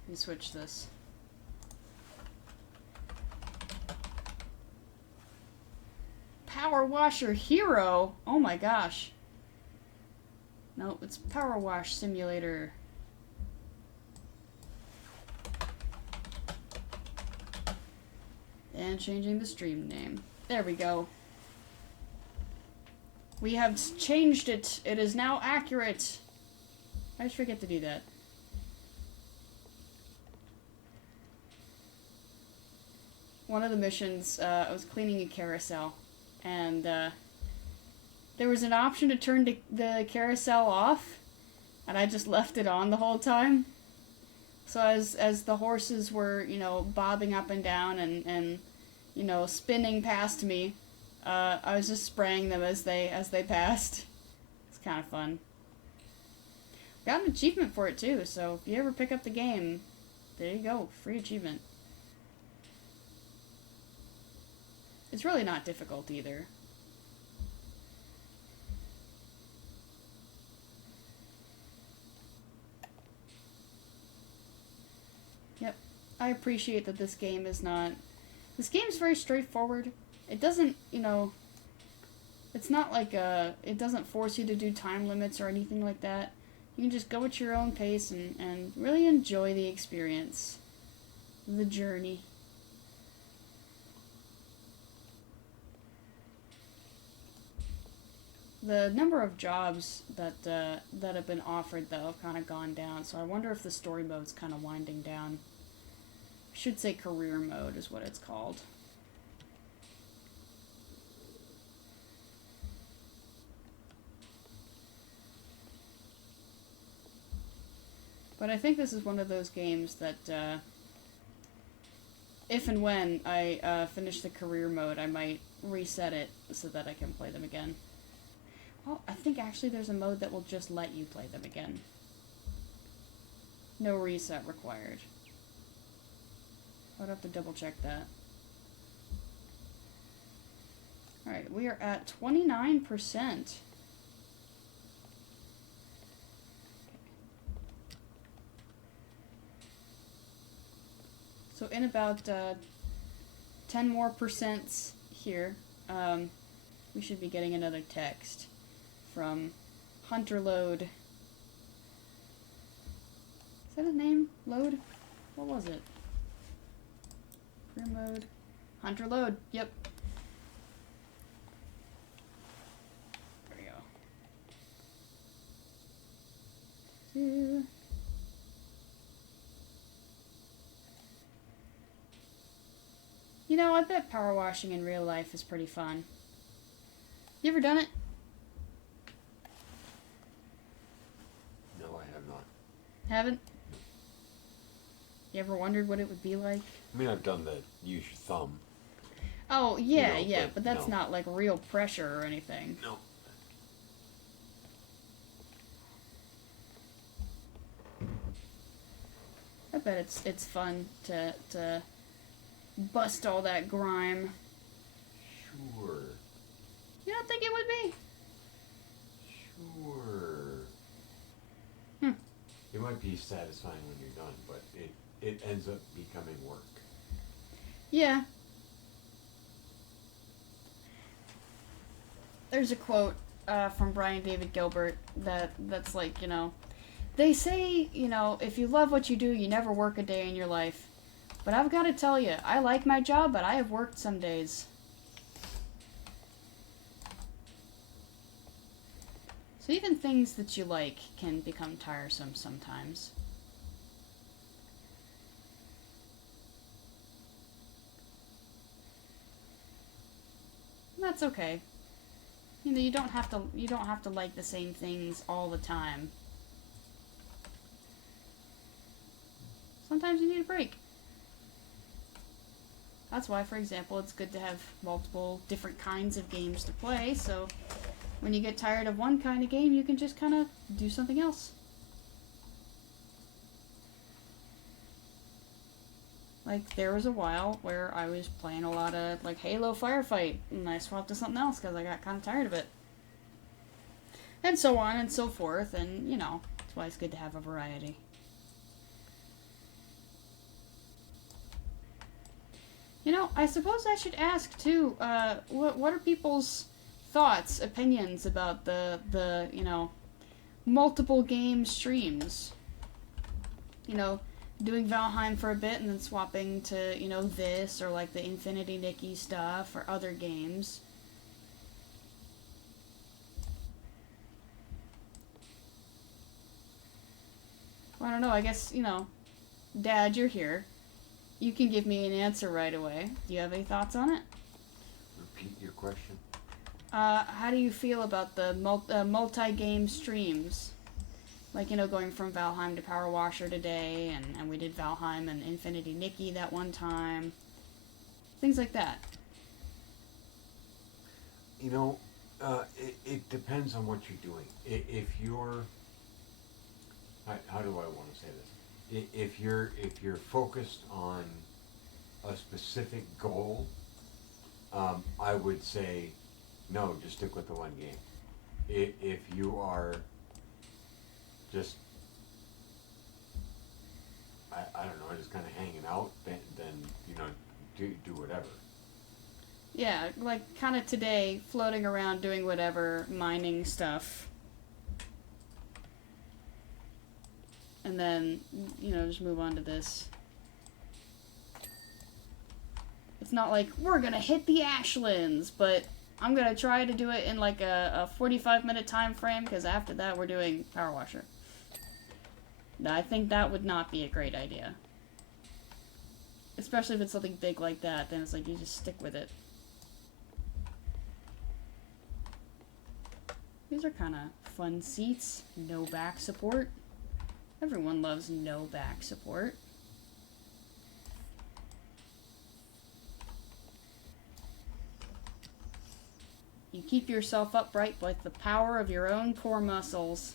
me switch this. Power Washer Hero? Oh my gosh. No, it's Power Wash Simulator. And changing the stream name. There we go. We have changed it. It is now accurate. I just forget to do that. One of the missions, I was cleaning a carousel, and there was an option to turn the carousel off, and I just left it on the whole time. So as the horses were, you know, bobbing up and down and you know, spinning past me, I was just spraying them as they passed. It's kind of fun. Got an achievement for it too, so if you ever pick up the game, there you go, free achievement. It's really not difficult either. Yep, I appreciate that this game is not... This game's very straightforward. It doesn't, you know... It's not like it doesn't force you to do time limits or anything like that. You can just go at your own pace and really enjoy the experience. The journey. The number of jobs that have been offered, though, have kind of gone down, so I wonder if the story mode's kind of winding down. I should say career mode is what it's called. But I think this is one of those games that, if and when I finish the career mode, I might reset it so that I can play them again. Oh, I think actually there's a mode that will just let you play them again. No reset required. I'd have to double check that. Alright, we are at 29%. So in about 10 more percents here, we should be getting another text from Hunter Load. Is that his name? Load? What was it? Career mode. Hunter Load. Yep. There we go. I bet power washing in real life is pretty fun. You ever done it? No, I have not. Haven't? You ever wondered what it would be like? I mean, I've done the use your thumb. Oh, yeah, You know, but that's no. not like real pressure or anything. No. I bet it's fun to bust all that grime. Sure. You don't think it would be? Sure. Hmm. It might be satisfying when you're done, but it ends up becoming work. Yeah. There's a quote from Brian David Gilbert that's like, they say, if you love what you do, you never work a day in your life. But I've got to tell you, I like my job, but I have worked some days. So even things that you like can become tiresome sometimes. That's okay. You don't have to like the same things all the time. Sometimes you need a break. That's why, for example, it's good to have multiple different kinds of games to play, so when you get tired of one kind of game, you can just kind of do something else. Like, there was a while where I was playing a lot of, like, Halo Firefight, and I swapped to something else because I got kind of tired of it. And so on and so forth, and, that's why it's good to have a variety. I suppose I should ask, too, what are people's thoughts, opinions about the multiple game streams? Doing Valheim for a bit and then swapping to, this, or like the Infinity Nikki stuff, or other games. Well, I don't know, I guess, Dad, you're here. You can give me an answer right away. Do you have any thoughts on it? Repeat your question. How do you feel about the multi-game streams? Like, going from Valheim to Power Washer today, and we did Valheim and Infinity Nikki that one time. Things like that. It depends on what you're doing. If you're... How do I want to say this? If you're focused on a specific goal, I would say no, just stick with the one game. If you are just I don't know, just kind of hanging out, then do whatever. Yeah, like kind of today, floating around doing whatever, mining stuff. And then, just move on to this. It's not like, we're gonna hit the Ashlands, but I'm gonna try to do it in like a 45-minute time frame, because after that we're doing Power Washer. I think that would not be a great idea. Especially if it's something big like that, then it's like, you just stick with it. These are kind of fun seats. No back support. Everyone loves no back support. You keep yourself upright with the power of your own core muscles.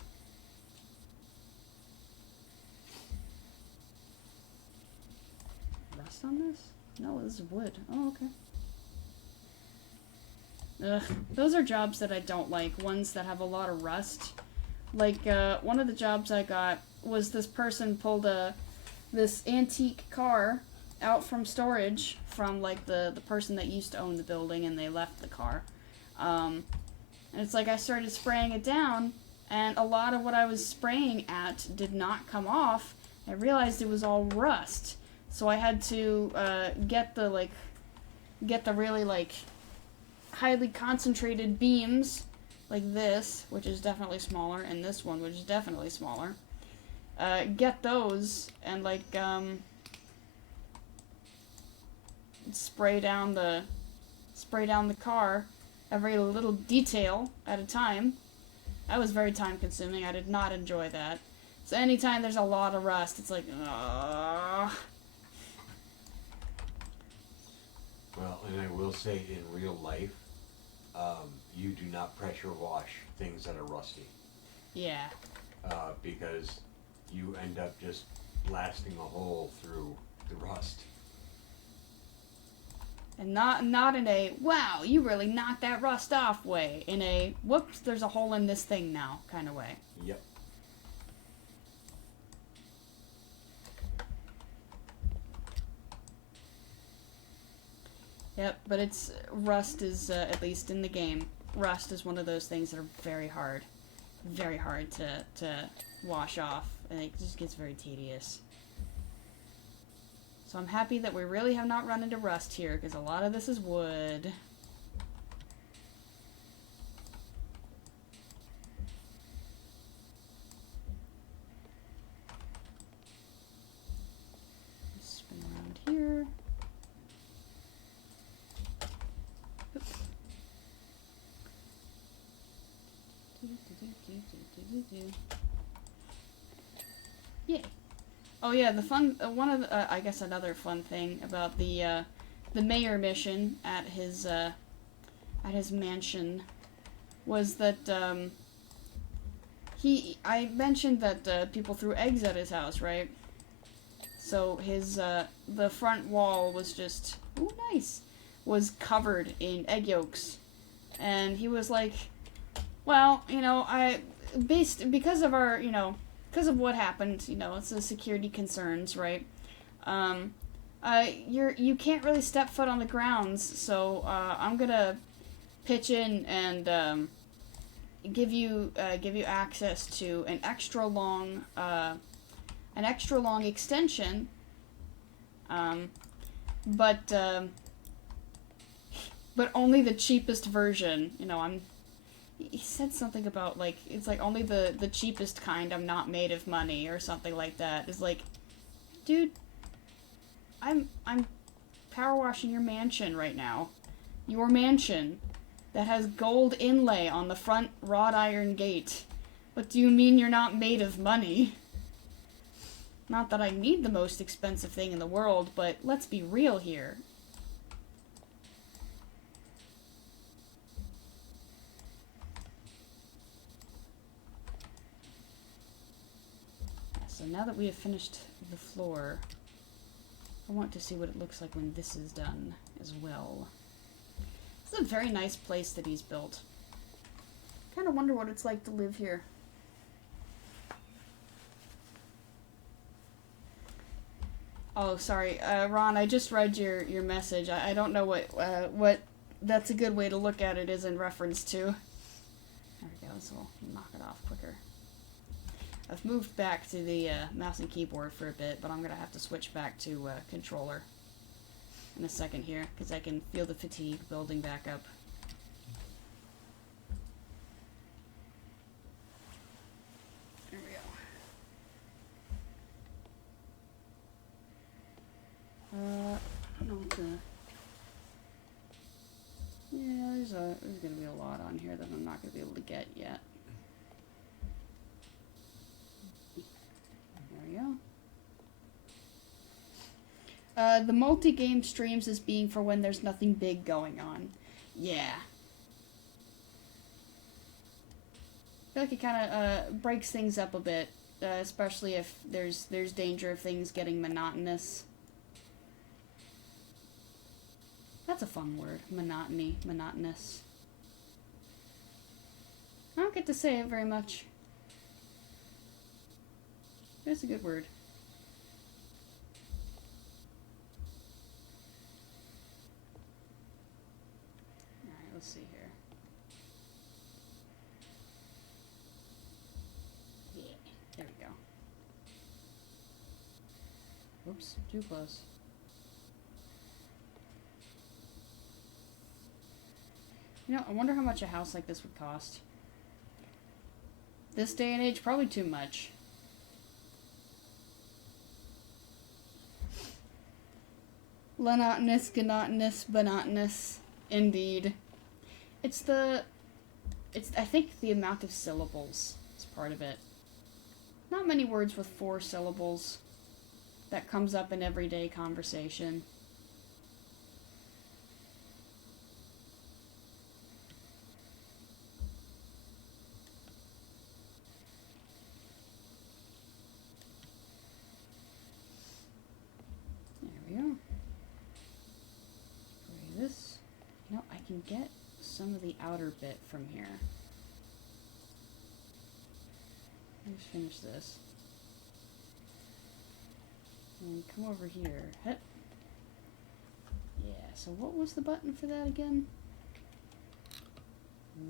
Rust on this? No, this is wood. Oh, okay. Ugh, those are jobs that I don't like. Ones that have a lot of rust. Like, one of the jobs I got was this person pulled this antique car out from storage from, like, the person that used to own the building, and they left the car. And it's like I started spraying it down, and a lot of what I was spraying at did not come off. I realized it was all rust. So I had to get the really, like, highly concentrated beams, like this, which is definitely smaller, and this one, which is definitely smaller. Get those, and, like, spray down the car, every little detail at a time. That was very time consuming. I did not enjoy that. So anytime there's a lot of rust, it's like, ugh. Well, and I will say in real life, you do not pressure wash things that are rusty. Yeah. Because you end up just blasting a hole through the rust. And not in a, wow, you really knocked that rust off way. In a, whoops, there's a hole in this thing now kind of way. Yep. Yep, but it's, rust is, at least in the game, rust is one of those things that are very hard to wash off, and it just gets very tedious. So I'm happy that we really have not run into rust here, because a lot of this is wood. Spin around here. Yay. Oh yeah, the fun, one of the, I guess another fun thing about the mayor mission at his mansion was that, I mentioned that, people threw eggs at his house, right? So his, the front wall was just, ooh, nice, was covered in egg yolks. And he was like, well, you know, because of our, you know, because of what happened, you know, it's the security concerns, right? You can't really step foot on the grounds, so, I'm gonna pitch in and, give you access to an extra long extension, but only the cheapest version. You know, he said something about, like, it's like only the cheapest kind, I'm not made of money, or something like that. It's like, dude, I'm power washing your mansion right now. Your mansion that has gold inlay on the front wrought iron gate. What do you mean you're not made of money? Not that I need the most expensive thing in the world, but let's be real here. So now that we have finished the floor, I want to see what it looks like when this is done as well. This is a very nice place that he's built. Kind of wonder what it's like to live here. Oh, sorry, Ron, I just read your message. I don't know what that's a good way to look at it is in reference to. There we go, so we'll knock it off quicker. I've moved back to the mouse and keyboard for a bit, but I'm going to have to switch back to controller in a second here, because I can feel the fatigue building back up. There we go. I don't know what the... Yeah, there's going to be a lot on here that I'm not going to be able to get yet. There we go. The multi-game streams is being for when there's nothing big going on. Yeah. I feel like it kind of breaks things up a bit, especially if there's danger of things getting monotonous. That's a fun word. Monotony. Monotonous. I don't get to say it very much. That's a good word. Alright, let's see here. Yeah, there we go. Whoops, too close. You know, I wonder how much a house like this would cost. This day and age, probably too much. Monotonous, monotonous, monotonous. Indeed. I think the amount of syllables is part of it. Not many words with 4 syllables. That comes up in everyday conversation. There we go. Spray this. You know, I can get some of the outer bit from here. Let's finish this. And come over here. Hep. Yeah, so what was the button for that again?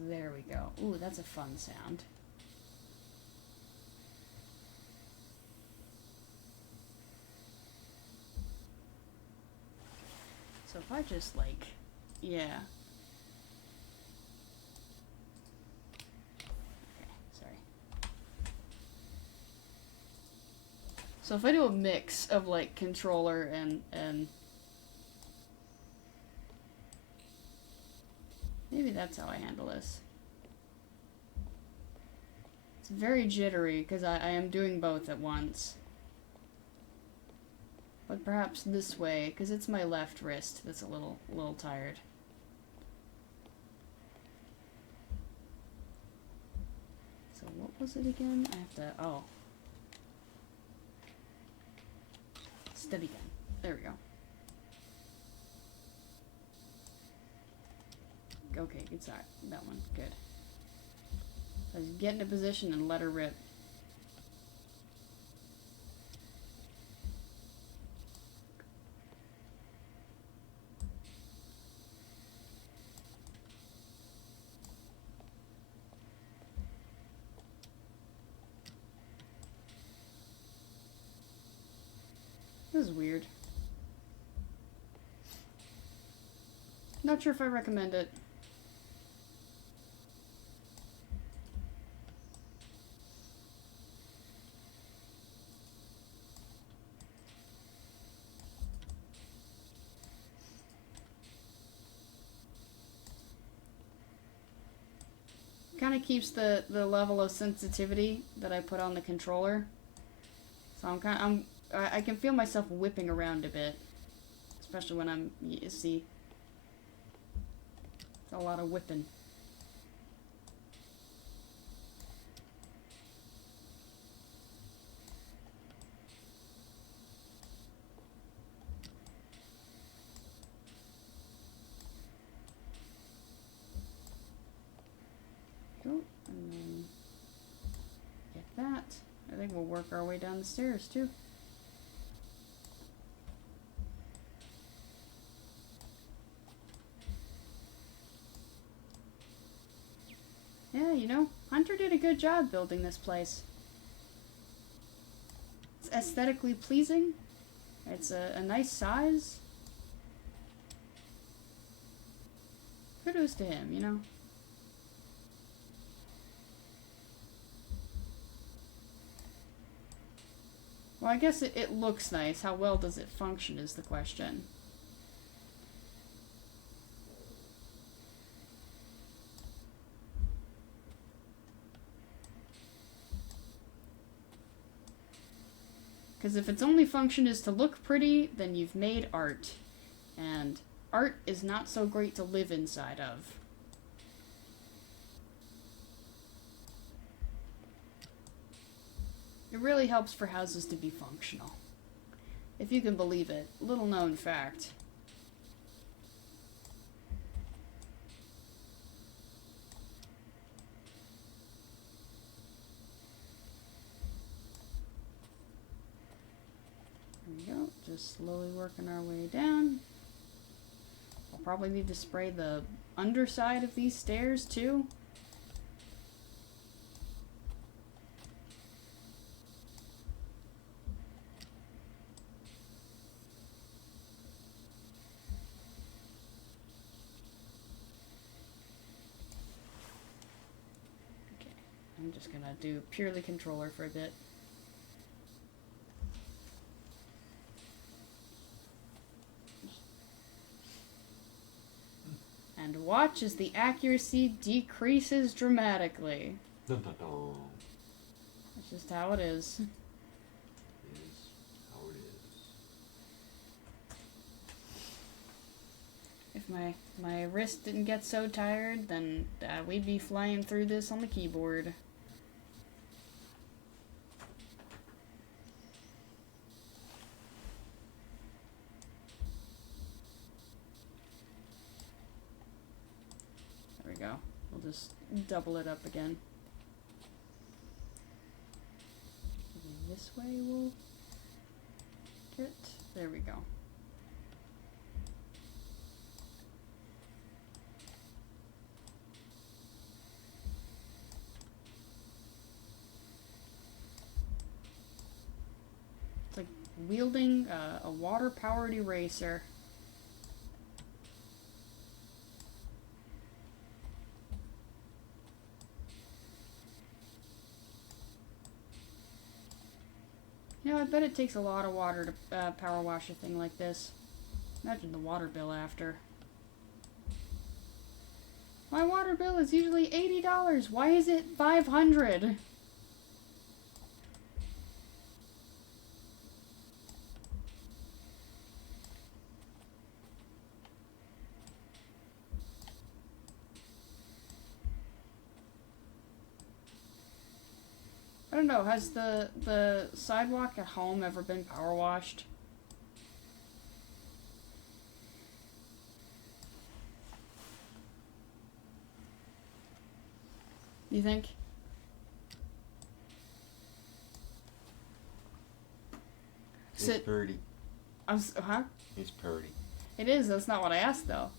There we go. Ooh, that's a fun sound. So if I just, like, yeah. Okay, sorry. So if I do a mix of, like, controller and maybe that's how I handle this. It's very jittery because I am doing both at once. But perhaps this way, because it's my left wrist that's a little tired. So what was it again? I have to, oh. Steady gun. There we go. Okay, good side. That one, good. So just get in a position and let her rip. This is weird. Not sure if I recommend it. Kind of keeps the level of sensitivity that I put on the controller. So I can feel myself whipping around a bit, especially when you see, it's a lot of whipping. Cool, and then get that. I think we'll work our way down the stairs too. Yeah, you know, Hunter did a good job building this place. It's aesthetically pleasing. It's a nice size. Kudos to him, you know. Well, I guess it looks nice. How well does it function is the question. Because if its only function is to look pretty, then you've made art. And art is not so great to live inside of. It really helps for houses to be functional. If you can believe it. Little known fact. There we go. Just slowly working our way down. I'll probably need to spray the underside of these stairs too. I'm just gonna do purely controller for a bit. watch as the accuracy decreases dramatically. Dun, dun, dun. That's just how it is. Is how it is. If my wrist didn't get so tired, then we'd be flying through this on the keyboard. There we go. We'll just double it up again. Maybe this way we'll get. There we go. It's like wielding a water-powered eraser. You know, I bet it takes a lot of water to power wash a thing like this. Imagine the water bill after. My water bill is usually $80. Why is it $500? I don't know, has the sidewalk at home ever been power washed? You think? It's pretty. Huh? It's pretty. It is, that's not what I asked though.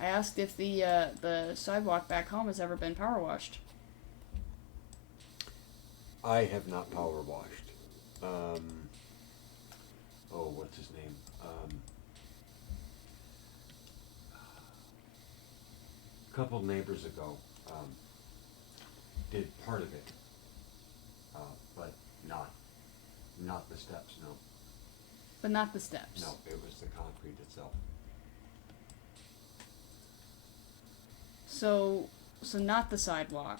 I asked if the sidewalk back home has ever been power washed. I have not power washed. Oh, what's his name? A couple neighbors ago did part of it, but not the steps. No, But not the steps. no, it was the concrete itself. So not the sidewalk.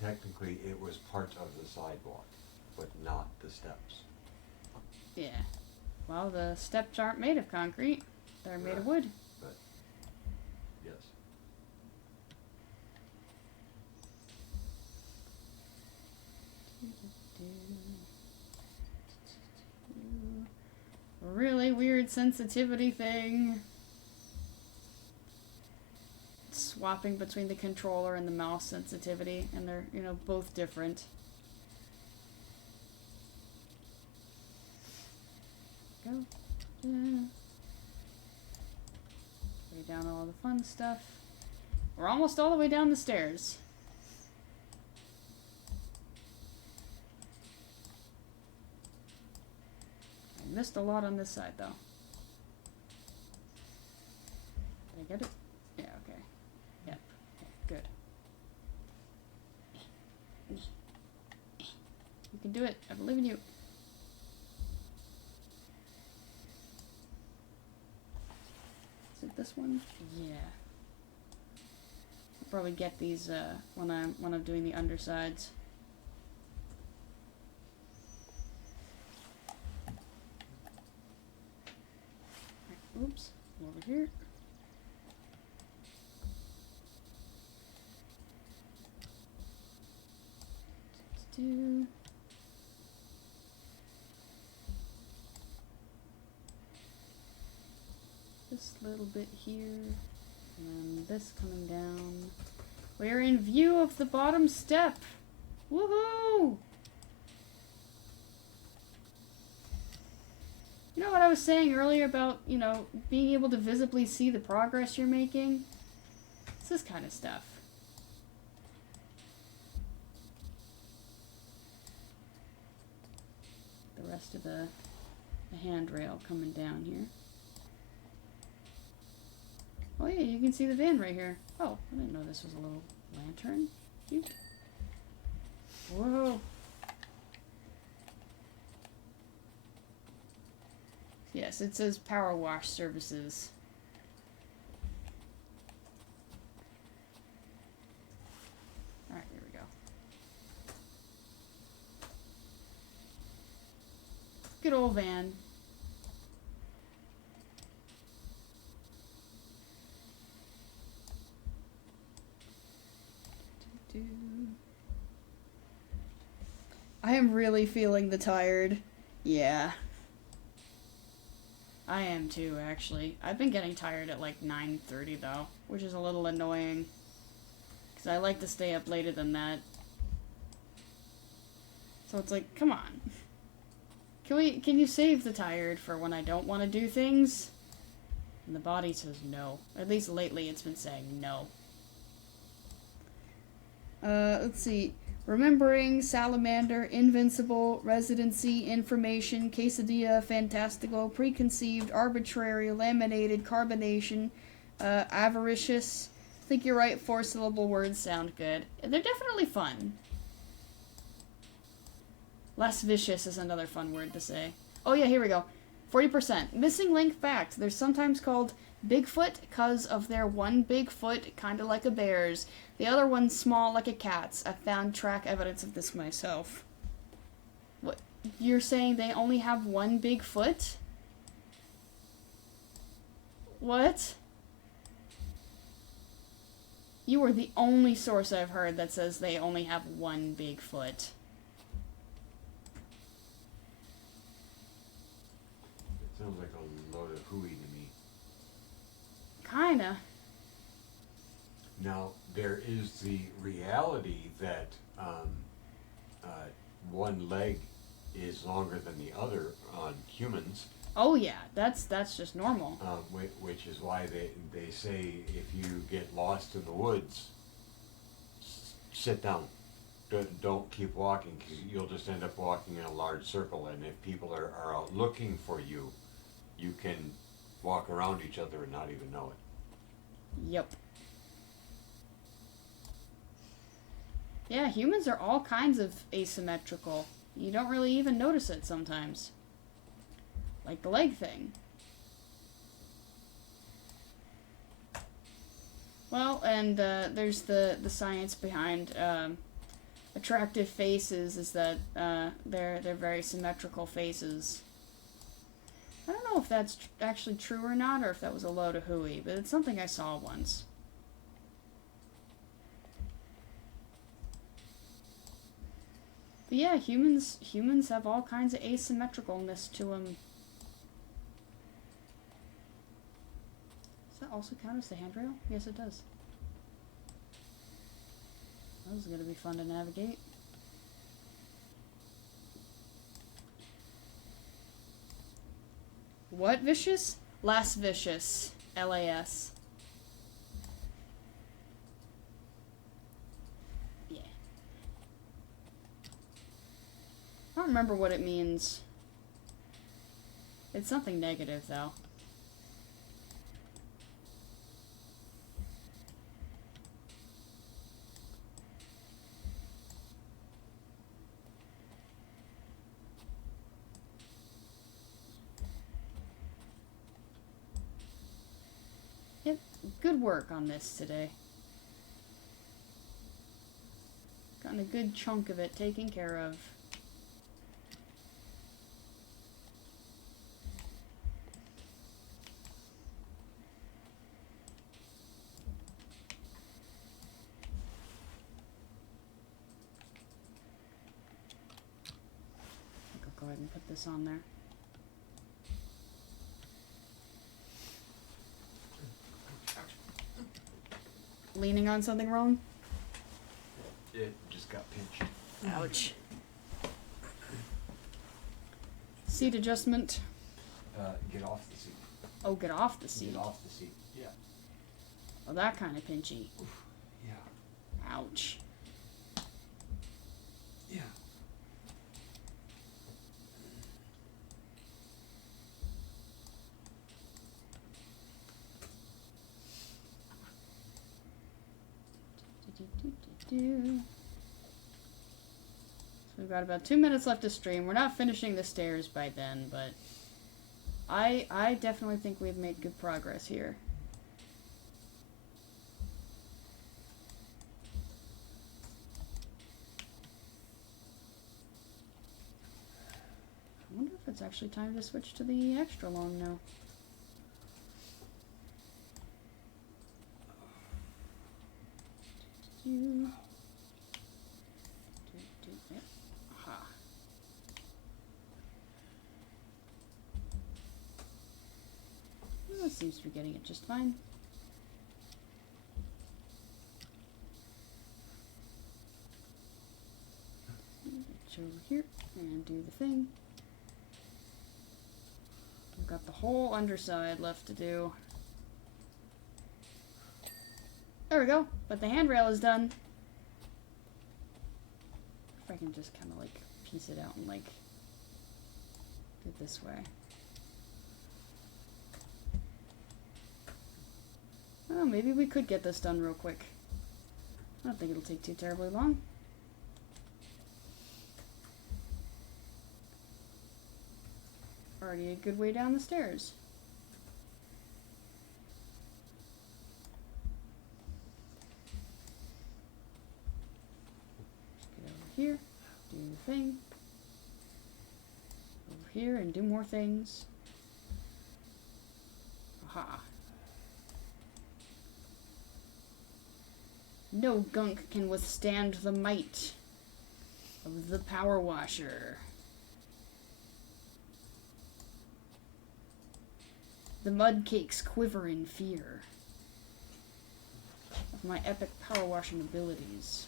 Technically, it was part of the sidewalk, but not the steps. Yeah. Well, the steps aren't made of concrete. They're made of Right. wood. But yes, Really weird sensitivity thing. Swapping between the controller and the mouse sensitivity, and they're, both different. Go. Lay down all the fun stuff. We're almost all the way down the stairs. I missed a lot on this side, though. Did I get it? Yeah, okay. Yep. Okay, good. You can do it. I believe in you. Is it this one? Yeah. I'll probably get these when I'm doing the undersides. Oops, over here. Let's do. This little bit here, and then this coming down. We're in view of the bottom step. Woohoo! You know what I was saying earlier about, being able to visibly see the progress you're making? It's this kind of stuff. The rest of the handrail coming down here. Oh yeah, you can see the van right here. Oh, I didn't know this was a little lantern. Cute. Whoa. Yes, it says power wash services. Alright, here we go. Good old van. I am really feeling the tired. Yeah. I am too, actually. I've been getting tired at like 9:30 though, which is a little annoying. Because I like to stay up later than that. So it's like, come on. Can you save the tired for when I don't want to do things? And the body says no. At least lately it's been saying no. Let's see. Remembering, Salamander, Invincible, Residency, Information, Quesadilla, Fantastical, Preconceived, Arbitrary, Laminated, Carbonation, Avaricious. I think you're right, 4-syllable words sound good. They're definitely fun. Less vicious is another fun word to say. Oh yeah, here we go. 40%. Missing link fact. They're sometimes called Bigfoot because of their one big foot, kind of like a bear's. The other one's small like a cat's. I found track evidence of this myself. What? You're saying they only have one big foot? What? You are the only source I've heard that says they only have one big foot. It sounds like a load of hooey to me. Kinda. Now, there is the reality that one leg is longer than the other on humans. Oh yeah, that's just normal. Which is why they say if you get lost in the woods, sit down. Don't keep walking because you'll just end up walking in a large circle. And if people are out looking for you, you can walk around each other and not even know it. Yep. Yeah, humans are all kinds of asymmetrical. You don't really even notice it sometimes. Like the leg thing. Well, and there's the science behind attractive faces is that they're very symmetrical faces. I don't know if that's actually true or not, or if that was a load of hooey, but it's something I saw once. But yeah, humans have all kinds of asymmetricalness to them. Does that also count as the handrail? Yes, it does. This is going to be fun to navigate. What vicious? Less vicious. LAS. Yeah. I don't remember what it means. It's something negative, though. Yep, good work on this today. Gotten a good chunk of it taken care of. I'll go ahead and put this on there. Leaning on something wrong? It just got pinched. Ouch. Seat adjustment. Get off the seat. Oh, get off the seat. Get off the seat. Yeah. Oh, that kind of pinchy. Oof. Yeah. Ouch. Yeah. So we've got about 2 minutes left to stream. We're not finishing the stairs by then, but I definitely think we've made good progress here. I wonder if it's actually time to switch to the extra long now. Yep. Aha. Well, it seems to be getting it just fine. Reach over here and do the thing. We've got the whole underside left to do. There we go. But the handrail is done. If I can just kind of like piece it out and like do it this way. Oh, maybe we could get this done real quick. I don't think it'll take too terribly long. Already a good way down the stairs. Just get over here, do the thing. Over here and do more things. Aha. No gunk can withstand the might of the power washer. The mud cakes quiver in fear of my epic power washing abilities.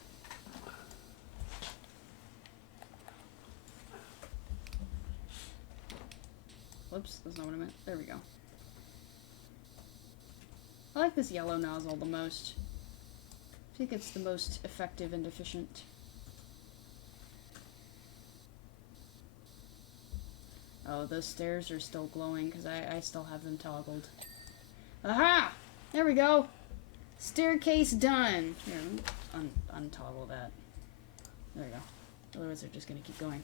Whoops, that's not what I meant. There we go. I like this yellow nozzle the most. I think it's the most effective and efficient. Oh, those stairs are still glowing because I still have them toggled. Aha! There we go! Staircase done! Here, untoggle that. There we go. Otherwise they're just gonna keep going.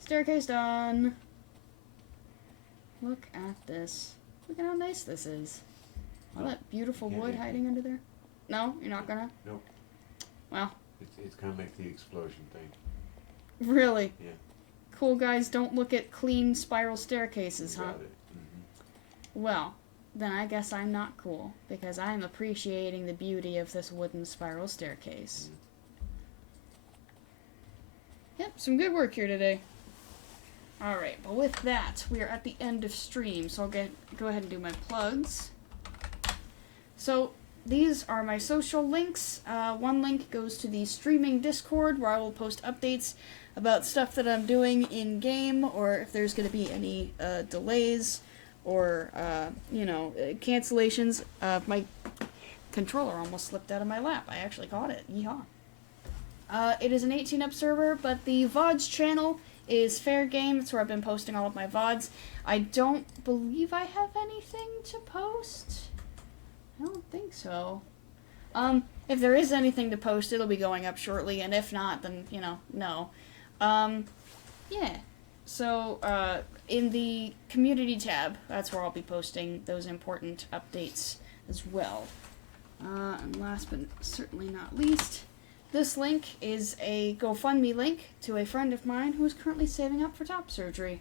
Staircase done! Look at this. Look at how nice this is. All that beautiful wood hiding under there. No? You're not gonna? Nope. Well. It's gonna make the explosion thing. Really? Yeah. Cool guys don't look at clean spiral staircases, huh? Got it. Mm-hmm. Well, then I guess I'm not cool, because I'm appreciating the beauty of this wooden spiral staircase. Yep, some good work here today. Alright, but with that, we are at the end of stream, so I'll go ahead and do my plugs. So, these are my social links. One link goes to the streaming Discord, where I will post updates about stuff that I'm doing in-game, or if there's going to be any delays, or, cancellations. My controller almost slipped out of my lap. I actually caught it. Yeehaw. It is an 18-up server, but the VODs channel is fair game. That's where I've been posting all of my VODs. I don't believe I have anything to post. I don't think so. If there is anything to post, it'll be going up shortly, and if not, then, no. Yeah. So, in the community tab, that's where I'll be posting those important updates as well. And last but certainly not least, this link is a GoFundMe link to a friend of mine who is currently saving up for top surgery.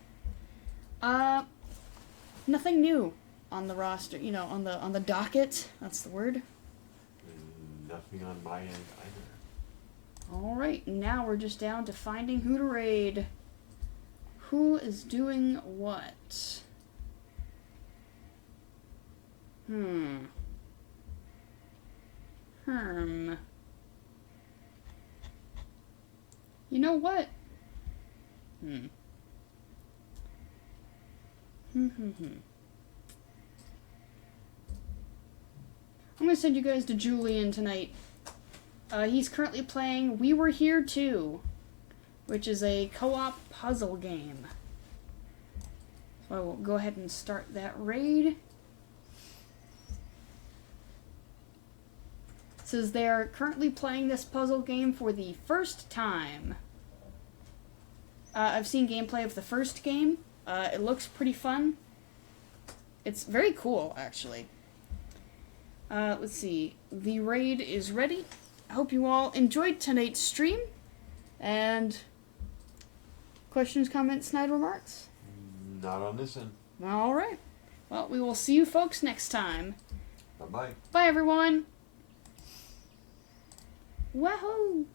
Nothing new on the roster, on the docket. That's the word. And nothing on my end either. Alright, now we're just down to finding who to raid. Who is doing what? You know what? I'm gonna send you guys to Julian tonight. He's currently playing We Were Here Too, which is a co-op puzzle game. So I will go ahead and start that raid. It says they are currently playing this puzzle game for the first time. I've seen gameplay of the first game. It looks pretty fun. It's very cool, actually. Let's see. The raid is ready. I hope you all enjoyed tonight's stream. And questions, comments, snide remarks? Not on this end. All right. Well, we will see you folks next time. Bye-bye. Bye, everyone. Wahoo!